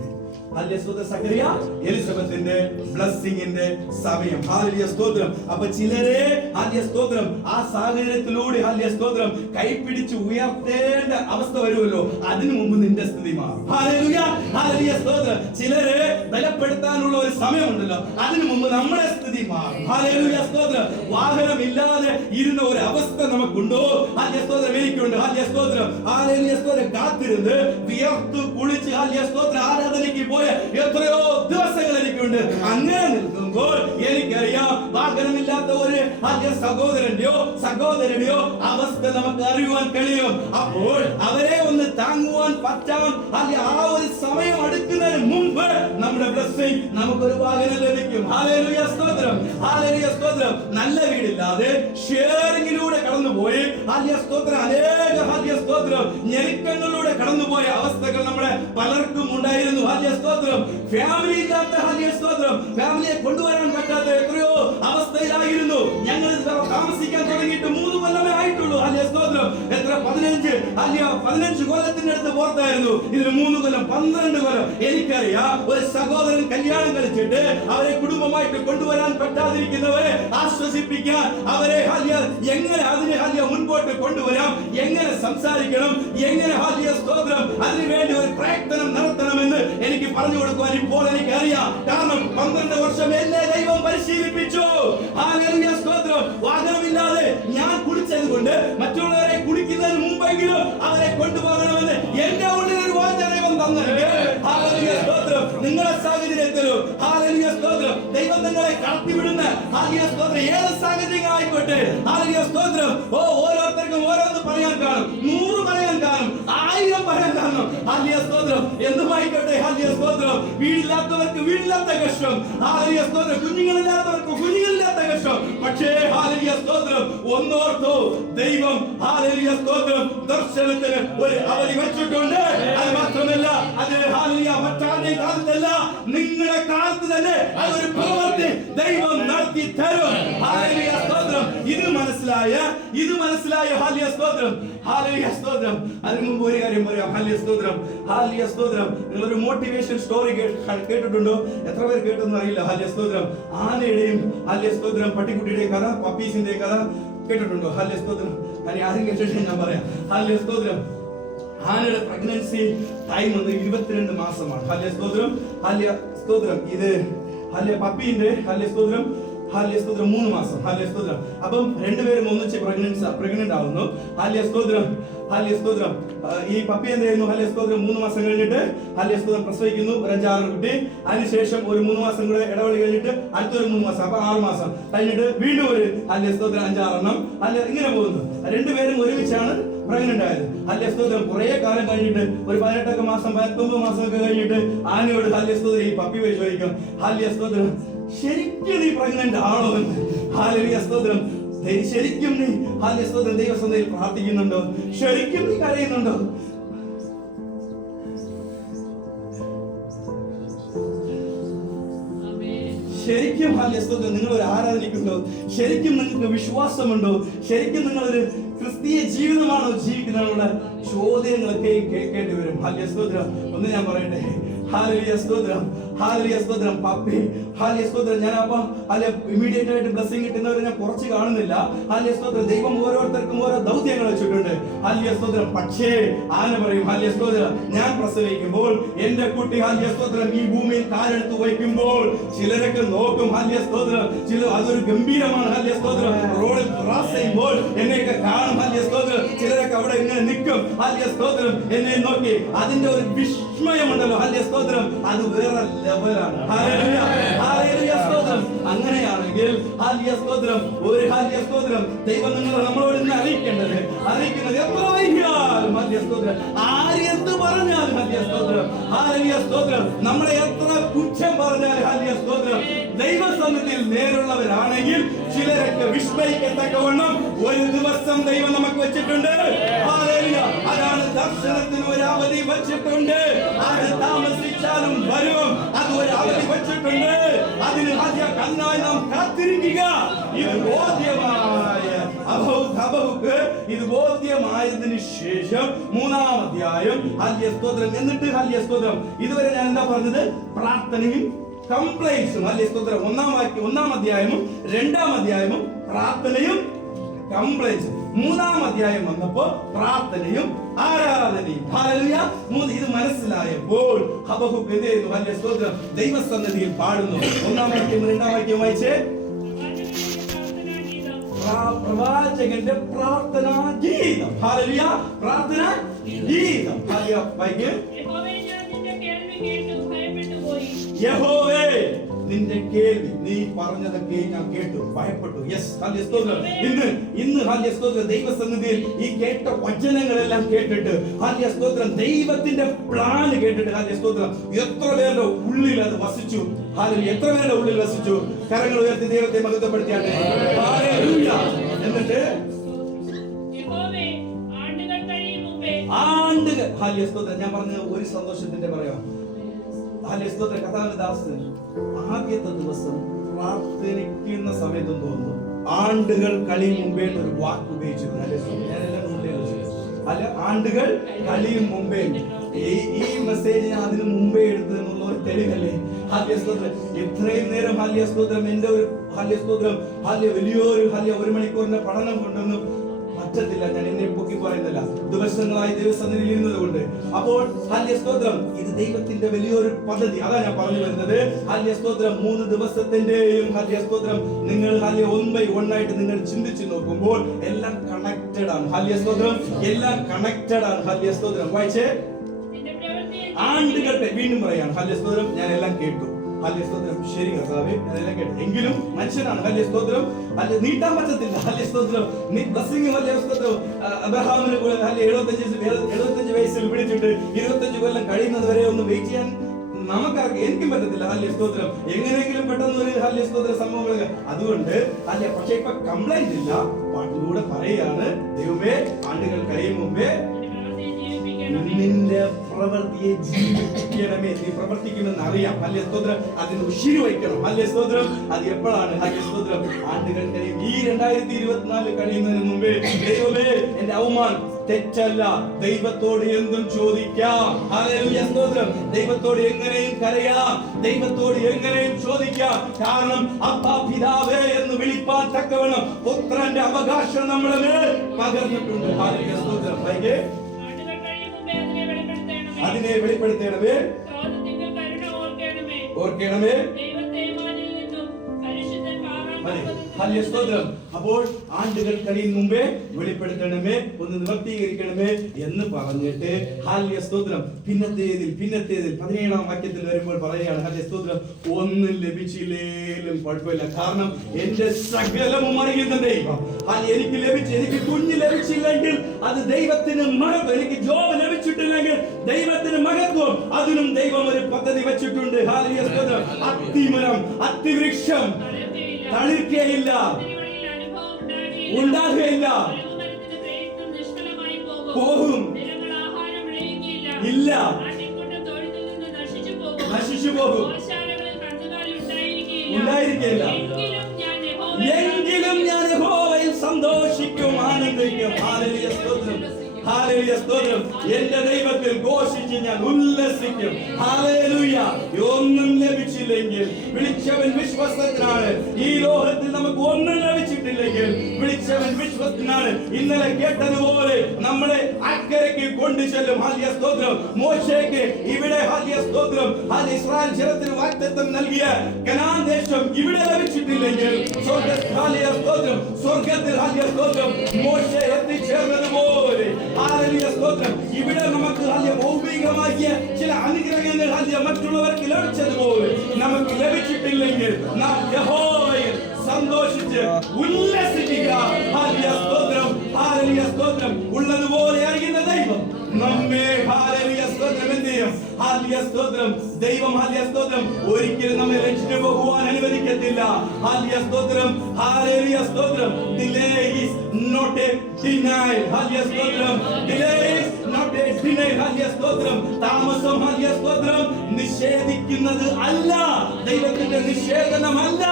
സക്കറിയ എലിസബത്തിന്റെ ബ്ലെസ്സിംഗിന്റെ സമയം. ഹല്ലേലൂയ സ്തോത്രം. അപ്പൊ ചിലരെ ഹല്ലേലൂയ സ്തോത്രം ആ സാഹചര്യത്തിലൂടെ ഹല്ലേലൂയ സ്തോത്രം കൈപിടിച്ച് ഉയർത്തേണ്ട അവസ്ഥ വരുമല്ലോ, അതിനു മുമ്പ് നിന്റെ സ്ഥിതി മാറും. ഹല്ലേലൂയ ഹല്ലേലൂയ സ്തോത്രം. ചിലരെ ബലപ്പെടുത്താനുള്ള ഒരു സമയമുണ്ടല്ലോ, അതിനു മുമ്പ് നമ്മുടെ സ്ഥിതി മാറും. ഹല്ലേലൂയ സ്തോത്രം. വാഹനമില്ലാതെ ഇരുന്ന ഒരു അവസ്ഥ നമുക്കുണ്ടോ? ഹല്ലേലൂയ സ്തോത്രം എനിക്കുണ്ട്. ഹല്ലേലൂയ സ്തോത്രം. ഹല്ലേലൂയ സ്തോത്രം. കാത്തിരുന്ന് വിയർത്തു കുളിച്ച് ഹല്ലേലൂയ സ്തോത്രം ആരാധനയ്ക്ക് പോയ എത്രയോ ദിവസങ്ങൾ എനിക്കുണ്ട്. അങ്ങനെ നിൽക്കുമ്പോൾ എനിക്കറിയാം വാഹനമില്ലാത്ത ഒരു സഹോദരന്റെയോ സഹോദരന്റെയോ അവസ്ഥ നമുക്ക് അറിയുവാൻ കഴിയും. അപ്പോൾ അവരെ ഒന്ന് താങ്ങുവാൻ പറ്റാൻ ആ ഒരു സമയം അടുക്കുന്നതിന് മുമ്പ് നമ്മുടെ ബ്ലെസ്സിംഗ് നമുക്കൊരു വാഹനം ലഭിക്കും. ഹല്ലേലൂയ സ്തോത്രം. ഹല്ലേലൂയ സ്തോത്രം. നല്ല വീടില്ലാതെ ഷെയറിങ്ങിലൂടെ കടന്നുപോയി ഹല്ലേലൂയ സ്തോത്രം അനേക ഹല്ലേലൂയ സ്തോത്രം ഞെരുക്കങ്ങളിലൂടെ കടന്നുപോയ അവസ്ഥകൾ നമ്മുടെ പലർക്കും ഉണ്ടായിരുന്നു. ഹല്ലേലൂയ സ്തോത്രം. ഫാമിലി ഇല്ലാത്ത ഹല്ലേലൂയ സ്തോത്രം, ഫാമിലിയെ കൊണ്ടുവരാൻ പറ്റാത്ത എത്രയോ അവസ്ഥയിലായിരുന്നു. ഞങ്ങൾ താമസിക്കാൻ തുടങ്ങിയിട്ട് 3 കൊല്ലമേ ആയിട്ടുള്ളൂ. ഹല്ലേലൂയ സ്തോത്രം. എത്ര 15 കൊല്ലത്തിന്റെ അടുത്ത് പുറത്തായിരുന്നു. ഇതിന് 3 കൊല്ലം 12 കൊല്ലം. എനിക്കറിയാം ഒരു സഹോദരൻ കല്യാണം കഴിച്ചിട്ട് അവരെ കുടുംബമായിട്ട് കൊണ്ടുവരാൻ പറ്റാതിരിക്കുന്നവരെ ആശ്വസിപ്പിക്കാൻ, അവരെ എങ്ങനെ അതിനെ മുൻപോട്ട് കൊണ്ടുവരാം, എങ്ങനെ സംസാരിക്കണം, എങ്ങനെ ഹല്ലേലൂയ സ്തോത്രം അതിനുവേണ്ടി ഒരു പ്രയത്നം നടത്തണമെന്ന് എനിക്ക് പറഞ്ഞു കൊടുക്കുവാൻ ഇപ്പോൾ എനിക്കറിയാം. കാരണം 12 വർഷം എന്നെ ദൈവം പരിശീലിപ്പിച്ചു. ഹല്ലേലൂയ സ്തോത്രം. വാഹനമില്ലാതെ ഞാൻ കുടിച്ചത് കൊണ്ട് മറ്റുള്ളവരെ കുടിക്കുന്നതിന് മുമ്പെങ്കിലും അവരെ കൊണ്ടുപോകണമെന്ന് എന്റെ ഉള്ളിൽ ഒരു വാഞ്ച ദൈവം തന്നിട്ടുണ്ട്. ഹല്ലേലൂയ സ്തോത്രം. നിങ്ങളുടെ സാഹചര്യത്തിലും ഹല്ലേലൂയ സ്തോത്രം ദൈവം നിങ്ങളെ കടത്തിവിടുന്ന ഹല്ലേലൂയ സ്തോത്രം ഏത് സാഹചര്യം ആയിക്കോട്ടെ ഹല്ലേലൂയ സ്തോത്രം. ഓരോരുത്തർക്കും ഓരോന്ന് പറയാൻ കാണും, 100 പറയാൻ കാണും, 1000 പറയാൻ കാണും. ഹല്ലേലൂയ സ്തോത്രം. എന്തുമായിക്കോട്ടെ ഹല്ലേലൂയ സ്തോത്രം. വീടില്ലാത്തവർക്ക് വീടില്ലാത്ത കഷ്ടം. ഹല്ലേലൂയ സ്തോത്രം. കുഞ്ഞുങ്ങളില്ലാത്തവർക്ക് കുഞ്ഞുങ്ങളില്ലാത്ത കഷ്ടം. പക്ഷേ ഹല്ലേലൂയ സ്തോത്രം ഒന്നോർത്തോ, ദൈവം ഹല്ലേലൂയ സ്തോത്രം ദർശനത്തിന് ഒരു അവധി വെച്ചിട്ടുണ്ട്. അത് മാത്രമല്ല അത് ഹല്ലേലൂയ മറ്റാരുടെ കാലത്തല്ല, നിങ്ങളുടെ കാലത്ത് തന്നെ അതൊരു പ്രവൃത്തി ദൈവം നടത്തി തരും. ഹല്ലേലൂയ സ്തോത്രം. ഇത് മനസ്സിലായ ഹല്ലേലൂയ സ്തോത്രം. ഹല്ലേലൂയ സ്തോത്രം. അതിനു മുമ്പ് ഒരു കാര്യം പറയാം. ഹല്ലേലൂയ സ്തോത്രം. ഹല്ലേലൂയ സ്തോത്രം. നിങ്ങളൊരു മോട്ടിവേഷൻ സ്റ്റോറി കേട്ടിട്ടുണ്ടോ? എത്ര പേർ കേട്ടെന്ന് അറിയില്ല. ഹല്ലേലൂയ സ്തോത്രം. ആനയുടെയും ഹല്ലേലൂയ സ്തോത്രം പട്ടിക്കുട്ടിയുടെയും കഥ, പപ്പീസിന്റെ കഥ കേട്ടിട്ടുണ്ടോ? ഹല്ലേലൂയ സ്തോത്രം. ആരും കേട്ടിട്ട് ഞാൻ പറയാം. ഹല്ലേലൂയ സ്തോത്രം. ആനയുടെ പ്രഗ്നൻസി ടൈം 22 മാസമാണ്. ഹല്ലേലൂയ സ്തോത്രം. ഹല്ലേലൂയ സ്തോത്രം. ഇത് ഹല്ലേലൂയ പപ്പീന്റെ ഹല്ലേലൂയ സ്തോത്രം 3 മാസം. ഹല്ലേലൂയ സ്തോത്രം. അപ്പം രണ്ടുപേരും ഒന്നിച്ച് പ്രഗ്നന്റ് ആവുന്നു. ഹല്ലേലൂയ സ്തോത്രം. ഹല്ലേലൂയ സ്തോത്രം. ഈ പപ്പി എന്തായിരുന്നു? ഹല്ലേലൂയ സ്തോത്രം 3 മാസം കഴിഞ്ഞിട്ട് ഹല്ലേലൂയ സ്തോത്രം പ്രസവിക്കുന്നു, ഒരു 5-6 കുട്ടി. അതിനുശേഷം ഒരു 3 മാസം കൂടെ ഇടവേള കഴിഞ്ഞിട്ട് അടുത്തൊരു 3 മാസം, അപ്പൊ 6 മാസം കഴിഞ്ഞിട്ട് വീണ്ടും ഒരു ഹല്ലേലൂയ സ്തോത്രം 5-6 എണ്ണം. ഇങ്ങനെ പോകുന്നു. രണ്ടുപേരും ഒരുമിച്ചാണ് പ്രഗ്നന്റ് ആയത്. ഹല്ലേലൂയ സ്തോത്രം. കുറെ കാലം കഴിഞ്ഞിട്ട് ഒരു 18 മാസം 19 മാസം ഒക്കെ കഴിഞ്ഞിട്ട് ആനയോട് ഹല്ലേലൂയ സ്തോത്രം ഈ പപ്പി പോയി ചോദിക്കും, ഹല്ലേലൂയ സ്തോത്രം ശരിക്കും നീ പ്രഗ്നന്റ് ആണോ എന്ന്. ഹല്ലേലൂയ സ്തോത്രം. ശരിക്കും നീ ഹല്ലേലൂയ സ്തോത്രം ദൈവസന്നിധിയിൽ പ്രാർത്ഥിക്കുന്നുണ്ടോ? ശരിക്കും നീ കരയുന്നുണ്ടോ? ശരിക്കും ഹല്ലേലൂയ സ്തോത്രം നിങ്ങൾ ഒരു ആരാധനയ്ക്കുണ്ടോ? ശരിക്കും നിങ്ങൾക്ക് വിശ്വാസമുണ്ടോ? ശരിക്കും നിങ്ങളൊരു ക്രിസ്തീയ ജീവിതമാണോ ജീവിക്കുന്നതിനുള്ള ചോദ്യങ്ങളൊക്കെ കേൾക്കേണ്ടി വരും. ഹല്ലേലൂയ സ്തോത്രം. ഒന്ന് ഞാൻ പറയട്ടെ. ഹല്ലേലൂയ സ്തോത്രം. ഹല്ലേലൂയ സ്തോത്രം. പപ്പി ഹല്ലേലൂയ സ്തോത്രം. ഞാൻ അപ്പം ഇമ്മീഡിയറ്റ് ആയിട്ട് ബ്ലെസ്സിംഗ് കിട്ടുന്നവരെ ഞാൻ കുറച്ച് കാണുന്നില്ല. ഹല്ലേലൂയ സ്തോത്രം. ദൈവം ഓരോരുത്തർക്കും ഓരോ ദൗത്യങ്ങൾ വെച്ചിട്ടുണ്ട്. ഹല്ലേലൂയ സ്തോത്രം. പക്ഷേ ആന പറയും ഹല്ലേലൂയ സ്തോത്രം, ഞാൻ പ്രസവിക്കുമ്പോൾ എന്റെ കുട്ടി ഹല്ലേലൂയ സ്തോത്രം ഈ ഭൂമിയിൽ കാലെടുത്ത് വയ്ക്കുമ്പോൾ ചിലരൊക്കെ നോക്കും. ഹല്ലേലൂയ സ്തോത്രം. അതൊരു ഗംഭീരമാണ്. ഹല്ലേലൂയ സ്തോത്രം. അവിടെ ഇങ്ങനെ നിൽക്കും. ഹല്ലേലൂയ സ്തോത്രം. എന്നെ നോക്കി അതിന്റെ ഒരു വിസ്മയമുണ്ടല്ലോ. ഹല്ലേലൂയ സ്തോത്രം. അത് വേറെ ലെവലാണ്. ഹല്ലേലൂയ ഹല്ലേലൂയ സ്തോത്രം. അങ്ങനെയാണെങ്കിൽ ഹല്ലേലൂയ സ്തോത്രം, ഒരു ഹല്ലേലൂയ സ്തോത്രം ദൈവം നമ്മളോട് ഇന്ന് അറിയിക്കുന്നത് എത്ര വൈകിയാലും ഹല്ലേലൂയ സ്തോത്രം, ആര് എന്ത് പറഞ്ഞാലും ഹല്ലേലൂയ സ്തോത്രം, ഹല്ലേലൂയ സ്തോത്രം, നമ്മളെ എത്ര കുറ്റം പറഞ്ഞാലും ഹല്ലേലൂയ സ്തോത്രം, ദൈവസന്നിധിയിൽ നേരുള്ളവരാണെങ്കിൽ ചിലരൊക്കെ വിസ്മയിക്കത്തക്കവണ്ണം ഒരു ദിവസം ദൈവം നമുക്ക് വെച്ചിട്ടുണ്ട്. ഹല്ലേലൂയ. അതാണ് ദർശനത്തിന് ഒരു അവധി വെച്ചിട്ടുണ്ട്. അത് താമസിച്ചാലും വരും. അത് ഒരു അവധി വെച്ചിട്ടുണ്ട്. അതിന് കണ്ണായി നാം കാത്തിരിക്കുക. ഇത് ബോധ്യമായ ഹബക്കൂക്ക് ഇത് ബോധ്യമായതിനു ശേഷം 3-ാം അധ്യായം ഹല്ലേലൂയ സ്തോത്രം. എന്നിട്ട് ഹല്ലേലൂയ സ്തോത്രം, ഇതുവരെ ഞാൻ എന്താ പറഞ്ഞത്? പ്രാർത്ഥനയും കംപ്ലൈന്റ്സും. ഹല്ലേലൂയ സ്തോത്രം. 1-ാം അധ്യായവും 2-ാം അധ്യായവും പ്രാർത്ഥനയും കംപ്ലൈന്റ്സും. 3-ാം അധ്യായം വന്നപ്പോ പ്രാർത്ഥനയും ആരാധനയും. ഹല്ലേലൂയ. ഇത് മനസ്സിലായപ്പോൾ ഹബക്കൂക്ക് എന്ത് ചെയ്യുന്നു? ഹല്ലേലൂയ സ്തോത്രം, ദൈവസന്നിധിയിൽ പാടുന്നു. 1-ാം വാക്യം 2-ാം വാക്യം വായിച്ചേ. പ്രവാചകന്റെ പ്രാർത്ഥനാ ഗീതം. ഹല്ലേലൂയ. പ്രാർത്ഥനാ ഗീതം. ഹല്ലേലൂയ. വായിക്കേ. യഹോവേ നിന്റെ കേൾവി, നീ പറഞ്ഞതൊക്കെ ഞാൻ കേട്ടു, ഭയപ്പെട്ടു. യെസ്, ഹല്ലേലൂയ സ്തോത്രം. ഇന്ന് ഹല്ലേലൂയ സ്തോത്രം ദൈവസന്നിധിയിൽ ഈ കേട്ട വചനങ്ങളെല്ലാം കേട്ടിട്ട് ഹല്ലേലൂയ സ്തോത്രം ദൈവത്തിന്റെ പ്ലാൻ കേട്ടിട്ട് ഹല്ലേലൂയ സ്തോത്രം എത്ര പേരുടെ ഉള്ളിൽ അത് വസിച്ചു. ഹല്ലേലൂയ. എത്ര പേരുടെ ഉള്ളിൽ വസിച്ചു? കരങ്ങൾ ഉയർത്തി ദൈവത്തെ മഹത്വപ്പെടുത്തിയാട്ടെ. ഹല്ലേലൂയ. എന്നിട്ട് ആണ്ടുകൾ ഹല്ലേലൂയ സ്തോത്രം. ഞാൻ പറഞ്ഞ ഒരു സന്തോഷത്തിന്റെ പറയാം. ഹല്ലേലൂയ സ്തോത്രം. കർത്താവിന്റെ ദാസൻ ആദ്യത്തെ ദിവസം പ്രാർത്ഥിക്കുന്ന സമയത്ത് തോന്നുന്നു ആണ്ടുകൾ കഴിയും മുമ്പേ ഒരു വാക്ക് ഉപയോഗിച്ചിരുന്നു. അല്ല, ആണ്ടുകൾ കഴിയും മുമ്പേ. ഈ മെസ്സേജ് ഞാൻ അതിന് മുമ്പേ എടുത്തു എന്നുള്ള ഒരു തെളിവല്ലേ? ഹല്ലേലൂയ സ്തോത്രം. ഇത്രയും നേരം ഹല്ലേലൂയ സ്തോത്രം എന്റെ ഒരു ഹല്ലേലൂയ സ്തോത്രം വലിയൊരു 1 മണിക്കൂറിന്റെ പഠനം കൊണ്ടൊന്നും പറ്റത്തില്ല. ഞാൻ എന്നെ പൊക്കി പറയുന്നില്ല. ദിവസങ്ങളായി ദൈവസന്നിധിയിൽ ഇരുന്നത് കൊണ്ട്. അപ്പോൾ ഹല്ലേലൂയ സ്തോത്രം, ഇത് ദൈവത്തിന്റെ വലിയൊരു പദ്ധതി. അതാ ഞാൻ പറഞ്ഞു വരുന്നത്. ഹല്ലേലൂയ സ്തോത്രം 3 ദിവസത്തിന്റെയും ഹല്ലേലൂയ സ്തോത്രം നിങ്ങൾ ഹല്ലേലൂയ 1 by 1 ആയിട്ട് നിങ്ങൾ ചിന്തിച്ചു നോക്കുമ്പോൾ എല്ലാം കണക്റ്റഡ് ആണ്. ഹല്ലേലൂയ സ്തോത്രം. എല്ലാം കണക്റ്റഡ് ആണ്. ഹല്ലേലൂയ സ്തോത്രം. വായിച്ചേ. ആണ്ടുകളുടെ വീണ്ടും പറയാണ് ഹല്ലേലൂയ സ്തോത്രം, ഞാൻ എല്ലാം കേട്ടു. ഹല്ലേലൂയ സ്തോത്രം. ശരി കർത്താവേ, അതെല്ലാം കേട്ടു. എങ്കിലും മനുഷ്യനാണ്. ഹല്ലേലൂയ സ്തോത്രം. നീട്ടാൻ പറ്റത്തില്ല. ഹല്ലേലൂയ സ്തോത്രം. നീ ബ്ലെസ്സിംഗ് ഹല്ലേലൂയ സ്തോത്രം. അബ്രഹാമിനെ 75 വയസ്സിൽ വിളിച്ചിട്ട് 25 കൊല്ലം കഴിയുന്നത് വരെ ഒന്ന് വെയിറ്റ് ചെയ്യാൻ നമുക്കാർക്ക് എനിക്കും പറ്റത്തില്ല. ഹല്ലേലൂയ സ്തോത്രം. എങ്ങനെയെങ്കിലും പെട്ടെന്ന് ഒരു ഹല്ലേലൂയ സ്തോത്ര സംഭവങ്ങളൊക്കെ. അതുകൊണ്ട് ഹല്ലേലൂയ. പക്ഷേ ഇപ്പൊ കംപ്ലൈന്റ് ഇല്ല. പാട്ടിലൂടെ പറയുകയാണ്, ദൈവമേ ആണ്ടുകൾ കഴിയും മുമ്പേ നിന്റെ പ്രവൃത്തിയെ ജീവിക്കണമേ. നീ പ്രവർത്തിക്കുമെന്ന് അറിയാം. ഹല്ലേലൂയ സ്തോത്രം. അതിന് ഉശിരി വയ്ക്കണം. ഹല്ലേലൂയ സ്തോത്രം. അത് എപ്പോഴാണ്? ഹല്ലേലൂയ സ്തോത്രം. ആണ്ടുകൾ കഴിയും. ഈ 2024 കഴിയുന്നതിന് മുമ്പേ ദൈവമേ എന്റെ അവമാനം തെറ്റല്ല. ദൈവത്തോട് എന്തും ചോദിക്കാം. ഹല്ലേലൂയ സ്തോത്രം. ദൈവത്തോട് എങ്ങനെയും കരയാം. ദൈവത്തോട് എങ്ങനെയും ചോദിക്കാം. കാരണം അപ്പാ പിതാവേ എന്ന് വിളിപ്പാൻ തക്കവണ്ണം പുത്രന്റെ അവകാശം നമ്മുടെ മേൽ പകർന്നിട്ടുണ്ട്. ഹല്ലേലൂയ സ്തോത്രം. അതിനെ വെളിപ്പെടുത്തണമേ. ഓർക്കണമേ. ഹല്ലേലൂയ സ്തോത്രം. അപ്പോൾ ആണ്ടുകൾ കഴിയും മുമ്പേ വെളിപ്പെടുത്തണമേ, ഒന്ന് നിവർത്തീകരിക്കണമേ എന്ന് പറഞ്ഞിട്ട് ഹല്ലേലൂയ സ്തോത്രം പിന്നത്തേതിൽ 17-ാം വാക്യത്തിൽ വരുമ്പോൾ പറയുകയാണ് ഹല്ലേലൂയ സ്തോത്രം, ഒന്നും ലഭിച്ചില്ലേലും കുഴപ്പമില്ല. കാരണം എന്റെ സകലവും അറിയുന്ന ദൈവം. എനിക്ക് കുഞ്ഞ് ലഭിച്ചില്ലെങ്കിൽ അത് ദൈവത്തിന് മഹത്വം. എനിക്ക് ജോബ് ലഭിച്ചിട്ടില്ലെങ്കിൽ ദൈവത്തിന് മഹത്വം. അതിനും ദൈവം ഒരു പദ്ധതി വെച്ചിട്ടുണ്ട്. ഹല്ലേലൂയ സ്തോത്രം. അത്തിമരം, അത്തിവൃക്ഷം തളിർക്കയില്ല, ഉണ്ടാകുകയില്ല, പോകും, ഇല്ല, നശിച്ചു പോകും, ഉണ്ടായിരിക്കില്ല. എങ്കിലും ഞാൻ യഹോവയിൽ സന്തോഷിക്കും, ആനന്ദിക്കും. ഹല്ലേലൂയ സ്തോത്രം. ഹല്ലേലൂയ സ്തോത്രം. എന്റെ ദൈവത്തിൽ ഘോഷിച്ച് ഞാൻ ഉല്ലസിക്കും. ഹല്ലേലൂയ. ഒന്നും ലഭിച്ചില്ലെങ്കിൽ വിളിച്ചവൻ വിശ്വസ്തനാണ്. ഈ ലോകത്തിൽ നമുക്ക് ഒന്നും ലഭിച്ചിട്ടില്ലെങ്കിൽ വിളിച്ചവൻ വിശ്വസ്തനാണ്. ഇന്നലെ കേട്ടതുപോലെ നമ്മളെ അക്കരയ്ക്ക് കൊണ്ടുചെല്ലും. ഹല്ലേലൂയ സ്തോത്രം. മോശയ്ക്ക് ഇവിടെ ഹല്ലേലൂയ സ്തോത്രം ഇസ്രായേൽ ജനത്തിന് വാഗ്ദത്തം നൽകിയ കനാൻ ദേശം ഇവിടെ ലഭിച്ചിട്ടില്ലെങ്കിൽ സ്വർഗ്ഗത്തിൽ ഹല്ലേലൂയ സ്തോത്രം, സ്വർഗ്ഗത്തിൽ ഹല്ലേലൂയ സ്തോത്രം മോശ എത്തിച്ചേർന്നതുപോലെ ഹല്ലേലൂയ സ്തോത്രം. ഇവിടെ നമുക്ക് ഭൗമികമായ ചില അനുഗ്രഹങ്ങൾ മറ്റുള്ളവർക്ക് ലഭിച്ചതുപോലെ നമുക്ക് ലഭിച്ചിട്ടില്ലെങ്കിൽ നാം യഹോവയിൽ സന്തോഷിച്ച് ഉല്ലസിക്കുക. ഹല്ലേലൂയ സ്തോത്രം, ഹല്ലേലൂയ സ്തോത്രം. ഉള്ളതുപോലെ അറിയുന്ന ദൈവം നമ്മെ ഹല്ലേലൂയ സ്തോത്രം എന്ത് ചെയ്യും? ഹല്ലേലൂയ സ്തോത്രം. ദൈവം ഹല്ലേലൂയ സ്തോത്രം ഒരിക്കലും നമ്മെ രക്ഷിച്ചു പോകുവാൻ അനുവദിക്കത്തില്ല. ഹല്ലേലൂയ സ്തോത്രം, ഹല്ലേലൂയ സ്തോത്രം. Delay is not a denial. Hallelujah സ്തോത്രം. Delay is not a denial. Hallelujah സ്തോത്രം. താമസം ഹല്ലേലൂയ സ്തോത്രം നിഷേധിക്കുന്നത് അല്ല, ദൈവത്തിന്റെ നിഷേധനമല്ല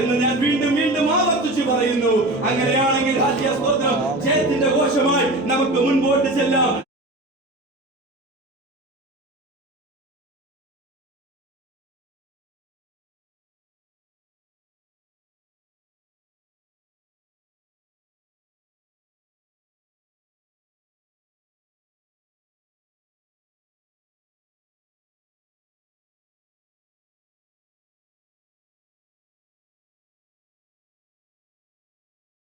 എന്ന് ഞാൻ വീണ്ടും വീണ്ടും ആവർത്തിച്ചു പറയുന്നു. അങ്ങനെയാണെങ്കിൽ ഹല്ലേലൂയ സ്തോത്രം ജയത്തിന്റെ ഘോഷമായി നമുക്ക് മുൻപോട്ട് ചെല്ലാം.